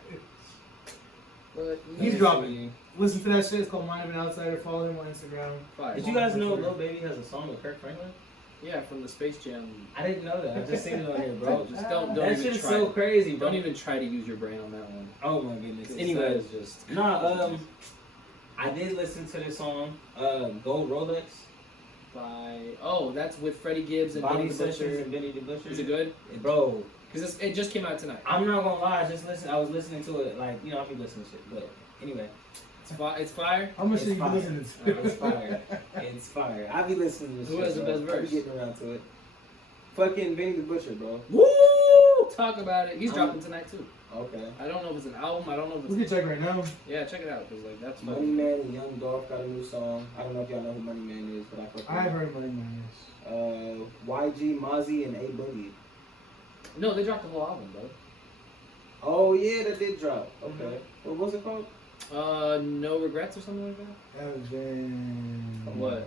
But He's dropping. Listen to that shit. It's called Mind of an Outsider. Follow him on Instagram. Fire. Did you guys know Lil Baby has a song with Kirk Franklin? Yeah, from the Space Jam. I didn't know that. I just seen it on here, bro. Just don't That even shit's try. so crazy, bro. Don't even try to use your brain on that one. Oh my goodness. 'Cause Anyway, that is just. I did listen to this song, Gold Rolex By that's with Freddie Gibbs and Bobby Benny the Sessions Butcher. and Benny the Butcher. Is it good? Bro, Because it just came out tonight. I'm not gonna lie, I was listening to it, like, I be listening to shit, but anyway. It's fire. How much It's are you fire. listening to? It's fire. It's fire. I be listening to this Who shit. has the so best I be verse? getting around to it. Fucking Benny the Butcher, bro. Woo! Talk about it. He's Um, dropping tonight too. Okay. I don't know if it's an album. I don't know if We it's. can check right now. Yeah, check it out because like that's Money fun. Man and Young Dolph got a new song. I don't know if y'all know who Money Man is, but I fucking I've heard Money Man. YG, Mozzie, and A Boogie. No, they dropped the whole album, bro. Oh yeah, that did drop. Okay. Mm-hmm. What was it called? No regrets or something like that. And then What?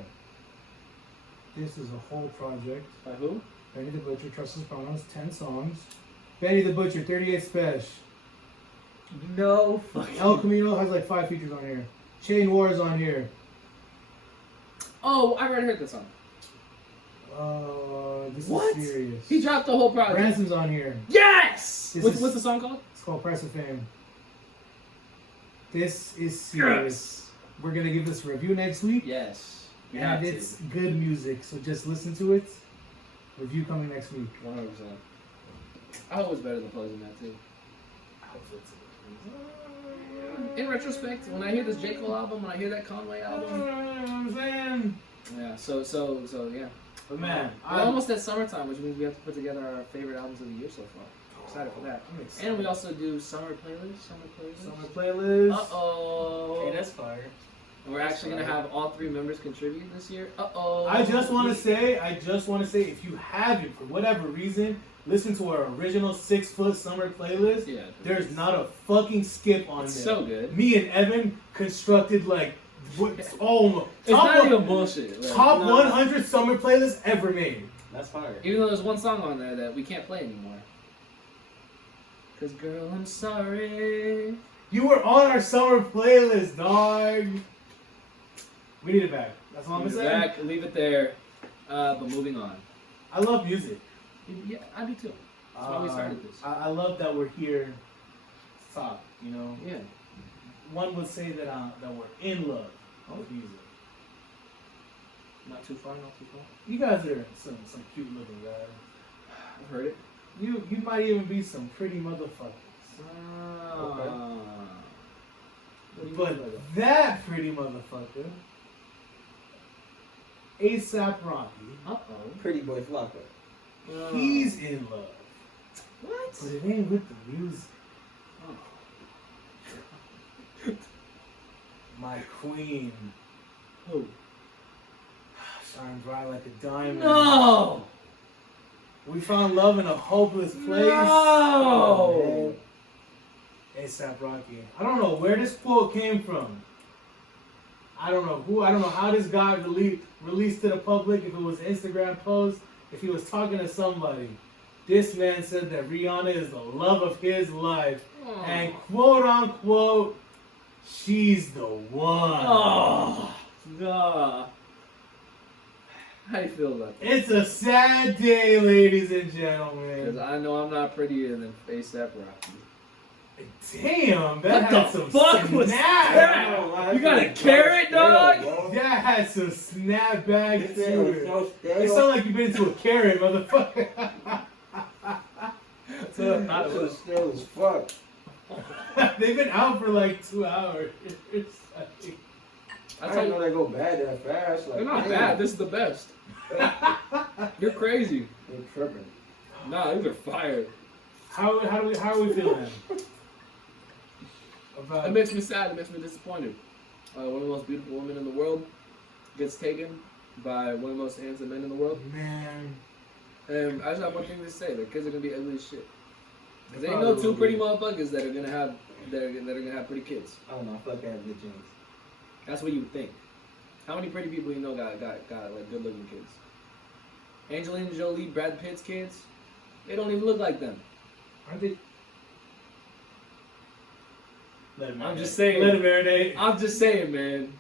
This is a whole project. By who? Benny the Butcher, Trust His Promise, 10 songs. Benny the Butcher, 38 Special. No fucking. El Camino has like 5 features on here. Chain Wars on here. Oh, I already heard that song. This What? is serious. He dropped the whole project. Ransom's on here. Yes. This What's is- the song called? It's called Price of Fame. This is serious. We're gonna give this a review next week. Yes. We And have to. it's good music, so just listen to it. Review coming next week. 100%. I hope it's better than Poison that too. In retrospect, when I hear this J. Cole album, when I hear that Conway album, I'm saying. yeah. So yeah. But man, We're almost at summertime, which means we have to put together our favorite albums of the year so far. Excited for that. I'm excited. And we also do summer playlist. Summer playlist. Uh-oh. Hey, that's fire. And we're actually gonna have all 3 members contribute this year. Uh-oh. I just want to say, if you haven't, for whatever reason, listen to our original 6 Foot Summer playlist. Yeah. There's not a fucking skip on It's there. so good. Me and Evan constructed like It's not even bullshit. Like, top No. 100 summer playlists ever made. That's fire. even though there's one song on there that we can't play anymore. Cause girl, I'm sorry. You were on our summer playlist, dog. We need it back. That's all I'm Leave it saying. back, leave it there. But moving on. I love music. Yeah, I do too. That's why we started this. I love that we're here to talk. You know, Yeah. one would say that that we're in love with music. Not too far, not too far. You guys are some cute looking guys. I've heard it. You might even be some pretty motherfuckers. What do you But mean by that? that pretty motherfucker ASAP Rocky. Uh-oh. Pretty Boy Flocka. He's in love. What? But it ain't with the music. My queen. Who? Shine bright like a diamond. No! We found love in a hopeless place. No! ASAP Rocky. I don't know where this quote came from. I don't know who. I don't know how this got released to the public. If it was an Instagram post, if he was talking to somebody. This man said that Rihanna is the love of his life, and quote unquote, she's the one. Oh, nah. How do you feel about that? It's a sad day, ladies and Because gentlemen. I know I'm not prettier than ASAP Rocky. Damn, that What had the some fuck was snap. that? You got a carrot, dog? That had some snap back It's to it. so It stale. sounds like you've been to a carrot, motherfucker. That's what I thought it was. Stale as fuck. They've been out for like 2 hours. I didn't know they go bad that fast. Like, They're not damn. bad. This is the best. You're crazy. They're tripping. Nah, these are fire. How are we feeling? About It makes me sad. It makes me disappointed. One of the most beautiful women in the world gets taken by one of the most handsome men in the world. man. And I just have one thing to say: their kids are gonna be ugly as shit. Cause They ain't no probably two will pretty be. motherfuckers that are gonna have pretty kids. I don't know. I feel like they have good genes. That's what you would think. How many pretty people you know got like good looking kids? Angelina Jolie, Brad Pitt's kids, they don't even look like them. Aren't they? Let him I'm marinate. just saying. Let him marinate. I'm just saying, man.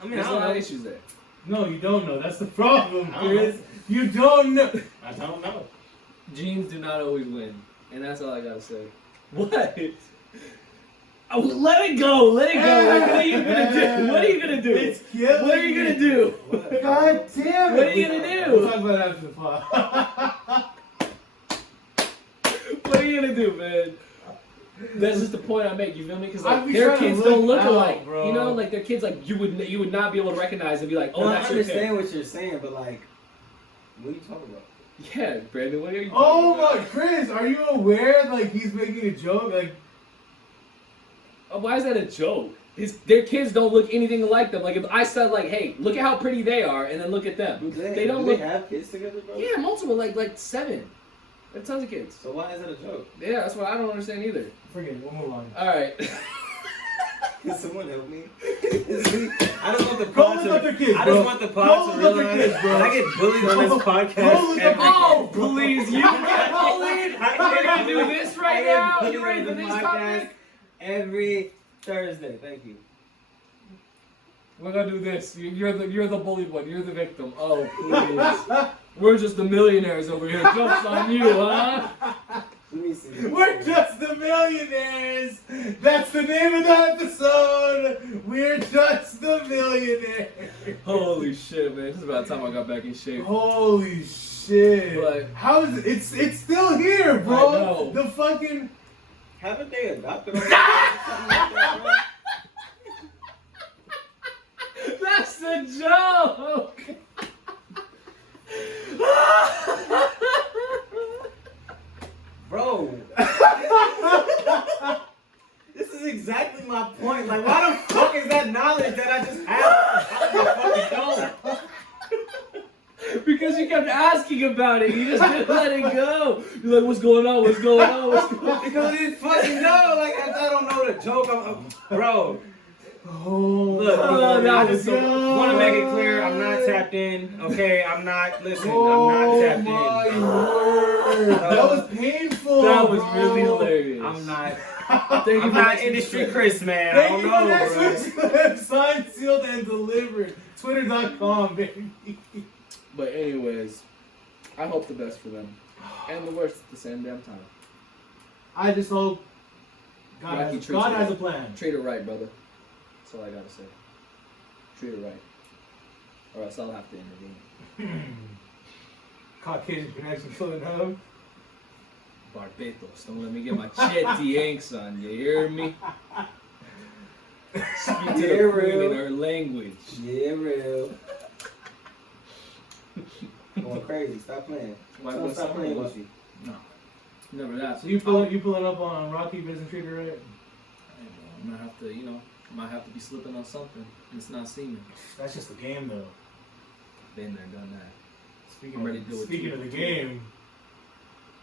I mean, There's I a don't lot of know. issues there. No, you don't know. That's the problem, I don't Chris. You don't know. I don't know. Genes do not always win, and that's all I gotta say. What? Oh, let it go. Let it go. Like, what are you gonna do? What are you gonna do? It's killing What are you gonna me. do? God damn it. What are you gonna do? We'll talk about it after the pod. What are you gonna do, man? That's just the point I make. You feel me? Because I like be their trying to kids look don't look out, alike, bro. you know. Like their kids, like you would not be able to recognize and be like, oh, No, I that's your kid. understand what you're saying, but like, what are you talking about? Yeah, Brandon, what are you? Oh talking my, Chris, are you aware? Like he's making a joke. Like Oh, why is that a joke? Their kids don't look anything like them. Like if I said like, hey, look at how pretty they are, and then look at them. They don't look. They have kids together, bro? Yeah, multiple, like 7. They have tons of kids. So why is that a joke? Yeah, that's what I don't understand either. forget it. We'll move on. All right. Can someone help me? I just want the Go pod look to. up their kids, I bro. just want the Go pod look to up their realize kids, bro. that I get bullied on Go this look podcast. up their Oh, please, you get bullied. You're ready to do this right now. You ready for the next topic? Every Thursday. Thank you. We're gonna do this. You're the bullied one. You're the victim. Oh, please. We're just the millionaires over here. Jokes on you, huh? Let me see. We're just the millionaires. That's the name of the episode. We're just the millionaires. Holy shit, man! It's about time I got back in shape. Holy shit! But- how is it? It's still here, I bro. know. The fucking. Haven't they adopted us? Something like that, bro? That's the joke. Bro. This is exactly my point. Like, why the fuck is that knowledge that I just have? I fucking don't. Because you kept asking about it, you just didn't let it go. You're like, what's going on? What's going on? What's going on? Because I didn't fucking know. Like, if I don't know the joke, bro. Oh, Look, that I was just so- want to make it clear I'm not tapped in. Okay, I'm not. Listen, Oh I'm not tapped my in. word! That was painful. That was bro. really hilarious. I'm not. Thank you I'm for not next industry week's- Chris, man. I Thank don't you know, for next bro. week's clip. Signed, sealed, and delivered. Twitter.com, baby. But anyways, I hope the best for them. And the worst at the same damn time. I just hope God, Rocky has, treats God it has a right. plan. Treat her right, brother. That's all I gotta say. Treat her right. Or else I'll have to intervene. Caucasian connection filling up. Barbados, don't let me get my chetty yanks on you, hear me? Speak to Yeah, the queen real. in her language. Yeah, real. Going crazy. Stop playing. White Don't boy stop summer. playing with you. No, never that. So you pulling up on Rocky Vision Trigger, right? I'm gonna have to, might have to be slipping on something. And it's not seeming. That's just the game, though. Been there, done that. Speaking I'm ready to do it Speaking too. of the game,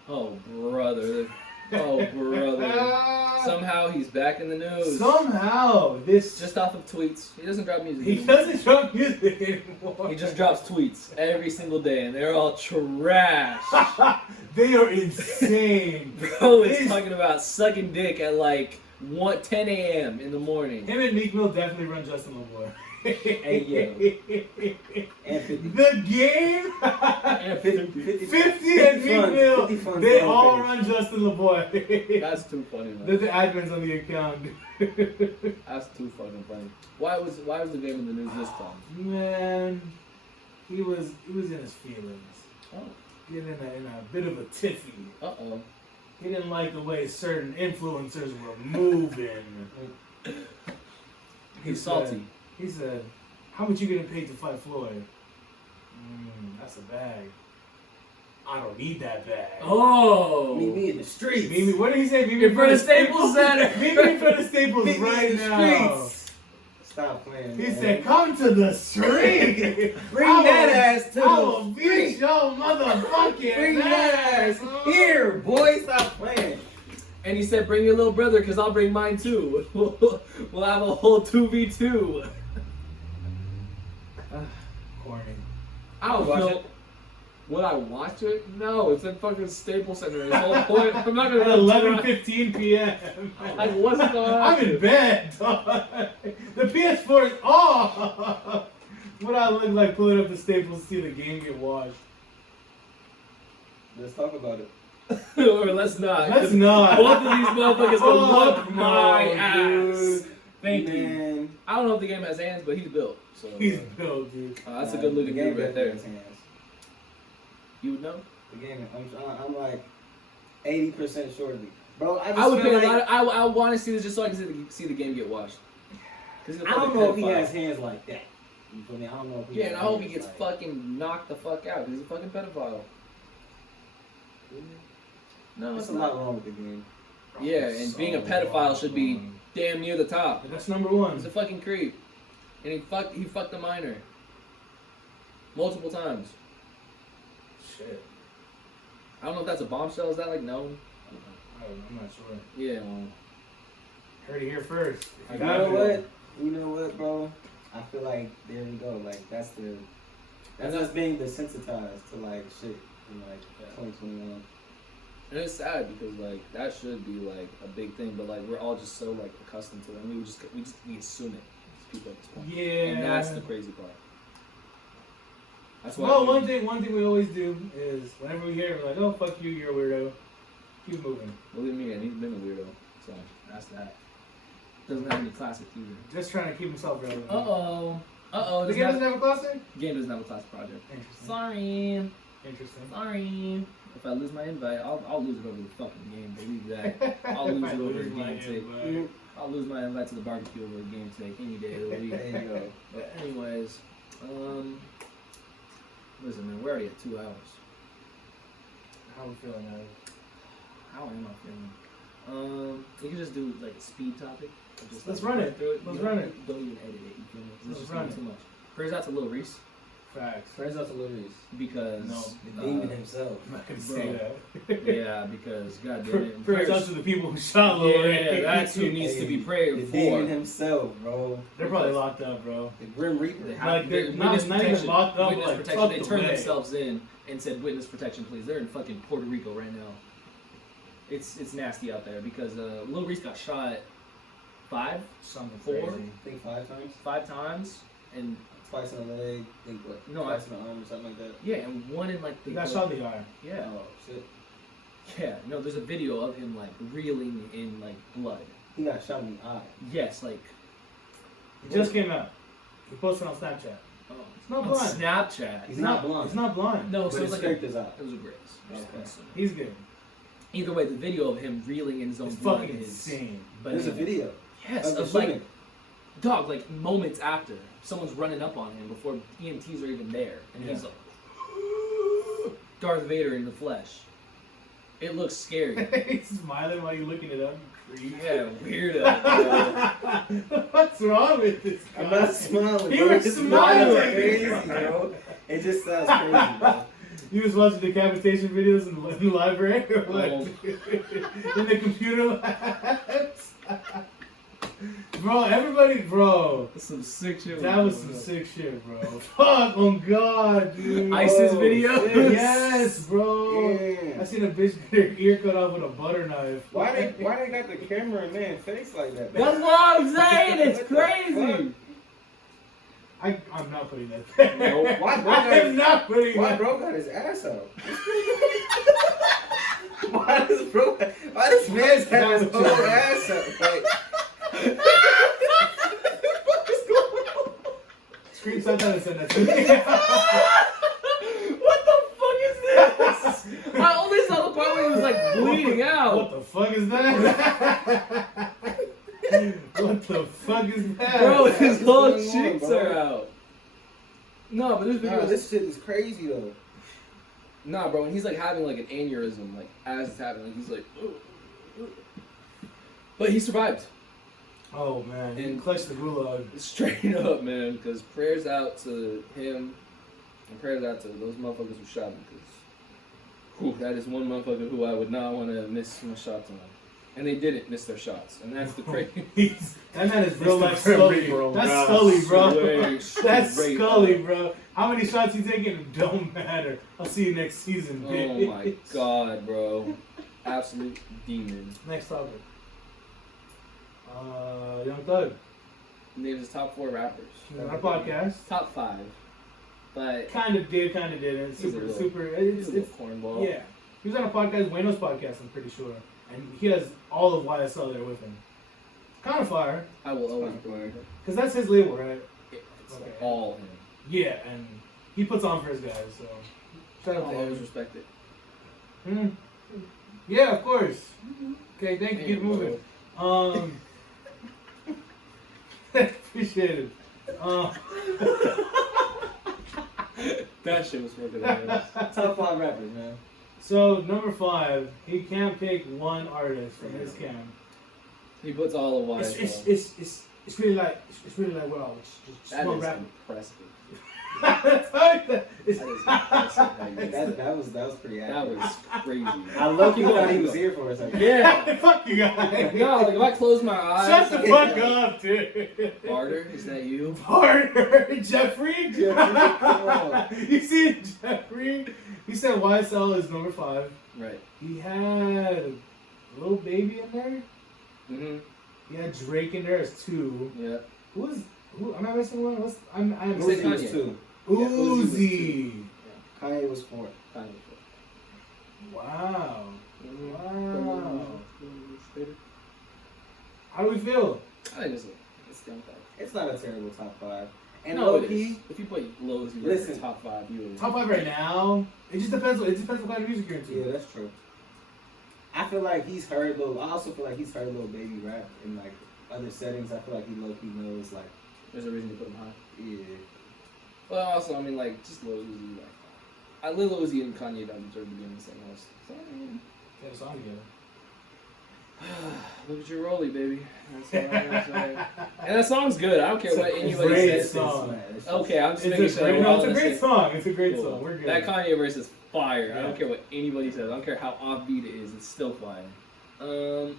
Oh brother. Oh brother. Somehow he's back in the news. somehow this Just off of tweets. He doesn't drop music. he anymore. doesn't drop music anymore. He just drops tweets every single day, and they're all trash. They are insane. Bro is He's- talking about sucking dick at like 10 a.m. in the morning. Him and Meek Mill definitely run Justin LeBoy. Hey, yo. And 50. The game. And 50 50 and Meek funds, Mill. 50 funds They on all page. run Justin LeBoy. That's too funny, They're man. the admins on the account. That's too fucking funny. Why was the game in the news this time? Man, he was in his feelings. Oh. Getting in a bit of a tiffy. Uh-oh. He didn't like the way certain influencers were moving. He's salty. He said, "How much you getting paid to fight Floyd?" That's a bag. I don't need that bag. Oh. Meet me in the streets. Meet me, what did he say? Meet me In front of Staples Center. Meet me in front of Staples Meet me right in the now. streets. Stop playing. He man. said, "Come to the street. Bring I that will- ass to I will the beat street. your motherfucking Bring that ass here, boy. Stop playing. And he said, bring your little brother, because I'll bring mine too. We'll have a whole 2v2. Corny. I don't Watch know. it. Would I watch it? No, it's in fucking Staples Center. His whole point. I'm not gonna At 11:15 p.m. Like, what's going on? I'm in bed. Dog. The PS4 is off. What I look like pulling up the Staples to see the game get watched. Let's talk about it. Or let's not. Let's not. Both of these motherfuckers will Oh, whoop my no, ass. dude. Thank you. Man. I don't know if the game has hands, but he's built. So He's built, dude. that's a good looking the game dude right there. has hands. You would know. The game, I'm like 80% shortly. Bro, I just I would feel pay like, a lot. I want to see this just so I can see the game get watched. 'Cause he's a I don't fucking know if he pedophile. has hands like that. You feel me? I don't know if he Yeah, has and I hope he hands gets like- fucking knocked the fuck out. 'Cause he's a fucking pedophile. No, There's it's a lot not. wrong with the game. Yeah, and being a pedophile should be damn near the top. That's number one. He's a fucking creep, and he fucked a minor multiple times. Shit. I don't know if that's a bombshell. Is that like known? I'm not sure. Yeah, well, Heard it here first. If You got know to. what? You know what, bro? I feel like there we go. Like that's us being desensitized to like shit in like 2021. and it's sad because like that should be like a big thing, but like we're all just so like accustomed to it, and we assume it. People at this point. Yeah. And that's the crazy part. That's why. Well, one thing we always do is whenever we hear it, we're like, "Oh, fuck you, you're a weirdo." Keep moving. Believe me, and he's been a weirdo, so that's that. Doesn't have any classic either. Just trying to keep himself relevant. Uh-oh. The game doesn't have a classic? Game doesn't have a classic project. Interesting. Sorry. Interesting. Sorry. If I lose my invite, I'll lose it over the fucking game. Believe that. I'll lose If I it over lose a my game take. invite. I'll lose my invite to the barbecue over a game take any day of the week. There you go. But anyways, listen, man, we're already at 2 hours. How we feeling now? How am I feeling? We can just do like a speed topic. Or just, Let's like, run it. through Let's You run don't- it. Don't even edit it. You feel me? 'Cause Let's It's just run gonna be it. too much. Prayers out to Lil Reese Facts. Praise out to Lil Reese. because No, The demon himself. I'm not gonna Bro. say that. yeah, because God damn it. Prayers out to the people who shot Lil Ray. Yeah, that's who needs to be The prayed demon for. himself, bro. They're probably locked up, bro. The Grim Reaper. They Like, they're not witness even protection. locked up, Witness like, protection. tucked They turned away. themselves in and said, "Witness protection, please." They're in fucking Puerto Rico right now. It's nasty out there because Lil Reese got shot Something Four? crazy. I think 5 times. 5 times, and Twice in the leg. I think what? No, Twice in the arm or something like that. yeah, and one in like the He got shot in the eye. Yeah, Oh shit. yeah. No, there's a video of him like reeling in like blood. He got shot in the eye. Yes, like It just came out. He posted on Snapchat. It's not on blind. Snapchat. He's not blind. It's not blind. No, But so it it was like scraped his eye. it was a grace. Okay. He's good. Either way, the video of him reeling in his own It's blood fucking is insane. But There's a video. yes, of the of like shooting. dog, like moments after someone's running up on him before EMTs are even there, and he's like, Darth Vader in the flesh. It looks scary. He's smiling while you're looking it up. You creep. Yeah, weirdo. Bro. What's wrong with this guy? I'm not smiling, He bro. was It's smiling. crazy, bro. It just sounds crazy, bro. You was watching decapitation videos in the library or what? Oh. In the computer labs? Bro, everybody, bro. That's some sick shit. That was some sick shit, bro. Fuck, on God, dude. ISIS Oh, videos? shit. Yes, bro. Yeah. I seen a bitch get her ear cut off with a butter knife. Why they got the camera in man's face like that? That's what I'm saying. It's What the crazy. I'm not putting that there. No, why, bro? I am not putting Why that. bro got his ass out? Why does man's have his whole ass out? Like, Screenshot that and send that to me. What the fuck is this? I only saw the part where he was like bleeding What out. the fuck is that? What the fuck is that? Bro, his whole What's going on, cheeks bro? are out. No, but this video nah, is this shit is crazy though. Nah, bro, and he's like having like an aneurysm, like as it's happening, like he's like, but he survived. Oh man, And- and clutch the gulag. Straight up, man. Because prayers out to him, and prayers out to those motherfuckers who shot him. Because that is one motherfucker who I would not want to miss my shots on. And they didn't miss their shots, and that's the crazy. That man is real life the Scully, Grim bro. Reaper, That's bro. Scully, bro. Straight That's up. Scully, bro. How many shots you taking? Don't matter. I'll see you next season, Oh bitch. my god, bro. Absolute demon. Next topic. Young Thug. Names his top 4 rappers. He's on our podcast. Top 5. But Kind of did, kind of didn't. He's a Super, little- super. he's It's, a little it's cornball. yeah. He was on a podcast, Wayno's podcast. I'm pretty sure, and he has all of YSL there with him. Kind of fire, I will always Fine, believe fine. cause that's his label, right? it's Okay. like all him. Yeah, and he puts on for his guys. So shout out I'll to always him. respect it. Mm. Yeah, of course. Okay, thank you. Hey, Keep moving. Appreciate it. That shit was fucking hilarious. Top 5 rappers, man. So number 5, he can't pick one artist from his camp. He puts all of YSL. It's really like wow, just That one is rapper. impressive. That's how it- That is impressive. how you did That was pretty that accurate. was crazy. I low-key thought he was here for a second. Yeah. Fuck you guys. No, like if I close my eyes. Shut the fuck up, dude. Barter, is that you? Barter, Jeffrey. Jeffrey, come on. You see Jeffrey? He said YSL is number 5. Right. He had Lil Baby in there. Mm-hmm. He had Drake in there as 2. Yeah. Who? Am I missing one? I'm Say Uzi was Kanye. 2. Yeah, Uzi was Uzi. Kanye was 4. Kanye. Wow. Mm-hmm. Wow. How do we feel? I think it's down 5. It's not a terrible top 5. And No, it low-key, is. If you put Lil Uzi Listen. in top 5, you would. Top 5 right now. It just depends. It depends what kind of music you're into. yeah, that's true. I feel like he's heard Lil. I also feel like he's heard Lil Baby rap in like other settings. I feel like he low-key knows like, There's a reason to put him high. yeah. Well, also, I mean, like, just Lil Uzi, like, Lil Uzi and Kanye don't deserve to be in the same house. So, I mean, Get a song together. look at your rollie, baby. That's what I'm gonna say. And that song's good. I don't care It's a what anybody great says. song. Okay, I'm just It's making a sure great, we're no, all it's a on the great same- song. It's a great Cool. song. We're good. That Kanye verse is fire. I Yeah. don't care what anybody says. I don't care how offbeat it is. It's still fire.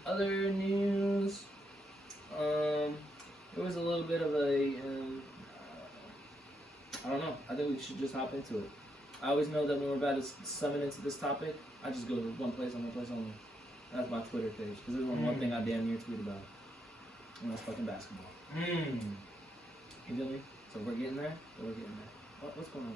Other news. There was a little bit of a. I don't know. I think we should just hop into it. I always know that when we're about to summon into this topic, I just go to one place and one place only. That's my Twitter page. Because there's only one thing I damn near tweet about. And that's fucking basketball. Mm. You feel me? So we're getting there? So we're getting there. What's going on?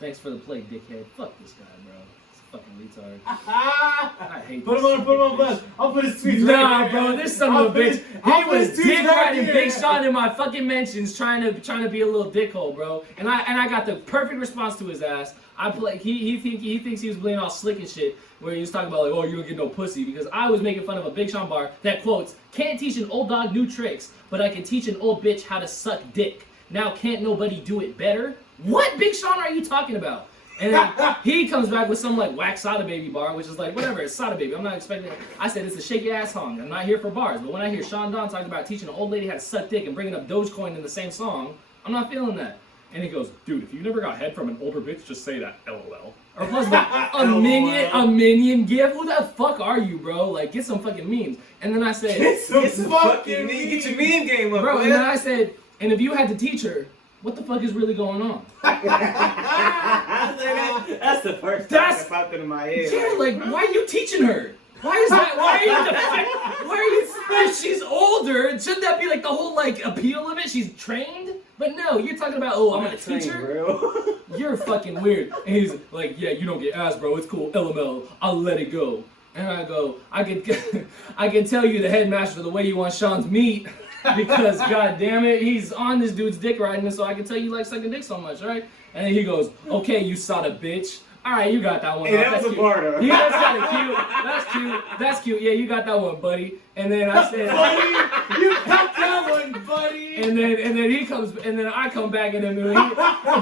Thanks for the play, dickhead. Fuck this guy, bro. He's a fucking retard. I hate Put this him on. Put him on stupid blast. bitch. I'll put his tweets Nah, right here. bro, this son I'll of a put bitch. his- I'll He put was his tweets dick right riding here. Big Sean in my fucking mentions, trying to be a little dickhole, bro. And I got the perfect response to his ass. I play. He thinks he was playing all slick and shit, where he was talking about like, oh, you don't get no pussy, because I was making fun of a Big Sean bar that quotes, "Can't teach an old dog new tricks, but I can teach an old bitch how to suck dick. Now can't nobody do it better?" What Big Sean are you talking about? And then he comes back with some like whack Sada Baby bar, which is like whatever, it's Sada Baby. I'm not expecting it. I said it's a shake your ass song. I'm not here for bars. But when I hear Sean Don talking about teaching an old lady how to suck dick and bringing up Dogecoin in the same song, I'm not feeling that. And he goes, dude, if you never got head from an older bitch, just say that, LOL. Or plus a minion gif. Who the fuck are you, bro? Like, get some fucking memes. And then I said, Get some fucking Get your meme game up, bro. And then I said, and if you had to teach her, what the fuck is really going on? That's the first thing that popped into my head. Yeah, like, why are you teaching her? Why is that? Why are you? If she's older, shouldn't that be like the whole like appeal of it? She's trained, but no, you're talking about I'm gonna teach her. Bro. You're fucking weird. And he's like, yeah, you don't get ass, bro. It's cool. LML. I'll let it go. And I go, I can tell you the headmaster the way you want Sean's meat. Because god damn it, he's on this dude's dick riding, so I can tell you like sucking dick so much, right? And then he goes, okay, you Sada bitch. Alright, you got that one. Hey, off. that That's was a cute. bar though. Yeah, that's kind of cute. That's cute. That's cute. Yeah, you got that one, buddy. And then I said, Buddy, you got that one, buddy. and then he comes, and then I come back, and then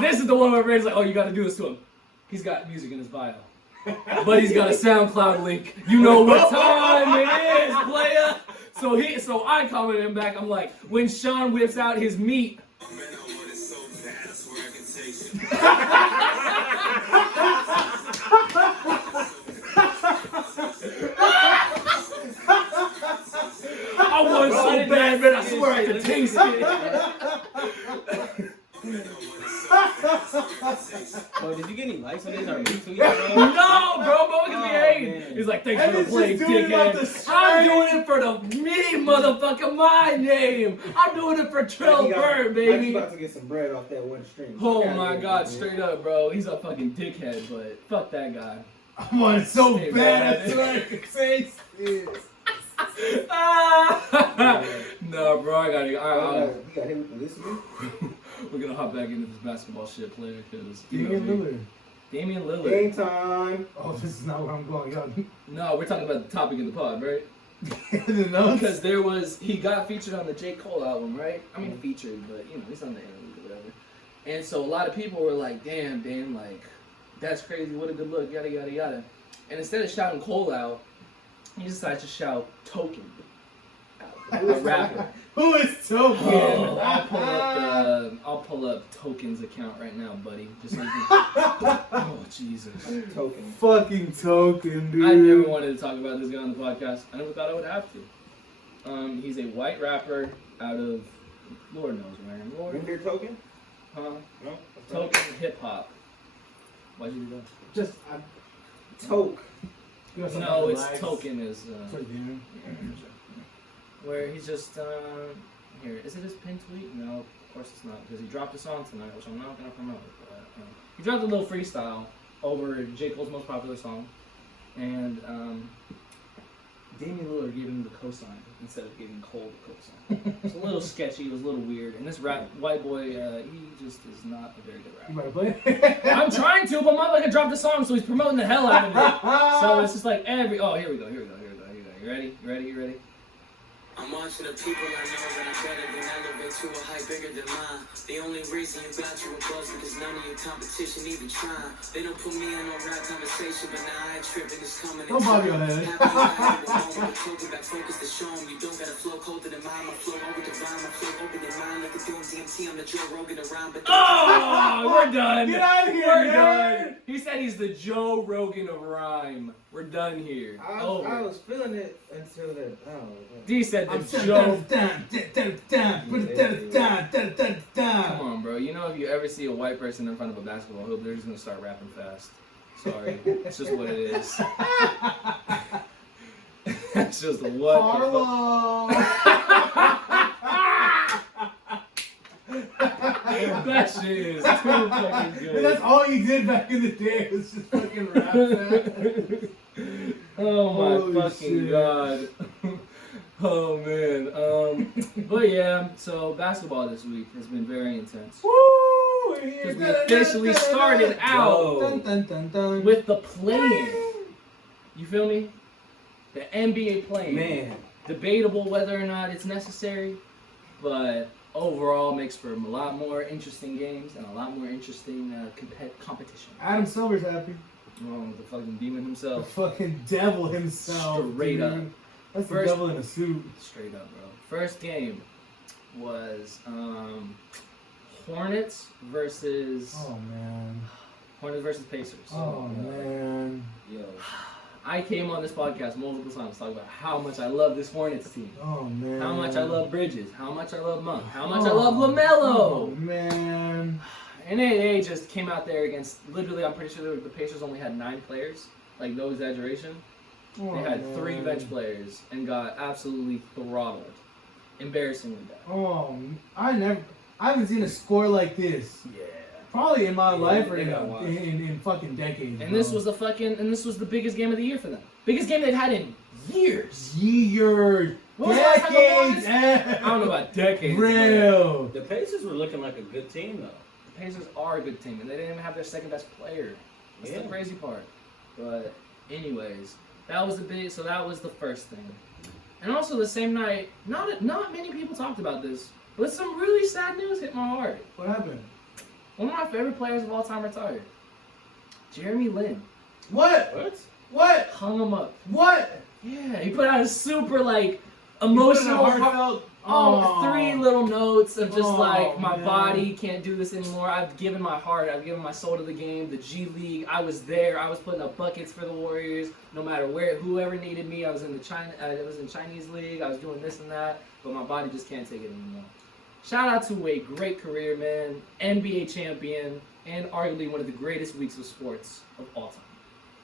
this is the one where Ray's like, oh, you got to do this to him. He's got music in his bio, but he's got a SoundCloud link. You know what time it is, playa. So I commented him back. I'm like, when Sean whips out his meat. Man, I want it so bad, I swear I can taste it. I want it so bad, man. I swear I can taste it. Bro, did you get any likes on this or retweets? No, bro, can be hate. man. He's like, thanks And for the it's play, just doing it off the dickhead. strength. I'm doing it for the me, motherfucker, my name. I'm doing it for Trell Bird, He's baby. about to get some bread off that one stream. Oh my god, straight up, bro. He's a fucking dickhead, but fuck that guy. I want it so Hey, bad, man. I swear I can taste it. No, bro, I gotta. You got hit with the listen. We're gonna hop back into this basketball shit, player, because Damian Lillard. Damian Lillard. Game time. Oh, this is not where I'm going, y'all. No, we're talking about the topic of the pod, right? The notes? Because he got featured on the J. Cole album, right? I mean, featured, but he's on the interlude or whatever. And so a lot of people were like, damn, like, that's crazy, what a good look, yada, yada, yada. And instead of shouting Cole out, he decided to shout Token out, a rapper. Who is Token? Oh, I'll pull up Token's account right now, buddy. Just so you can... Oh, Jesus. Token. Fucking Token, dude. I never wanted to talk about this guy on the podcast. I never thought I would have to. He's a white rapper out of Lord knows where. Lord, Remember your token? huh? No. Token hip hop. Why'd you do that? Just, Toke. No, it's Token is Token. where he's just here. Is it his pin tweet? No, of course it's not because he dropped a song tonight, which I'm not gonna promote. But he dropped a little freestyle over J. Cole's most popular song, and Damian Lillard gave him the cosign instead of giving Cole the cosign. It's a little sketchy. It was a little weird. And this white boy, he just is not a very good You rapper. better play. I'm trying to, but motherfucker dropped the song, so he's promoting the hell out of it. So it's just like here we go. You ready? You ready? I'm on to the people I know that I'm better than elevate to a height bigger than mine. The only reason you got you a buzz because none of your competition even trying. They don't put me in no rap conversation, but now I ain't tripping. It's coming. Don't bob your head. Talking back focus to show 'em you don't gotta flow colder than mine. My flow over divine, my flow open than mine. Like the doing DMT, I'm the Joe Rogan around. But Oh, we're done. Get out of here, We're nerd. done. He said he's the Joe Rogan of rhyme. We're done here. I Over. was feeling it until that. Oh. D said I'm the Joe. Come on, bro. You know if you ever see a white person in front of a basketball hoop, they're just gonna start rapping fast. Sorry, it's just what it is. That's just what. Harlow. That shit is too fucking good. And that's all you did back in the day was just fucking rap. Man. Oh my Holy fucking shit. god. Oh man. But yeah, so basketball this week has been very intense. Woo! Because we officially started out Dun, dun, dun, dun. with the play-in. You feel me? The NBA play-in. Man. Debatable whether or not it's necessary, but overall makes for a lot more interesting games and a lot more interesting competition. Adam Silver's happy. Oh, the fucking demon The himself. fucking devil himself. Straight dude. up. That's First- the devil in a suit. Straight up, bro. First game was Hornets versus Oh man. Pacers. Oh man. Yo. I came on this podcast multiple times talking about how much I love this Hornets team. Oh man. How much I love Bridges. How much I love Monk. How much I Oh, love Oh LaMelo. man. And they just came out there against, literally, I'm pretty sure the Pacers only had 9 players. Like, no exaggeration. Oh, They had man. 3 bench players and got absolutely throttled. Embarrassingly bad. Oh, I haven't seen a score like this. Yeah. Probably in my Yeah, life or they in, got washed. in fucking decades. And bro. this was the biggest game of the year for them. Biggest game they've had in years. years. What was the last time it was? Decades. I don't know about decades. but Real. The Pacers were looking like a good team though. The Pacers are a good team, and they didn't even have their second best player. That's the Yeah. crazy part. But anyways, that was the first thing. And also the same night, not many people talked about this, but some really sad news hit my heart. What happened? One of my favorite players of all time retired. Jeremy Lin. What? What? What? Hung him up. What? Yeah, he put out a super You emotional put in a heartfelt. Oh, 3 little notes of just Oh, like, my man. body can't do this anymore. I've given my heart, I've given my soul to the game, the G League. I was there. I was putting up buckets for the Warriors. No matter whoever needed me. I was in Chinese league. I was doing this and that, but my body just can't take it anymore. Shout out to a great career, man, NBA champion, and arguably one of the greatest weeks of sports of all time.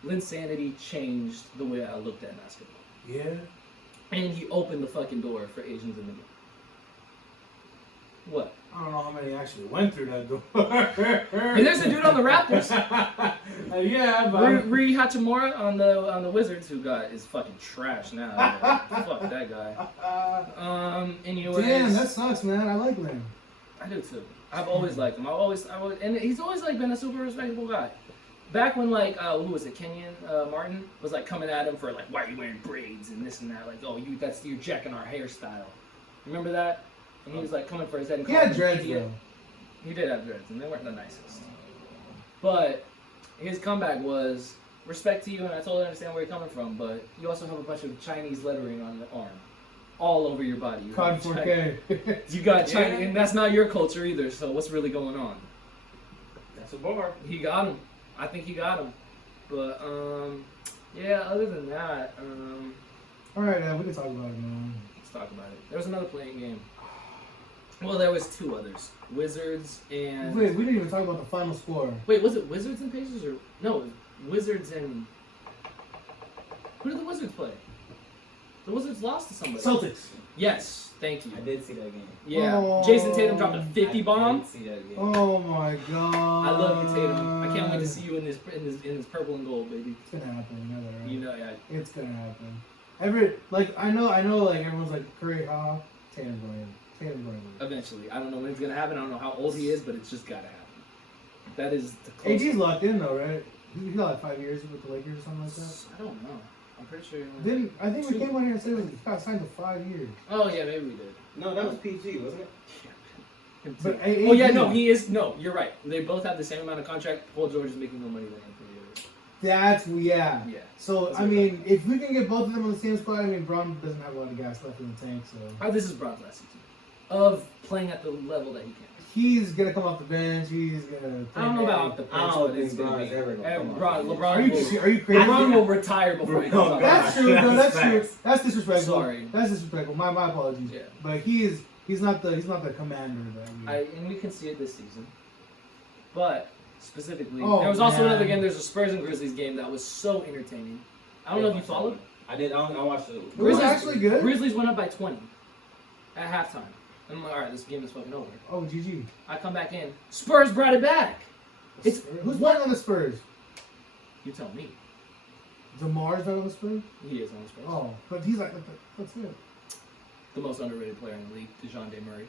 Linsanity changed the way I looked at basketball. Yeah. And he opened the fucking door for Asians in the game. What? I don't know how many actually went through that door. Hey, there's a dude on the Raptors. Yeah, but Rui Hachimura on the Wizards, who is fucking trash now. Man. Fuck that guy. Anyways, damn, that sucks, man. I like Lynn. I do too. I've always liked him. And he's always like been a super respectable guy. Back when who was it, Kenyon Martin was like coming at him for like, why are you wearing braids and this and that, like, oh, you're jacking our hairstyle. Remember that? And he was like coming for his head. And He calling had him an dreads idiot. though. He did have dreads, and they weren't the nicest. But his comeback was, respect to you, and I totally understand where you're coming from, but you also have a bunch of Chinese lettering on the arm. All over your body. You COD got 4K. You got China, Yeah. and that's not your culture either, so what's really going on? That's a bar. He got him. I think he got him. But, yeah, other than that, All right, we can talk about it, man. let's talk about it. There was another playing game. Well, there was 2 others. Wizards and... Wait, we didn't even talk about the final score. Wait, was it Wizards and Pacers or no? It was Wizards and who did the Wizards play? The Wizards lost to somebody. Celtics. Yes, thank you. I did see that game. Yeah, Oh. Jason Tatum dropped a 50 bomb. I did see that game. Oh my god. I love you, Tatum. I can't wait to see you in this purple and gold, baby. It's gonna happen. You know that, right? You know, yeah. It's gonna happen. I know, like everyone's like Curry, Tatum's going. Tatum's going. Eventually, I don't know when it's gonna happen. I don't know how old he is, but it's just gotta happen. That is the AD's closest. locked in though, right? He got like 5 years with the Lakers or something like that. I don't know. I'm pretty sure. Then I think we 2. came on here and said he got signed to 5 years. Oh yeah, maybe we did. No, that was PG, wasn't it? Him too. But Oh yeah, AD no, he is. No, you're right. They both have the same amount of contract. Paul George is making more money than Anthony Davis. That's yeah. Yeah. So That's I what mean, if we can get both of them on the same squad, I mean, Braun doesn't have a lot of gas left in the tank, so This is Bron's last season of playing at the level that he can. he's gonna come off the bench. He's gonna. I don't know about the I bench, don't but it's think gonna Bron's be. ever gonna come off the bench. LeBron Are you crazy? LeBron will retire before he comes Bro, off. That's God. true. No, that's That's true. facts. That's disrespectful. Sorry. That's disrespectful. My apologies. Yeah. But he's not the commander that we. And we can see it this season. But specifically, Oh, there was also man. another game. There's a Spurs and Grizzlies game that was so entertaining. I don't know if you followed. I did. I watched it. It was Grizzlies- actually good. Grizzlies went up by 20 at halftime. And I'm like, all right, this game is fucking over. Oh, GG. I come back in. Spurs brought it back. It's Who's what? playing on the Spurs? You tell me. DeMar's not on the Spurs. He is on the Spurs. Oh, but he's like, that's it. The most underrated player in the league, DeJounte Murray.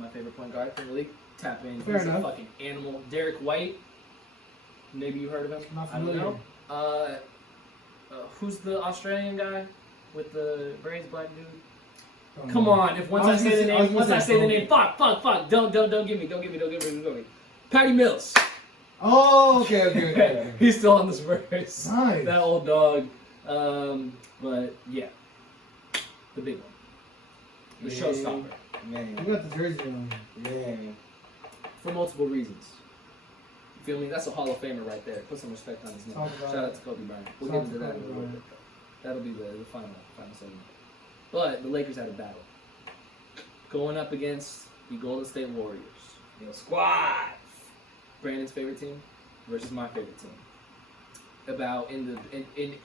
My favorite point guard in the league. Tap in. Fair He's enough. a fucking animal. Derek White. Maybe you heard of him. Not I don't familiar. know. Who's the Australian guy with the braids, black dude? Come on, if once I say the name, once I say the Kobe. name, fuck, don't give me. Patty Mills. Oh, okay. He's still on the Spurs. Nice. That old dog. But yeah, the big one, the Yeah. showstopper, Man, You got the jersey on. man. for multiple reasons. You feel me? That's a Hall of Famer right there. Put some respect on his name. Talk about Shout out it. to Kobe Bryant. We'll Talk get into to that in a Kobe little Bryant. bit. Though. That'll be the final segment. But the Lakers had a battle going up against the Golden State Warriors. Yo, squad. Brandon's favorite team versus my favorite team. About in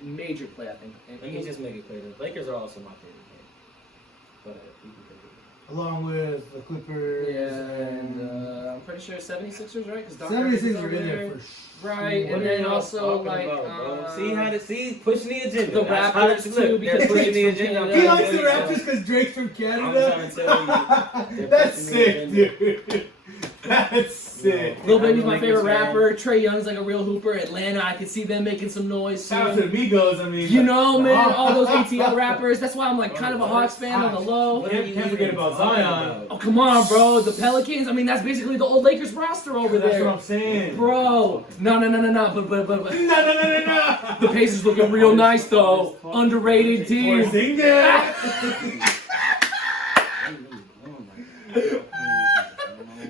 major play, I think. Let me just make it clear. The Lakers are also my favorite team. But you can take it. Along with the Clippers. Yeah, and I'm pretty sure 76ers, right? Because 76 are in there for sure. Right, What and are then y'all also talking like about, bro? See pushing the agenda. the That's how Raptors it too, look. because They're pushing the Drake's from agenda. I'm Canada. He trying likes to the tell you Raptors because Drake's from I'm Canada. trying to tell you. That's pushing the sick, agenda. dude. That's sick. Lil Baby's my Lakers favorite fan. rapper. Trey Young's like a real hooper. Atlanta, I can see them making some noise Shout out to soon. the Migos. I mean, You know, the man, Hawks. all those ATL rappers. That's why I'm like kind of a Hawks fan on the low. What are you Can't even forget about talking Zion. about? Oh, come on, bro. The Pelicans. I mean, that's basically the old Lakers roster over That's there. what I'm saying. Bro, no. But No. the Pacers looking real nice though. Underrated team. Porzingis.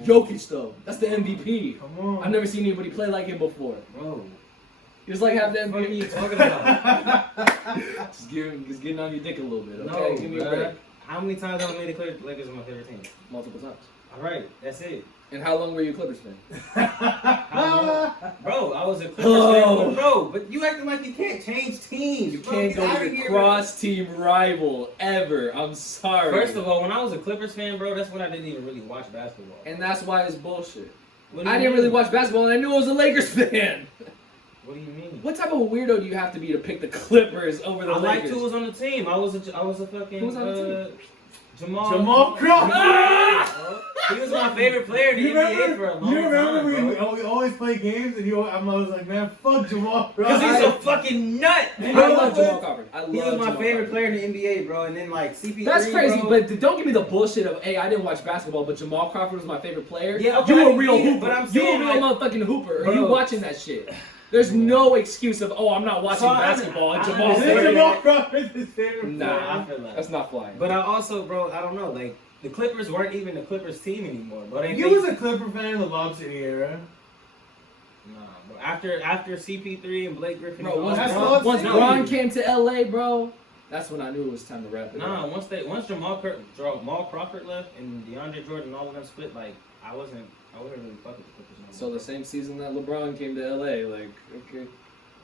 Jokic though, that's the MVP. Come on. I've never seen anybody play like him before. Bro, He was like half the what are you NBA. talking about? Just getting on your dick a little bit, okay? No, Give me a bruh. break. How many times have I made it clear the Lakers are my favorite team? Multiple times. All right, that's it. And how long were you a Clippers fan? Bro, I was a Clippers Oh. fan, bro. But you acting like you can't change teams. You bro. can't Get go outta to the here, cross-team rival ever. I'm sorry. First of all, when I was a Clippers fan, bro, that's when I didn't even really watch basketball. and that's why it's bullshit. What do you I didn't mean? really watch basketball, and I knew I was a Lakers fan. What do you mean? What type of a weirdo do you have to be to pick the Clippers over the I liked Lakers? who was on the team. I was a fucking Who was on the team? Jamal Crawford. Ah! He was my favorite player in the You NBA for a long time, bro. we always play games and I was like, man, fuck Jamal Because Crawford. he's a fucking nut. I love Jamal Crawford. I love He was my Jamal favorite Crawford. player in the NBA, bro. And then like CP3. That's crazy, bro. but don't give me the bullshit of, hey, I didn't watch basketball, but Jamal Crawford was my favorite player. Yeah, okay, you I a real get it, hooper. but I'm You saying, a real like- motherfucking hooper. Are you Bro. watching that shit? There's no excuse of, oh, I'm not watching So, basketball. And I Jamal's Is understand. it favorite. Jamal Crawford his favorite I Nah, feel that. that's not flying. But I also, bro, I don't know. Like the Clippers weren't even the Clippers team anymore, bro. They You was a Clipper fan in the Lob City era. Nah, bro. After CP3 and Blake Griffin. Bro, and all once that's that- all I'm once saying. Braun came to LA, bro, that's when I knew it was time to wrap it Nah, up. once Jamal Crawford left and DeAndre Jordan and all of them split, like I wasn't really fucking with the Clippers. no more. So the same season that LeBron came to LA, like, okay.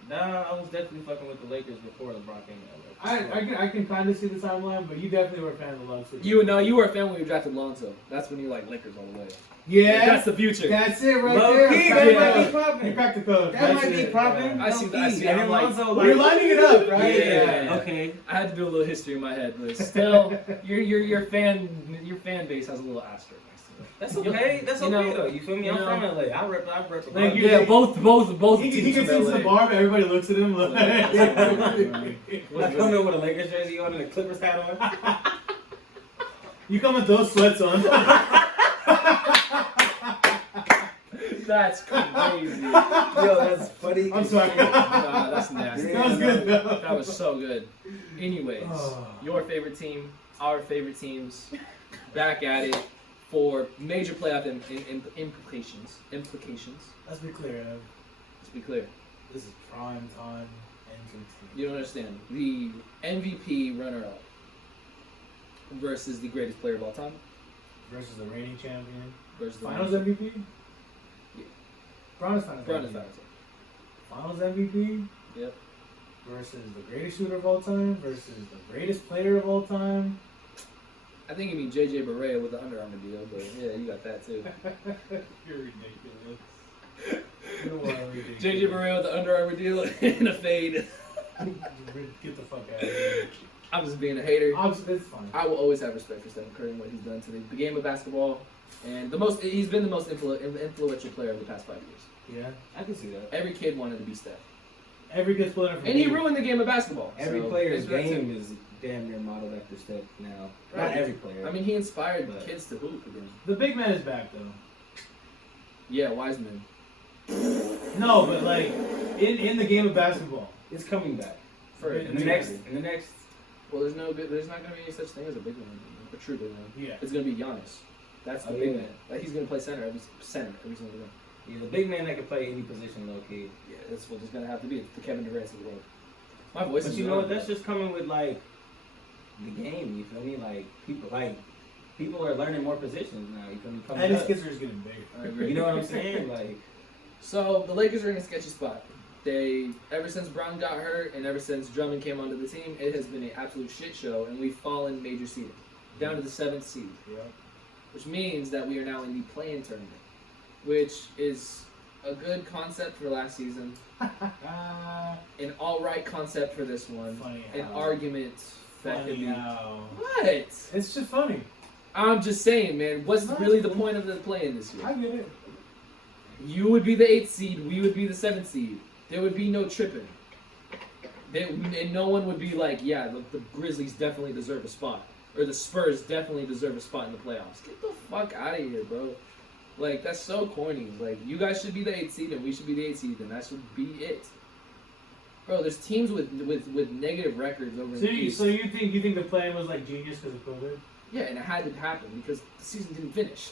Nah, I was definitely fucking with the Lakers before LeBron came to LA. I can kind of see the timeline, but you definitely were a fan of the Lob City. You were a fan when you drafted Lonzo. That's when you like Lakers all the way. Yeah, That's the future. that's it right Low there. key, Crack that the might be code. popping. You cracked the code. That That's might be it. popping. I see- I see. And I'm then like- Lonzo, Well, you're lining it up, right? Yeah. Okay. I had to do a little history in my head, but still, your fan base has a little asterisk next to it. That's okay. That's You okay know- though. You feel me? I'm you from know- LA. I rep the Like, Lakers. you- Yeah, both He teams can from see to the LA. bar, but everybody looks at him like. I come in with a Lakers jersey on and a Clippers hat on. You come with those sweats on. That's crazy. Yo, that's funny. I'm sorry. Nah, that's nasty. That was good though. That was so good. Anyways, Oh. your favorite team, our favorite teams, back at it for major playoff implications. Let's be clear, Ev. Let's be clear. This is prime time NKT. You don't understand. The MVP runner-up versus the greatest player of all time Versus the reigning champion. versus the Finals reigning- MVP? Yeah. Braun is Finals Brown is MVP. finals. Finals MVP Yep. versus the greatest shooter of all time versus the greatest player of all time. I think you mean JJ Barea with the Under Armour deal, but yeah, you got that too. You're ridiculous. You are ridiculous. JJ Barea with the Under Armour deal and a fade. Get the fuck out of here. I'm just being a hater. It's fine. I will always have respect for Stephen Curry and what he's done to the game of basketball, and he's been the most influential player of the past 5 years. Yeah. I can see that. Every kid wanted to be Steph. Every kid's pulling it from And he deep. ruined the game of basketball. Every so player's there's that too. game is damn near modeled after Steph now. Right. Not every player. I mean, he inspired But- kids to hoop again. The big man is back though. Yeah, Wiseman. No, but like in the game of basketball. it's coming back. For In In the next, well, there's not gonna be any such thing as a big man, a true big man. Yeah. It's gonna be Giannis. That's the Oh, big yeah. man. Like, he's gonna play center every single game. he's a big man that can play any position, low key. Yeah, that's what it's gonna have to be. The Kevin Durant's of the world. My voice But is you know what? gone. That's just coming with like the game. You feel me? Like people are learning more positions now. You feel me? Coming And his up. kids are just getting bigger. I agree. You know what I'm saying? Like So the Lakers are in a sketchy spot. They, ever since Brown got hurt and ever since Drummond came onto the team, it has been an absolute shit show, and we've fallen major seeding down to the 7th seed, Yeah. which means that we are now in the play-in tournament, which is a good concept for last season, an all-right concept for this one, Funny an how. argument that could Funny be. how. What? It's just funny. I'm just saying, man. What's No, really the it's- point of the play-in this year? I get it. You would be the 8th seed. We would be the 7th seed. There would be no tripping. And no one would be like, yeah, the Grizzlies definitely deserve a spot. Or the Spurs definitely deserve a spot in the playoffs. Get the fuck out of here, bro. Like, that's so corny. Like, you guys should be the 8th seed and we should be the 8th seed, and that should be it. Bro, there's teams with negative records over in So the you, East. so you think the plan was like genius because of COVID? Yeah, and it had to happen because the season didn't finish.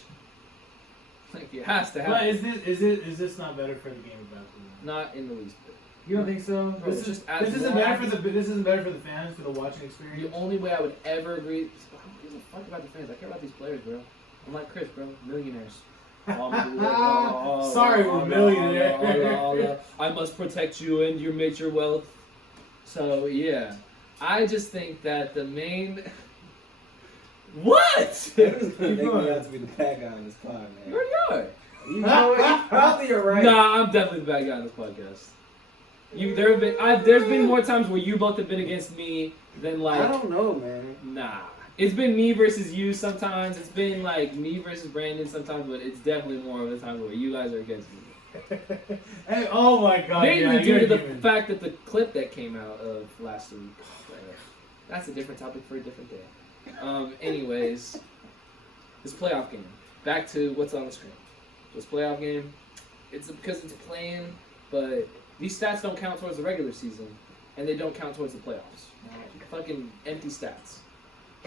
Like, it has to But happen. is this not better for the game of basketball? Not in the least bit. You don't think so? Bro, This it is just adds this isn't more better for this isn't better for the fans for the watching experience. The only way I would ever agree. I don't give a fuck about the fans. I care about these players, bro. I'm like Chris, bro. Millionaires. Sorry, we're millionaires. I must protect you and your major wealth. So yeah, I just think that the main. What? Make me out to be the bad guy in this pod, man. You already are. You know what? You probably are right. Nah, I'm definitely the bad guy on this podcast. There's been more times where you both have been against me than like. I don't know, man. Nah. It's been me versus you sometimes. It's been like me versus Brandon sometimes, but it's definitely more of the time where you guys are against me. Hey, oh my god! Mainly yeah, due to you're the human. fact that the clip that came out of last week. That's a different topic for a different day. Anyways, this playoff game. Back to what's on the screen. This playoff game, it's because it's playing, but these stats don't count towards the regular season, and they don't count towards the playoffs. Fucking empty stats.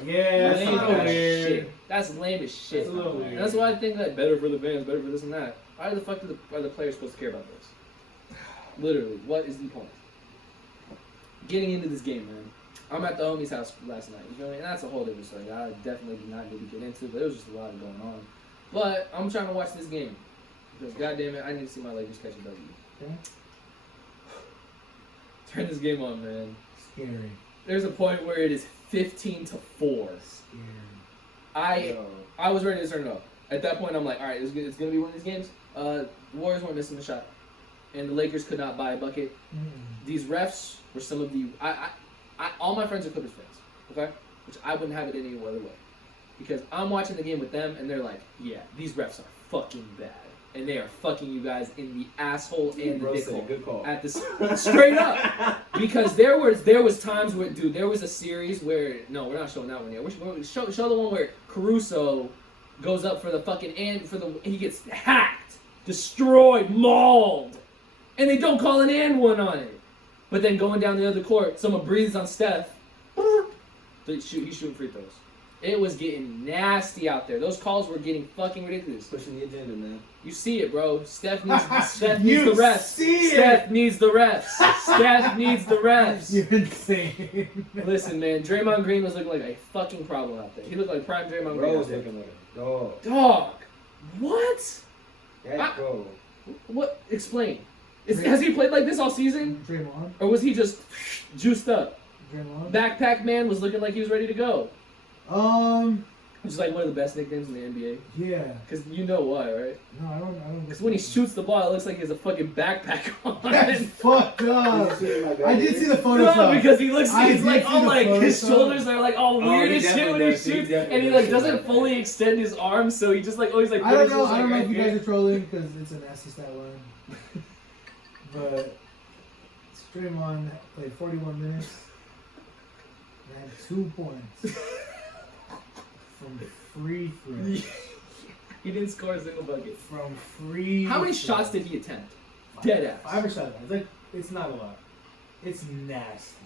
Yeah, that's a Lame little as weird. shit. That's lame as shit. That's a little weird. And that's why I think that better for the fans, better for this and that. Why the fuck are the players supposed to care about this? Literally, what is the point? Getting into this game, man. I'm at the homie's house last night. You feel me? And that's a whole different story. I definitely do not need to get into, but there was just a lot going on. But I'm trying to watch this game because, goddamn it, I need to see my Lakers catch a W. Okay. Turn this game on, man. Scary. There's a point where it is 15-4. Scary. Yo. I was ready to turn it off. At that point, I'm like, all right, it's going to be one of these games. The Warriors weren't missing a shot, and the Lakers could not buy a bucket. These refs were some of the. All my friends are Clippers fans, okay? Which I wouldn't have it any other way, because I'm watching the game with them, and they're like, yeah, these refs are fucking bad, and they are fucking you guys in the asshole and the Bro dick said, hole. good call. At the straight up, because there was times where, dude, there was a series where we're not showing that one yet. We're show the one where Caruso goes up for the fucking and he gets hacked, destroyed, mauled, and they don't call an and one on it. But then going down the other court, someone breathes on Steph. He's shooting free throws. It was getting nasty out there. Those calls were getting fucking ridiculous. Pushing the agenda, man. You see it, bro. Steph needs You the refs. see it. Steph needs the refs. Steph needs the refs. You're insane. Listen, man, Draymond Green was looking like a fucking problem out there. He looked like prime Draymond Green. Bro out was there. looking like a dog. Dog. What? That bro. What? Explain. Has he played like this all season? Draymond. Or was he just juiced up? Draymond. Backpack Man was looking like he was ready to go. Which is like one of the best nicknames in the NBA. Yeah. Because you know why, right? No, I don't. Because when he shoots the ball, it looks like he has a fucking backpack on. That's fucked up. Did you see my guy? I did see the No, Photoshop. because he's I like did all see the like his Photoshop. shoulders are like all weird he as shit when definitely he does. He shoots, definitely and he does like shit doesn't like that. fully extend his arms, so he just like always like. I don't finishes, know. I don't know like, if you right guys are trolling because it's a nasty stat line. But Draymond played 41 minutes and had 2 points from free throws. He didn't score a single bucket. From free. How many throws. shots did he attempt? Dead ass. 5 or 7. It's like it's not a lot. It's nasty.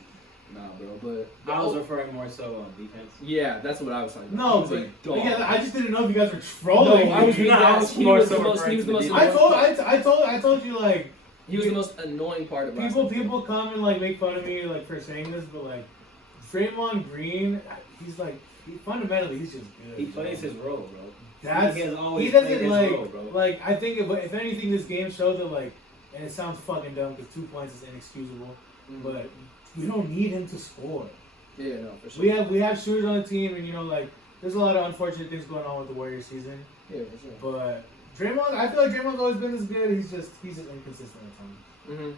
Nah, bro, but I was referring more so on defense. yeah, that's what I was talking about. No, He was but, a dog. yeah, I just didn't know if you guys were trolling. No, I was me. being honest. He was the most. He was the most. I told you like He was the most annoying part of basketball. people come and like make fun of me like for saying this, but like Draymond Green, fundamentally he's just good. He plays his role, bro. That's he has always he played doesn't his like role, bro. like I think if anything this game showed that like, and it sounds fucking dumb because 2 points is inexcusable, but we don't need him to score. Yeah, no, for sure. We have shooters on the team, and you know like there's a lot of unfortunate things going on with the Warriors season. Yeah, for sure. But Draymond, I feel like Draymond's always been this good. He's just inconsistent at times. Mm-hmm.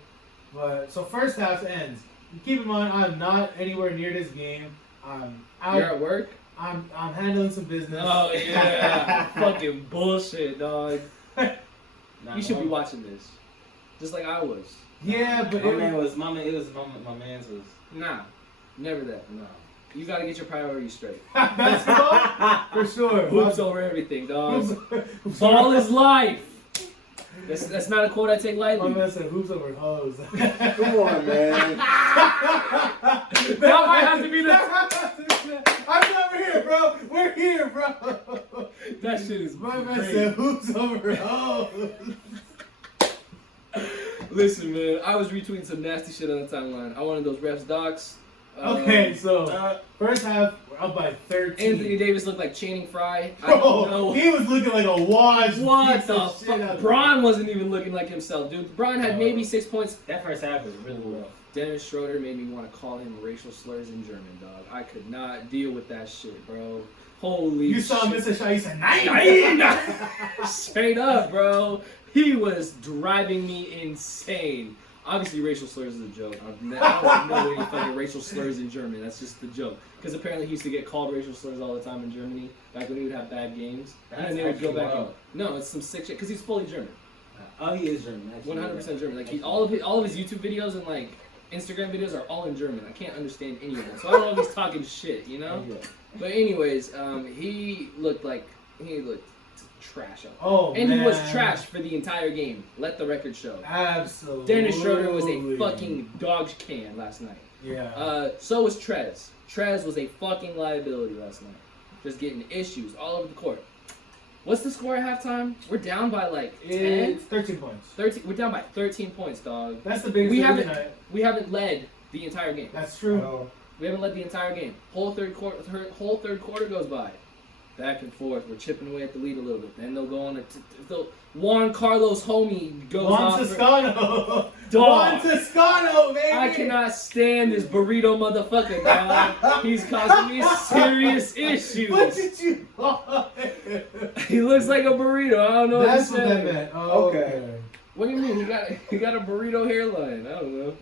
But so first half ends. Keep in mind, I'm not anywhere near this game. I'm out. You're at work? I'm handling some business. Oh yeah, fucking bullshit, dog. Nah, You should be my- watching this, just like I was. Yeah, but My man's was Nah, never that. No, you gotta get your priorities straight. basketball for sure. Hoops over everything, dog. Hoops Ball over- is life. That's not a quote I take My lightly. man said hoops over hoes. Come on, man. That might have to be the. I'm over here, bro. We're here, bro. That shit is My man great. said hoops over hoes. Listen, man, I was retweeting some nasty shit on the timeline. I wanted those refs docs. Okay, so first half, we're up by 13. Anthony Davis looked like Channing Frye. I don't Bro, know. he was looking like a washed What piece the of shit out fuck? there. Braun wasn't even looking like himself, dude. Braun had maybe 6 points. that first half was really rough. Dennis Schroeder made me want to call him racial slurs in German, dog. I could not deal with that shit, bro. Holy You shit. saw Mr. Shaw, he said, Nein! Straight up, bro. He was driving me insane. Obviously, racial slurs is a joke. I don't know any fucking racial slurs in German. That's just the joke. Because apparently he used to get called racial slurs all the time in Germany, back when he would have bad games. And That's then they would go actually back and... wild. No, it's some sick shit. Because he's fully German. Oh, he is German. Actually. 100% German. Like all of his YouTube videos and like Instagram videos are all in German. I can't understand any of them, so I don't know if he's talking shit, you know. Yeah. But anyways, he looked trash out. Oh, And man. he was trash for the entire game. Let the record show. Absolutely. Dennis Schroeder was a fucking dog can last night. Yeah. So was Trez. Trez was a fucking liability last night. Just getting issues all over the court. What's the score at halftime? We're down by like 10? It's 13 points. 13. We're down by 13 points, dog. That's the biggest We thing haven't tonight. we haven't led the entire game. That's true. We haven't led the entire game. Whole third quarter goes by. Back and forth. We're chipping away at the lead a little bit. Then they'll go on the Juan Carlos homie goes Juan off. Toscano. Dog. Juan Toscano, baby. I cannot stand this burrito motherfucker, dog. He's causing me serious What issues. did you want? He looks like a burrito. I don't know That's what what to that say. meant. Oh, Okay. What do you mean? He got a burrito hairline. I don't know.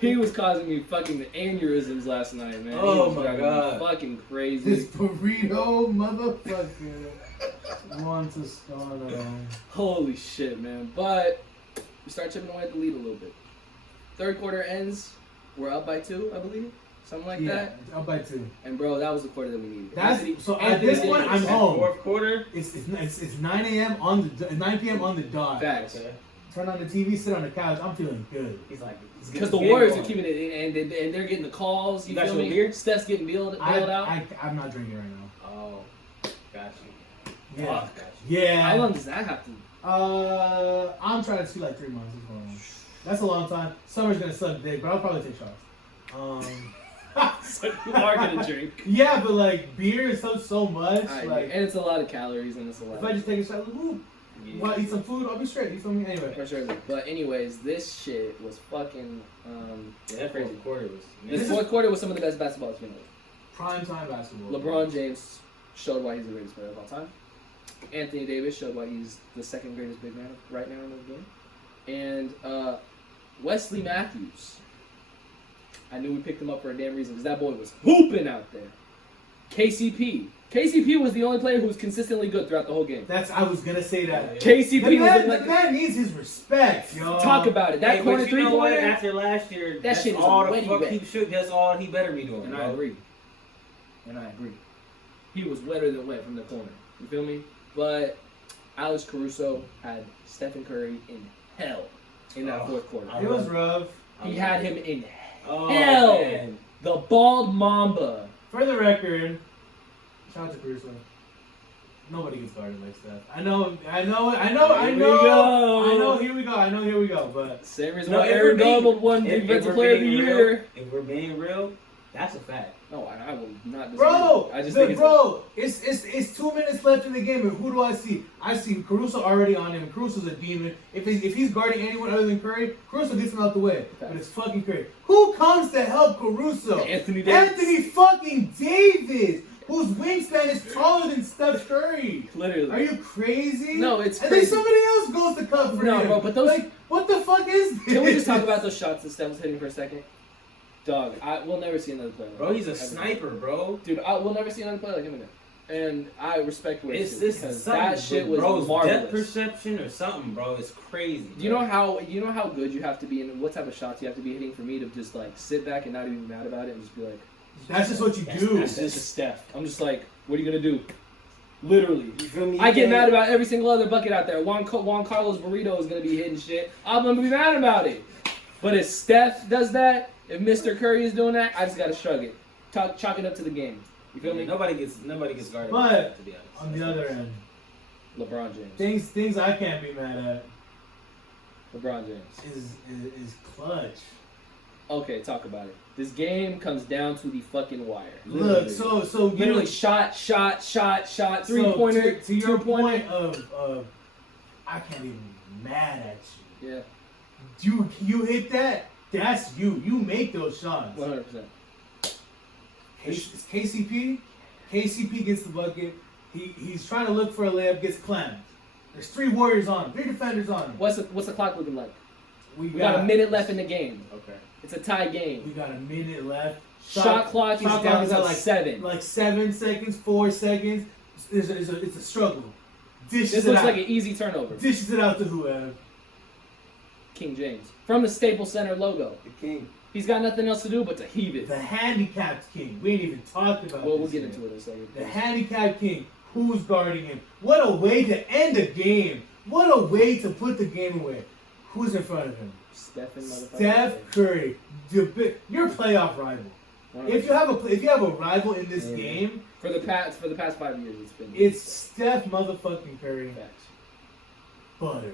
He was causing me fucking aneurysms last night, man. He Oh was my driving me God. fucking crazy. This burrito motherfucker. Juan Toscano. Holy shit, man. But we start chipping away at the lead a little bit. Third quarter ends. We're up by 2, I believe. Something like Yeah, that. up by 2. And bro, that was the quarter that we needed. So at Anthony this point, I'm Davis. home. Fourth quarter. It's 9 a.m. on the 9 p.m. on the dot. Facts. Okay. Turn on the TV, sit on the couch. I'm feeling good. He's like, Because the Warriors are keeping it, and they're getting the calls. You You got feel your me? beer? Steph's getting bailed out. I'm not drinking right now. Oh, got you. Yeah. Fuck. Yeah. How long does that have to? I'm trying to see like 3 months. What's going on? That's a long time. Summer's gonna suck dick, but I'll probably take shots. So you are gonna drink. Yeah, but like beer is so much. And Like it's a lot of calories and it's a lot. if I just take a shot, like, ooh, want to eat some food? I'll be straight. You feel me? Anyway. For sure. But anyways, this shit was fucking. Yeah, that Crazy. fourth quarter was. This fourth quarter was some of the best basketball it's been like. Prime time basketball. LeBron James showed why he's the greatest player of all time. Anthony Davis showed why he's the second greatest big man right now in the game. And Wesley Matthews. I knew we picked him up for a damn reason because that boy was hooping out there. KCP KCP was the only player who was consistently good throughout the whole game. I was gonna say that. KCP The was man, the man needs his respect, yo. talk about it. That Hey, corner but you know what? three-pointer. After last year, That that's shit is all the already fuck wet. he should. That's all he better be doing. And I bro. agree. And I agree. He was wetter than wet from the corner. You feel me? But Alex Caruso had Stephen Curry in hell in that fourth quarter. It was rough. He had him in Oh, hell. man. The bald mamba. For the record, shout out to Caruso. Nobody gets guarded like Steph. I know. Here we go. But Same reason No, why if Aaron we're being- Donald won if Defensive we're Player of the being real- Year. If we're being real, that's a fact. No, I will not disagree. bro, I just think it's 2 minutes left in the game, and who do I see? I see Caruso already on him. Caruso's a demon. If he's guarding anyone other than Curry, Caruso gets him out the way. But it's fucking Curry. Who comes to help Caruso? Anthony Davis. Anthony fucking Davis, whose wingspan is taller than Steph Curry. Literally. Are you crazy? No, it's and crazy. then somebody else goes to cut for No, him. bro, but those- like, what the fuck is this? Can we just talk about those shots that Steph was hitting for a second? Dog, we'll never see another player like Bro, that. he's a Ever. sniper, bro. Dude, we'll never see another player like him again. And I respect what It's he's this because something. that shit was bro's marvelous. depth perception or something, bro. It's crazy. Do you know how good you have to be and what type of shots you have to be hitting for me to just like sit back and not even be mad about it and just be like, That's just what you do. that's just Steph. I'm just like, what are you gonna do? Literally. You feel me? I get mad about every single other bucket out there. Juan Carlos Burrito is gonna be hitting shit. I'm gonna be mad about it. But if Steph does that, if Mr. Curry is doing that, I just gotta shrug it. Chalk it up to the game. You feel me? Nobody gets guarded. But, to be honest. On the other end, LeBron James. things I can't be mad at LeBron James. is clutch. Okay, talk about it. This game comes down to the fucking wire. Look, so you Literally know, shot, so three-pointer, to your two-pointer. point of I can't even be mad at you. Yeah, You hit that. That's you. You make those shots. 100%. It's KCP. KCP gets the bucket. He's trying to look for a layup. Gets clamped. There's 3 Warriors on him. 3 defenders on him. What's the clock looking like? We We got a minute left in the game. Okay. It's a tie We game. got a minute left. Shot clock is down to like 7. Like 7 seconds, 4 seconds. It's a struggle. Dishes This it looks out. like an easy turnover. Dishes it out to whoever. King James. From the Staples Center logo. The king. He's got nothing else to do but to heave it. The handicapped king. We ain't even talked about Well, this we'll get yet. into it in a second. The handicapped king. Who's guarding him? What a way to end a game. What a way to put the game away. Who's in front of him? Steph Steph Curry. Your playoff rival. If you have a rival in this game, for the past 5 years, it's Steph motherfucking Curry. facts. Butter.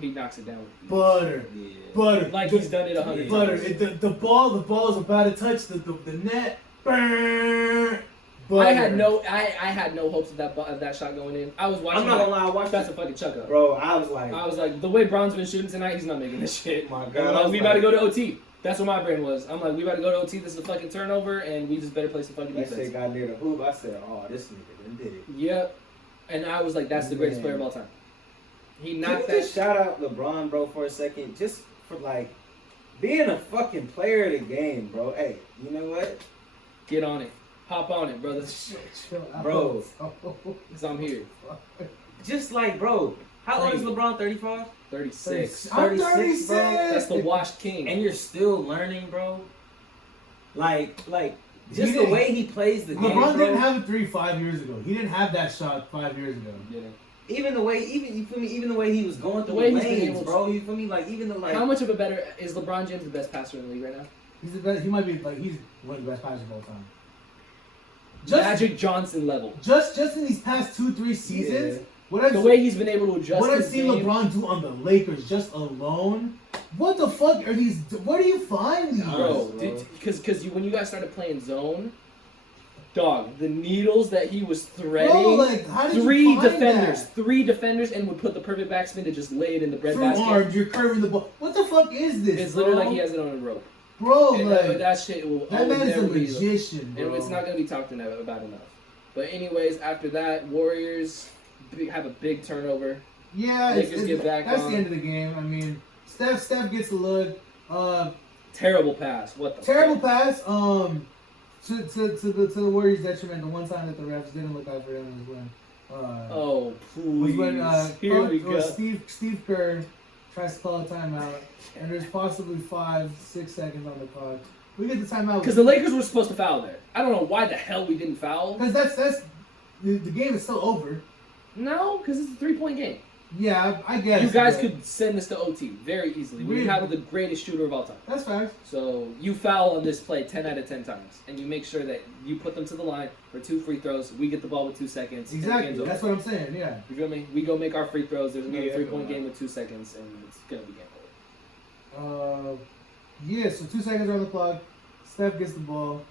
He knocks it down. Butter. Yeah. Butter. Like he's done it 100 Butter. times. The ball is about to touch the net. Burr. Butter. I had no hopes of that shot going in. I was watching. I'm not gonna lie, I watched That's it. a fucking chuck up. Bro, I was like, I was like, the way Bron's been shooting tonight, he's not making this shit. My I'm God, like, I was we like- about to go to OT. That's what my brain was. I'm like, we about to go to OT. This is a fucking turnover, and we just better play some fucking that shit defense. got near the hoop. I said, oh, this nigga done did it. Yep. And I was like, that's the greatest Man. player of all time. He Can knocked we that. just shout out LeBron, bro, for a second? Just for, like, being a fucking player of the game, bro. Hey, you know what? Get on it. Hop on it, brother. Chill out. Bro. Because I'm here. Just like, bro, how old is LeBron? 35? 36. I'm 36, 36. bro. That's the washed king. And you're still learning, bro? Like, He just the didn't- way he plays the game, LeBron bro. didn't have a 3 5 years ago. He didn't have that shot 5 years ago. Yeah. Even the way, you feel me? Even the way he was going through way the he's been lanes, able to- bro. You feel me? Like, even the, like... How much of a better is LeBron James the best passer in the league right now? He's the best. He might be like he's one of the best passers of all time. Magic Johnson level. Just in these past 2-3 seasons, what The way he's been able to adjust what I've his seen game. LeBron do on the Lakers just alone. What the fuck are these? Where do you find these? Bro, Bro. because when you guys started playing zone, dog, the needles that he was threading, Bro, like how did three you find defenders, that? and would put the perfect backspin to just lay it in the bread Through basket. arms, you're curving the ball. What the fuck is this? It's bro? literally like he has it on a rope. Bro, And like that shit will that always man is a never be. magician, bro. And it's not going to be talked about enough. But anyways, after that, Warriors have a big turnover. Yeah, Lakers get back that's on. the end of the game. I mean, Steph gets a look. Terrible pass. What the Terrible fuck? pass. to the Warriors' detriment, the one time that the refs didn't look out for them was when Oh, was please. when Here we go. Steve Kerr tries to call a timeout, and there's possibly 5-6 seconds on the clock. We get the timeout Because the Lakers were supposed to foul there. I don't know why the hell we didn't foul. because that's the game is still over. No, because it's a 3-point game. Yeah, I guess You guys but could send this to OT very easily. We We- have the greatest shooter of all time. That's facts. So you foul on this play 10 out of 10 times, and you make sure that you put them to the line for 2 free throws. We get the ball with 2 seconds. and the Exactly. game's over. That's what I'm saying. Yeah. You feel me? We go make our free throws. There's another Yeah, 3-point come on. game with 2 seconds, and it's gonna be game over. Yeah. So 2 seconds on the clock. Steph gets the ball.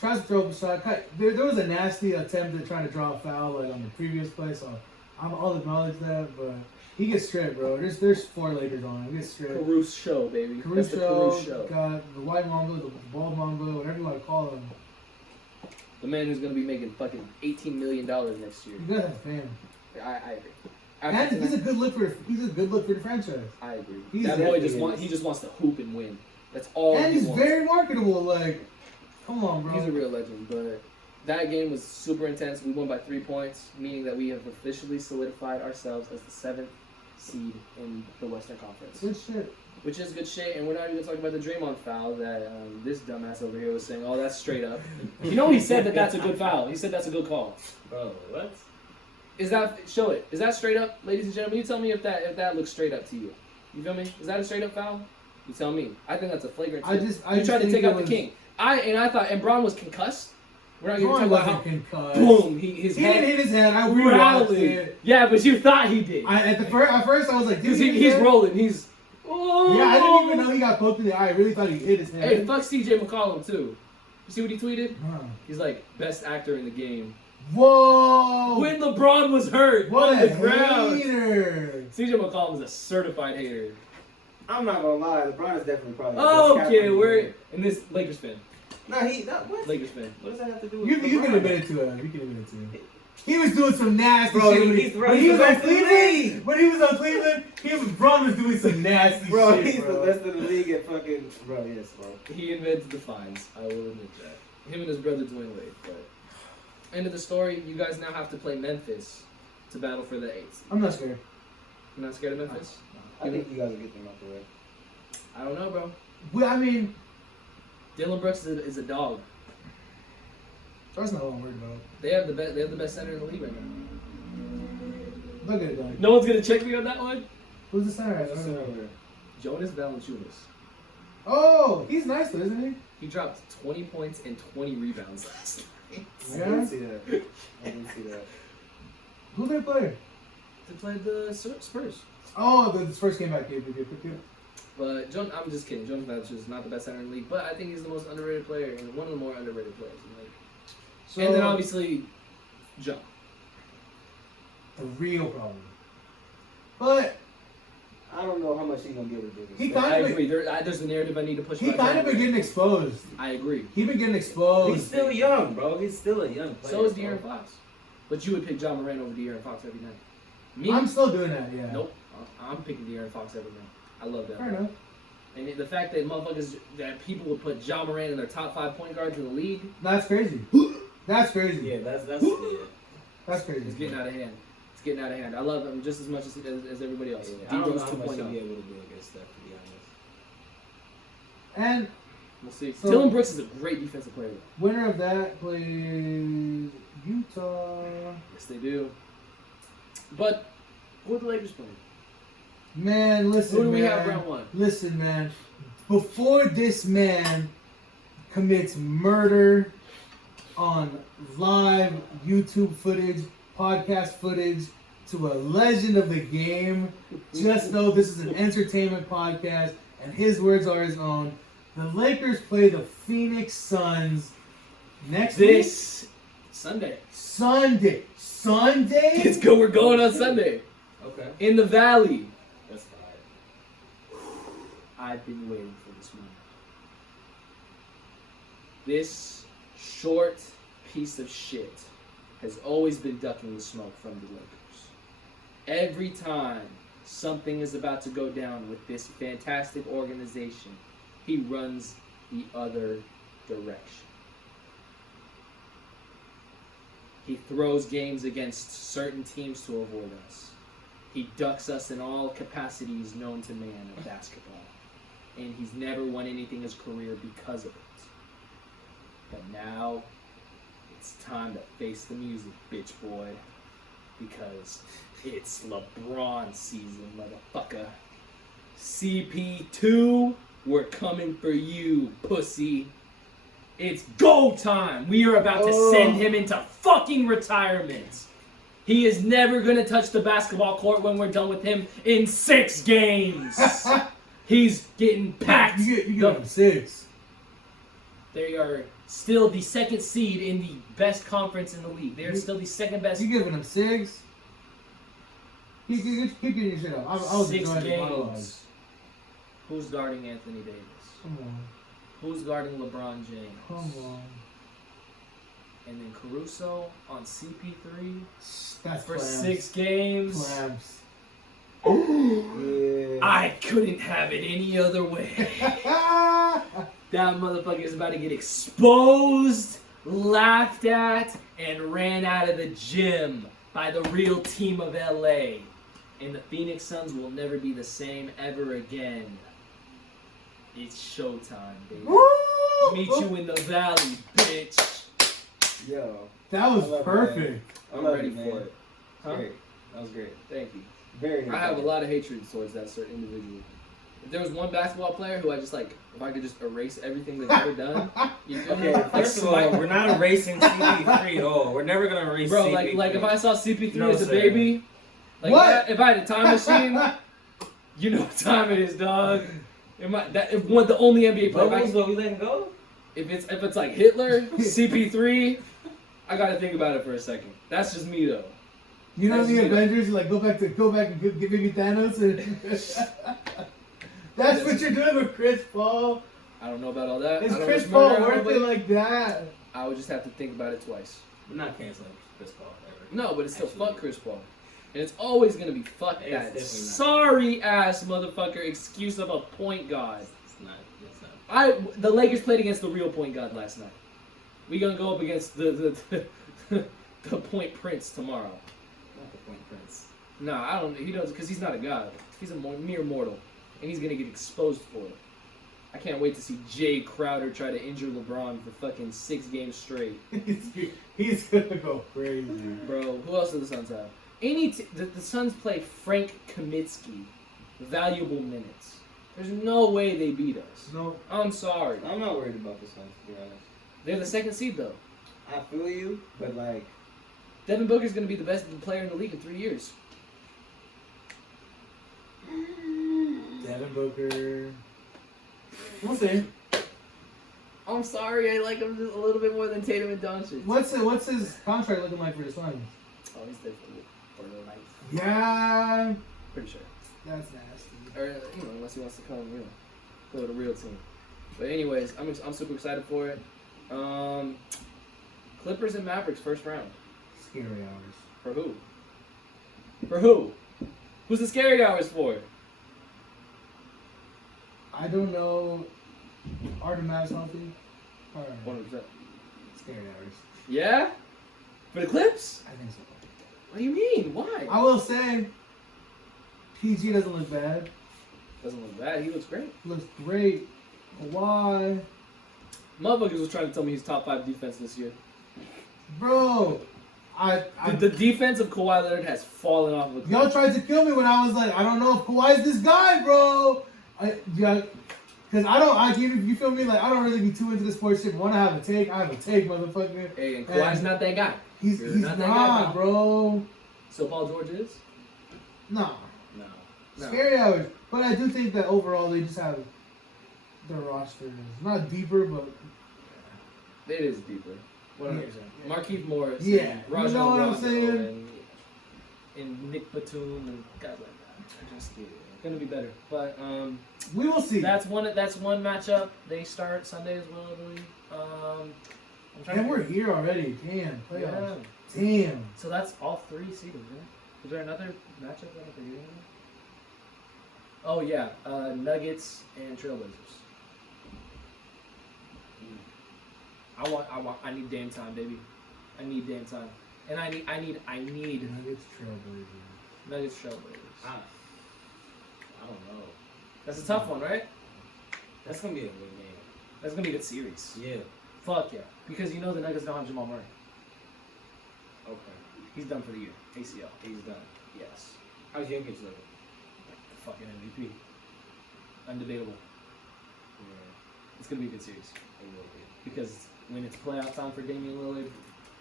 Tries to throw up a shot. There was a nasty attempt at trying to draw a foul like on the previous play, so I'll acknowledge that. But he gets stripped, bro. There's 4 Lakers on him. He gets stripped. Caruso show, baby. That's the Caruso show. Got the white Mamba, the bald Mamba, whatever you want to call him. The man who's gonna be making fucking $18 million next year. You gotta have fame. I agree. And After he's a tonight, good look for the franchise. I agree. He's That boy definitely just wants to hoop and win. That's all And he he's wants. very marketable. Like, come on, bro. He's a real legend, but that game was super intense. We won by 3 points, meaning that we have officially solidified ourselves as the 7th seed in the Western Conference, Good shit. which is good shit. And we're not even talking about the Draymond foul that this dumbass over here was saying, oh, that's straight up. You know he said that that's a good foul. He said that's a good call. Bro, what? Is that, show it. Is that straight up, ladies and gentlemen? You tell me if that looks straight up to you. You feel me? Is that a straight up foul? You tell me. I think that's a flagrant I tip. just You tried to think take it out the was- king. And Braun was concussed. We're not going to Braun talk about wasn't how concussed. boom his He head didn't hit his head. I rewatched rallied. it. Yeah, but you thought he did. At first I was like, did Because he hit his he's head? rolling. He's oh. Yeah, I didn't even know he got poked in the eye. I really thought he hit his head. Hey, fuck CJ McCollum too. You see what he tweeted? Huh. He's like best actor in the game. Whoa! When LeBron was hurt What on a the ground. hater! CJ McCollum is a certified hater. I'm not gonna lie, LeBron is definitely probably the Oh, best okay, captain we're in in this Lakers fan. the league. What? Lakers fan. What does that have to do with You LeBron? can admit it to him. You can admit it to him. He was doing some nasty Bro, shit. he's when he was the on best in the Cleveland. league. When he was on Cleveland, Braun was doing some nasty Bro, shit. he's bro. the best in the league at fucking. Bro, yes, bro. He invented the fines. I will admit that. Him and his brother Dwayne Wade. But end of the story. You guys now have to play Memphis to battle for the 8th. I'm not scared. You're not scared of Memphis? I think you guys will get them out the way. I don't know, bro. Well, I mean, Dylan Brooks is a dog. that's not what I'm worried about. They have the best center in the league right now. Look at it, dog. No one's gonna check me on that one. Who's the center? I don't know. Jonas Valanciunas. Oh, he's nice though, isn't He dropped 20 points and 20 rebounds last night he? I Yeah. didn't see that. I didn't see that. Who's their player? to play the Spurs. Oh, the first game back. Yeah. But I'm just kidding. Jonas Valanciunas is not the best center in the league, but I think he's the most underrated player and one of the more underrated players in the league. So, And then obviously, John. the real problem. But I don't know how much he's gonna be able to do this. He I kind of agree. There's a narrative I need to push. he about kind of John been getting Morant. exposed. I agree. He been getting exposed. He's still young, bro. He's still a young player. So is bro. De'Aaron Fox. But you would pick John Morant over De'Aaron Fox every night. Me? I'm still doing that. Yeah. Nope. I'm picking De'Aaron Fox every night. I love that. Fair enough. And the fact that people would put John Morant in their top 5 point guards in the league That's crazy. That's crazy. Yeah, that's That's is crazy. getting out of hand. It's getting out of hand. I love him just as much as everybody else. I don't know D-Rose how much he'll 2.0. be able to do against Steph, to be honest. And We'll see. So- Dylan Brooks is a great defensive player. winner of that plays Utah. Yes, they do. But who are the Lakers playing? Man, listen, Who do we man. have round 1? Listen, man. Before this man commits murder on live YouTube footage, podcast footage, to a legend of the game, just know this is an entertainment podcast, and his words are his own. The Lakers play the Phoenix Suns next week. This Sunday. Sunday. Sunday? Let's go. We're going on Sunday Okay. in the Valley. That's fine. I've been waiting for this moment. This short piece of shit has always been ducking the smoke from the Lakers. Every time something is about to go down with this fantastic organization, he runs the other direction. He throws games against certain teams to avoid us. He ducks us in all capacities known to man of basketball. And he's never won anything in his career because of it. But now, it's time to face the music, bitch boy. Because it's LeBron season, motherfucker. CP2, we're coming for you, pussy. It's go time. We are about to send him into fucking retirement. He is never going to touch the basketball court when we're done with him in 6 games. He's getting packed. You give him 6. They are still the 2nd seed in the best conference in the league. They are still the 2nd best. You giving him 6? Keep getting your shit up. I was 6 enjoying the monologue. games. Who's guarding Anthony Davis? Come on. Who's guarding LeBron James? Come on. And then Caruso on CP3 That's for clams. 6 games. Clams. Yeah. I couldn't have it any other way. That motherfucker is about to get exposed, laughed at, and ran out of the gym by the real team of LA. And the Phoenix Suns will never be the same ever again. It's showtime, baby. Meet you in the valley, bitch. Yo, That I was love it, perfect. I'm love ready it, man. for it. Huh? great. That was great. Thank you. Very good. I have a lot of hatred towards that certain individual. If there was one basketball player who I just like, if I could just erase everything they've ever done, you feel me? Okay, Like, first of all, swipe- we're not erasing CP3 at all. We're never gonna erase Bro, CP3. like if I saw CP3 No, as a sir. baby, like What? if I had a time machine, you know what time it is, dog. If one the only NBA player, Bubbles, but we letting go? if it's like Hitler, CP3, I gotta think about it for a second. That's just me though. You know That's the me. Avengers, like go back and give me Thanos. And that's what you're doing with Chris Paul. I don't know about all that. Is I don't Chris remember Paul how worth nobody- it like that? I would just have to think about it twice. We're not canceling Chris Paul ever. No, but it's still Actually. fuck Chris Paul. And it's always gonna be fuck It's that definitely not. sorry ass motherfucker excuse of a point guard. It's not. It's not. The Lakers played against the real point guard last night. We gonna go up against the point prince tomorrow. Not the point prince. Nah, I don't. He doesn't because he's not a god. He's a mere mortal, and he's gonna get exposed for it. I can't wait to see Jay Crowder try to injure LeBron for fucking 6 games straight, He's gonna go crazy. bro. Who else do the Suns have? The Suns play Frank Kaminsky, valuable minutes. There's no way they beat us. No, I'm sorry. I'm not worried about this one, to be honest. They're the 2nd seed though. I feel you, but like, Devin Booker's gonna be the best player in the league in 3 years. Devin Booker. We'll see. I'm sorry, I like him just a little bit more than Tatum and Doncic. What's his contract looking like for the Suns? Oh, he's there for life. Yeah, Pretty sure. that's nasty. Or unless he wants to come, go with a real team. But anyways, I'm super excited for it. Clippers and Mavericks first round. Scary hours. For who? For who? Who's the scary hours for? I don't know. Are the Mavs healthy? Alright. 100%. Scary hours. Yeah? For the Clips? I think so. What do you mean? Why? I will say, PG doesn't look bad. Doesn't look bad. He looks great. Looks great. Kawhi. Motherfuckers was trying to tell me he's top 5 defense this year. Bro, The defense of Kawhi Leonard has fallen off. With y'all tried to kill me when I was like, I don't know if Kawhi's this guy, bro. Because you feel me? Like, I don't really be too into the sports shit. When I have a take, I have a take, motherfucker. Hey, and Kawhi's And not that guy. He's You're not, not that guy, bro. bro. So Paul George is? Nah. No. Scary hours. But I do think that overall they just have their roster is not deeper, but It is deeper. 100%. Markieff Morris. Yeah. And You Rajon know what I'm Rondo saying? And Nick Batum and guys like that. Just gonna be better. But we will see. that's one matchup. They start Sunday as well, I believe. I'm trying And to we're here already. Damn. yeah. Playoffs. Damn. So that's all 3 seeded, right? Is there another matchup that I'm forgetting? Oh yeah, Nuggets and Trailblazers. I need Dame time, baby. I need Dame time. And I need Nuggets Trailblazers. Nuggets Trailblazers. I don't know. That's a tough one, right? That's gonna be a good game. That's gonna be a good series. Yeah. Fuck yeah. Because you know the Nuggets don't have Jamal Murray. Okay. He's done for the year. ACL. He's done. Yes. How's Jokic looking? Fucking MVP. Undebatable. Yeah. It's gonna be a good series. It will be. Because when it's playoff time for Damian Lillard,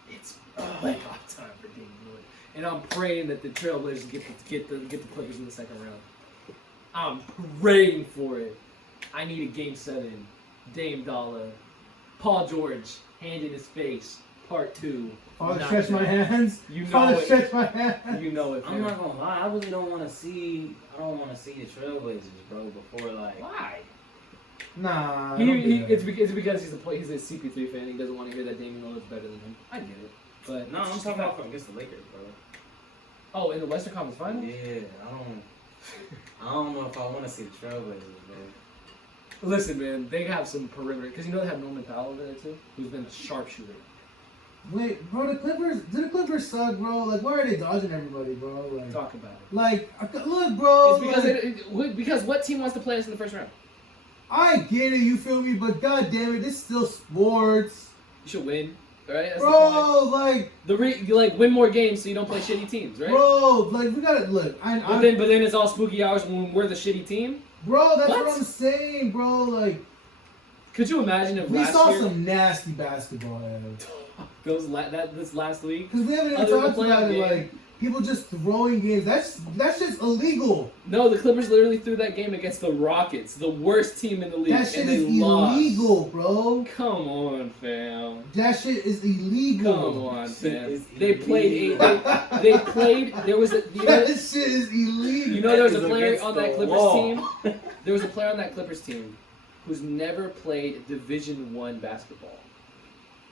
it's playoff time for Damian Lillard. And I'm praying that the Trailblazers get the Clippers in the second round. I'm praying for it. I need a game 7. Dame Dollar. Paul George, hand in his face, part 2. Father, Not stretch my yet. hands. You know Father, it. stretch my hands. You know it. I'm fam. not gonna lie. I really don't want to see. I don't want to see the Trailblazers, bro. Before like. Why? Nah. He, don't do he, that. it's because he's a CP3 fan. He doesn't want to hear that Damian Lillard's better than him. I get it. But No, it's I'm just talking a about fact. against the Lakers, bro. Oh, in the Western Conference Finals? Yeah, I don't know if I want to see the Trailblazers, bro. Listen, man, they have some perimeter because you know they have Norman Powell over there too, who's been a sharpshooter. Wait, bro, the Clippers suck, bro. Like, why are they dodging everybody, bro? Like, Talk about it. look, bro. It's because like, because what team wants to play us in the first round? I get it, you feel me? But god damn it, this is still sports, You should win, right? That's bro. Like, the point. You like win more games so you don't play shitty teams, right? bro, like we gotta look. But then it's all spooky hours when we're the shitty team. bro, that's What? what I'm saying, bro. Like, Could you imagine if we last saw year, some nasty basketball. this last week? Because we haven't even Other than talked playing about it, game. like people just throwing games. That's just illegal. No, the Clippers literally threw that game against the Rockets, the worst team in the league, That shit and they is lost. illegal, bro. Come on, fam. That shit is illegal. Come on, Shit fam. is They played. illegal. They played. There was a. That shit is illegal. You know there was a That is player against on that the Clippers law. team. There was a player on that Clippers team who's never played Division I basketball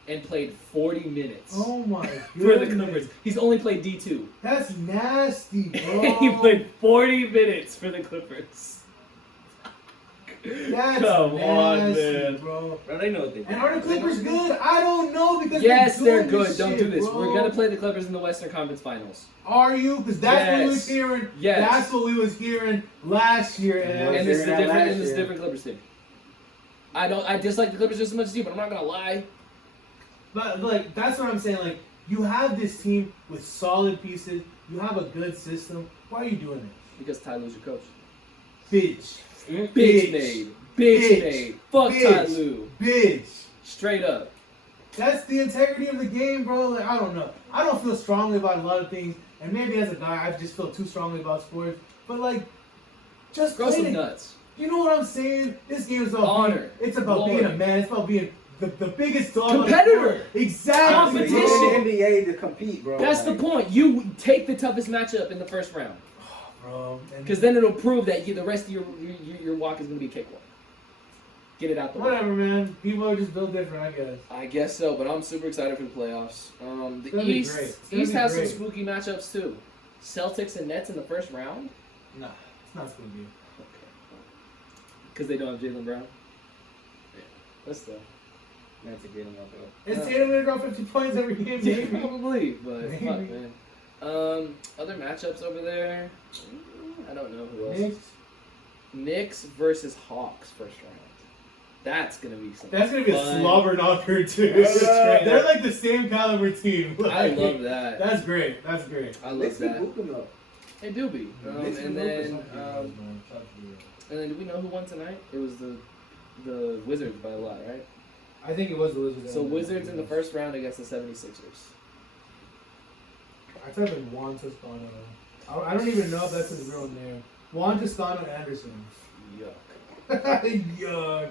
and played 40 minutes Oh my for the goodness. Clippers. He's only played D2. That's nasty, bro. And he played 40 minutes for the Clippers. That's Come on, nasty, man. bro. Bro, they know what they And are the Clippers good? I don't know because Yes, they're doing good. this Don't shit, do this. bro. We're gonna play the Clippers in the Western Conference Finals. Are you? Because that's what we was Yes. hearing. Yes. That's what we was hearing last year. And, And this is a that different. last And this is a year. different Clippers team. I dislike the Clippers just as much as you, but I'm not gonna lie. But like that's what I'm saying. Like you have this team with solid pieces. You have a good system. Why are you doing it, Because Ty Lue's your coach. bitch? Bitch Bitch. made. Bitch Bitch. made. Fuck Bitch. Ty Lue. Bitch. Straight up. That's the integrity of the game, bro. Like I don't know. I don't feel strongly about a lot of things, and maybe as a guy, I just feel too strongly about sports. But like, just Grow play some it. nuts. You know what I'm saying? This game is about Honor. Being, it's about being a Glory. man. It's about being the biggest dog. on the Competitor. court. Exactly. Competition. bro. in the NBA to compete, bro. That's the point. You take the toughest matchup in the first round. Bro. And Because then it'll prove that the rest of your walk is going to be a cakewalk. Get it out the way. whatever, man. People are just built different, I guess. I guess so, but I'm super excited for the playoffs. The gonna be East, great. It's gonna East be has great. some spooky matchups too. Celtics and Nets in the first round. Nah, it's not gonna be. Because they don't have Jaylen Brown. Yeah, that's the. Man, to get him up though. It's Tatum gonna drop 50 points every game, Yeah, maybe. probably, but Maybe. fuck, man. Other matchups over there. I don't know who else. Knicks. Knicks versus Hawks first round. That's gonna be something. That's gonna be a fun. slobber knocker too. That's straight They're up. like the same caliber team. I Like, love that. That's great. That's great. I love that. Hooping up. They do be. Knicks And be then, do we know who won tonight? It was the Wizards by a lot, right? I think it was the Wizards. So Wizards in the first round against the 76ers. I typed in Juan Toscano. I don't even know if that's his real name. Juan Toscano Anderson. Yuck. Yuck.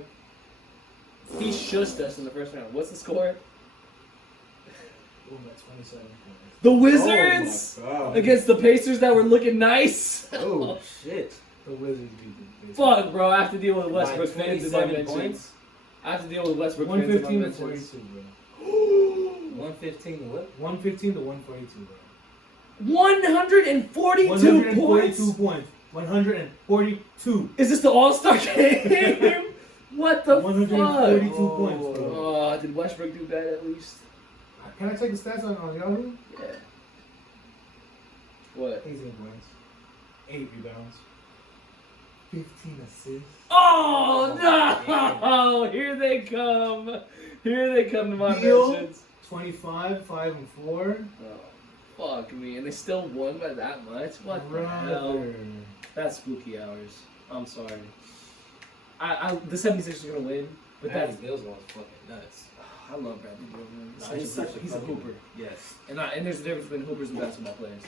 He shushed us in the first round. What's the score? Oh, that's 27 points. The Wizards Oh my God. against the Pacers that were looking nice. Oh shit. The Wizards beat the Fuck, bro. I have to deal with Westbrook By fans in my 27 mentions. points. I have to deal with Westbrook fans in my 115 to mentions. 42, bro. 115 to what? 115 to 142, bro. 142 142 points. points. 142. Is this the All-Star game? What the 142 fuck? points, bro. Did Westbrook do bad at least? Can I check the stats on Yahoo? Yeah. What? 18 points, 8 rebounds, 15 assists. Oh no! Here they come. Here they come to my Beal? mentions. 25, 5 and 4. Oh, fuck me. And they still won by that much? What the hell? Brother. That's spooky hours. I'm sorry. The 76ers are gonna win, but Bradley that's. Beal's going fucking nuts. I love Bradley Beal, man. Nah, he's He's a hooper. Yes. And there's a difference between hoopers and basketball players.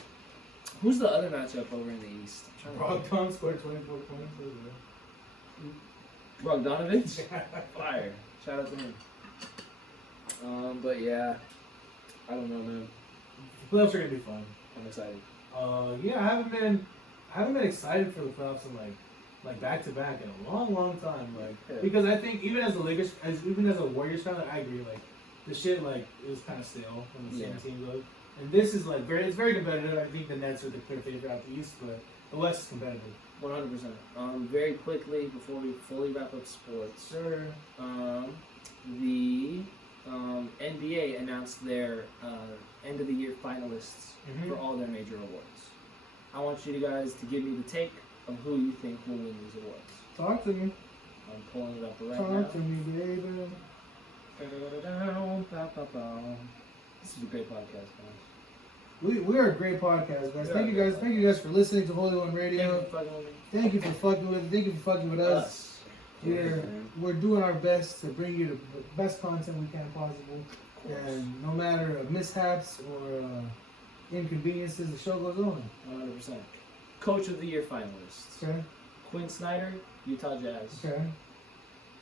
Who's the other matchup over in the East? I'm trying to think. Brogdon scored 24 points. Bogdanovich? Fire. Shout out to him. But yeah, I don't know, man. The playoffs are gonna be fun. I'm excited. Yeah, I haven't been excited for the playoffs in like back to back in a long time. Like Yeah. because I think even as a Lakers, even as a Warriors fan, like, I agree. Like the shit, like it was kind of stale when the same Yeah. team goes. And this is like it's very competitive. I think the Nets are the clear favorite out the East, but the West is competitive. 100%. Very quickly before we fully wrap up sports, Sure. the NBA announced their end of the year finalists for all their major awards. I want you guys to give me the take of who you think will win these awards. Talk to me. I'm pulling it up right Talk to now. me, baby. This is a great podcast, guys. We are a great podcast, guys. Yeah. Thank you guys. Thank you guys for listening to Holy One Thank you Radio. for fucking with me. Thank you for fucking with us. We're doing our best to bring you the best content we can possible. And no matter mishaps or inconveniences, the show goes on. 100%. Coach of the Year finalists. Okay? Quinn Snyder, Utah Jazz. Okay.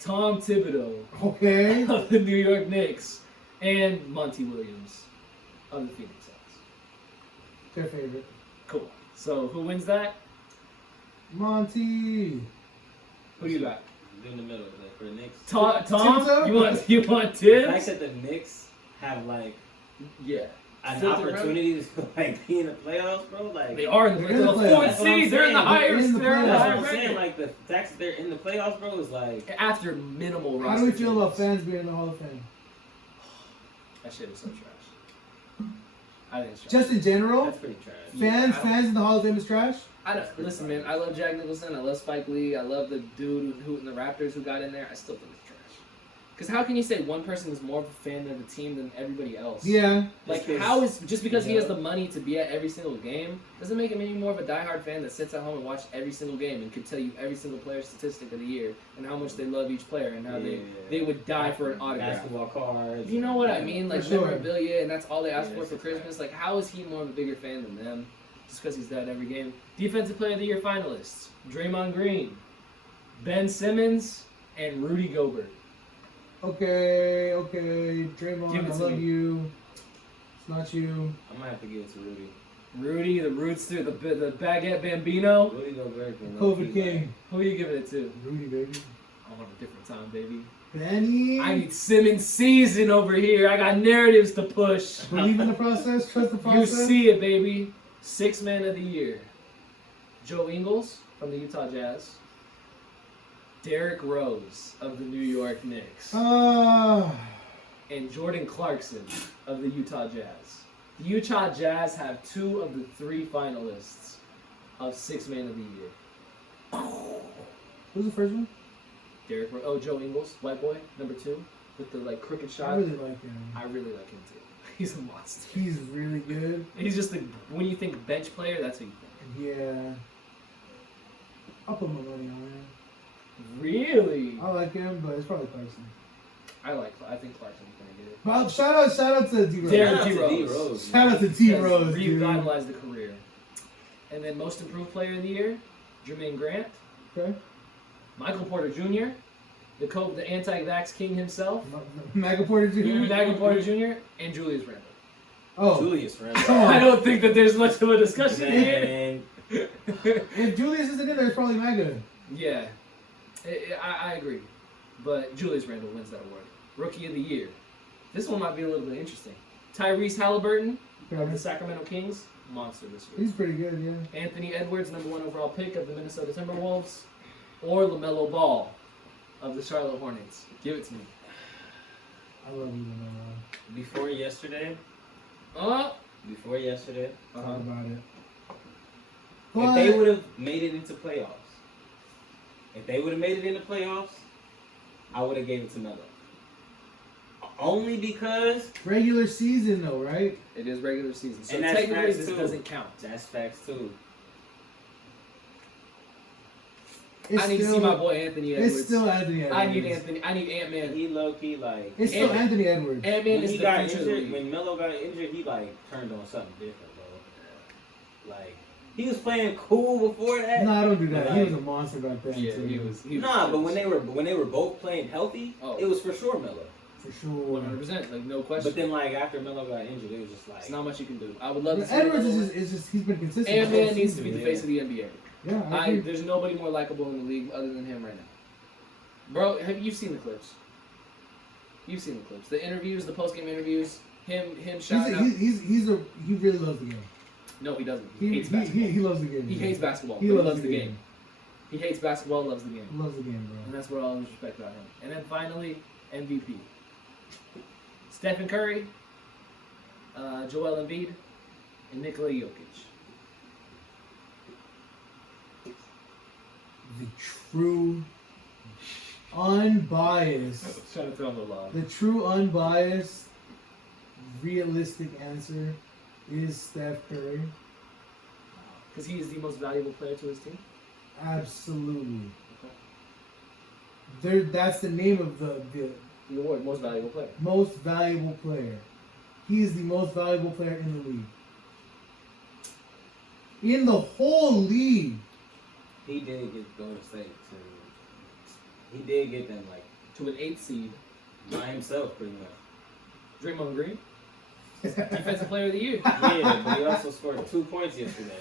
Tom Thibodeau Okay. of the New York Knicks. And Monty Williams of the Phoenix Suns. Their favorite. Cool. So who wins that? Monty. Who do you got? In the middle for the Knicks. Tom? Timzo? You want The fact Tibbs? that the Knicks have like Yeah. an Filter, bro. opportunity to like be in the playoffs, bro, like They are in They're in the the fourth playoffs. That's what I'm seed. They're in the saying. higher. They're in the They're in the playoffs. that's higher what I'm saying. bracket. Like the fact that they're in the playoffs, bro, is like After minimal roster How do we feel about changes. fans being in the Hall of Fame? That shit is so trash. I think it's trash. Just in general, that's pretty trash. fans in the Hall of Fame is trash. I don't, listen, man. I love Jack Nicholson. I love Spike Lee. I love the dude who in the Raptors who got in there. I still think it's trash. Because how can you say one person is more of a fan of the team than everybody else? Yeah. Like, Just 'cause- how is just because he Yeah. has the money to be at every single game doesn't make him any more of a diehard fan that sits at home and watches every single game and could tell you every single player statistic of the year and how much they love each player and how they would die for an autograph. Basketball cards. You know what I mean? Like For sure. memorabilia, and that's all they ask Yeah, for it's Christmas. right. Like, how is he more of a bigger fan than them? Just because he's there at every game. Defensive Player of the Year finalists: Draymond Green, Ben Simmons, and Rudy Gobert. Okay. Draymond, Give it I to love me. you. It's not you. I might have to give it to Rudy. Rudy, the Rootster, the Baguette Bambino. Rudy Gobert. COVID King. Who are you giving it to? Rudy, baby. I want a different time, baby. Benny. I need Simmons season over here. I got narratives to push. Believe in the process. Trust the You process. see it, baby. Sixth man of the year. Joe Ingles from the Utah Jazz. Derrick Rose of the New York Knicks. And Jordan Clarkson of the Utah Jazz. The Utah Jazz have 2 of the 3 finalists of Sixth Man of the Year. Who's the first one? Derrick Rose. Oh, Joe Ingles, white boy, number 2, with the crooked I shot. really like him. I really like him too. He's a monster. He's really good. He's just when you think bench player, that's what you think. Yeah. I'll put my money on him. Really? I like him, but it's probably Clarkson. I think Clarkson's gonna get it. But shout out to D Rose. Derrick Shout out to D. D. Rose. Shout out to D Has Rose, dude. revitalized the career. And then most improved player of the year, Jermaine Grant, Okay. Michael Porter Jr., the anti-vax king himself, Maga Porter Jr. Michael Porter Jr., and Julius Randle. Oh, Julius Randle. come on. I don't think that there's much of a discussion here. Man, If Julius isn't in there, it's probably Maga. Yeah, I agree. But Julius Randle wins that award. Rookie of the Year. This one might be a little bit interesting. Tyrese Halliburton of the Sacramento Kings, monster this year. He's pretty good, yeah. Anthony Edwards, number 1 overall pick of the Minnesota Timberwolves, or LaMelo Ball of the Charlotte Hornets. Give it to me. I love you, LeBron. Before yesterday, Uh talk huh. About it. if they would have made it into playoffs, I would have gave it to Melo. Only because Regular season though, right? It is regular season, so And that's technically facts, this too. doesn't count. that's facts too. It's I need to see my boy Anthony Edwards. It's still Anthony Edwards. I need Anthony. I need Ant Man. He low key like It's still Ant- Anthony Edwards. Ant Man when is he the got future of the injured. league. When Melo got injured, he like turned on something different, bro. Like he was playing cool before that. No, I don't do that. He Like- was a monster back then. Yeah, too. he was. Nah, but when they were both playing healthy, Oh. it was for sure Melo. for sure. 100%, like no question. But then like after Melo got injured, it was just like There's not much you can do. I would love to see Edwards Melo is just he's been consistent. Ant the whole Man needs to season. be the yeah. face of the NBA. Yeah, I agree. There's nobody more likable in the league other than him right now. Bro, you've seen the clips? You've seen the clips. The interviews, the post game interviews. Him shouting out. He really loves the game. No, he doesn't. He He hates basketball. he loves the game. He hates basketball. He but loves he loves the the game. game. He hates basketball, loves the game. Loves the game, And bro. that's what I always respect about him. And then finally, MVP. Stephen Curry, Joel Embiid, and Nikola Jokic. The true, unbiased, Trying to throw him a lot. the true unbiased, realistic answer is Steph Curry. Because he is the most valuable player to his team. Absolutely. That's the name of the The award, most valuable player. most valuable player. He is the most valuable player in the league. In the whole league. he did get Golden State to. He did get them like To an 8th seed. by himself, pretty much. Draymond Green, Defensive Player of the Year. Yeah, but he also scored 2 points yesterday.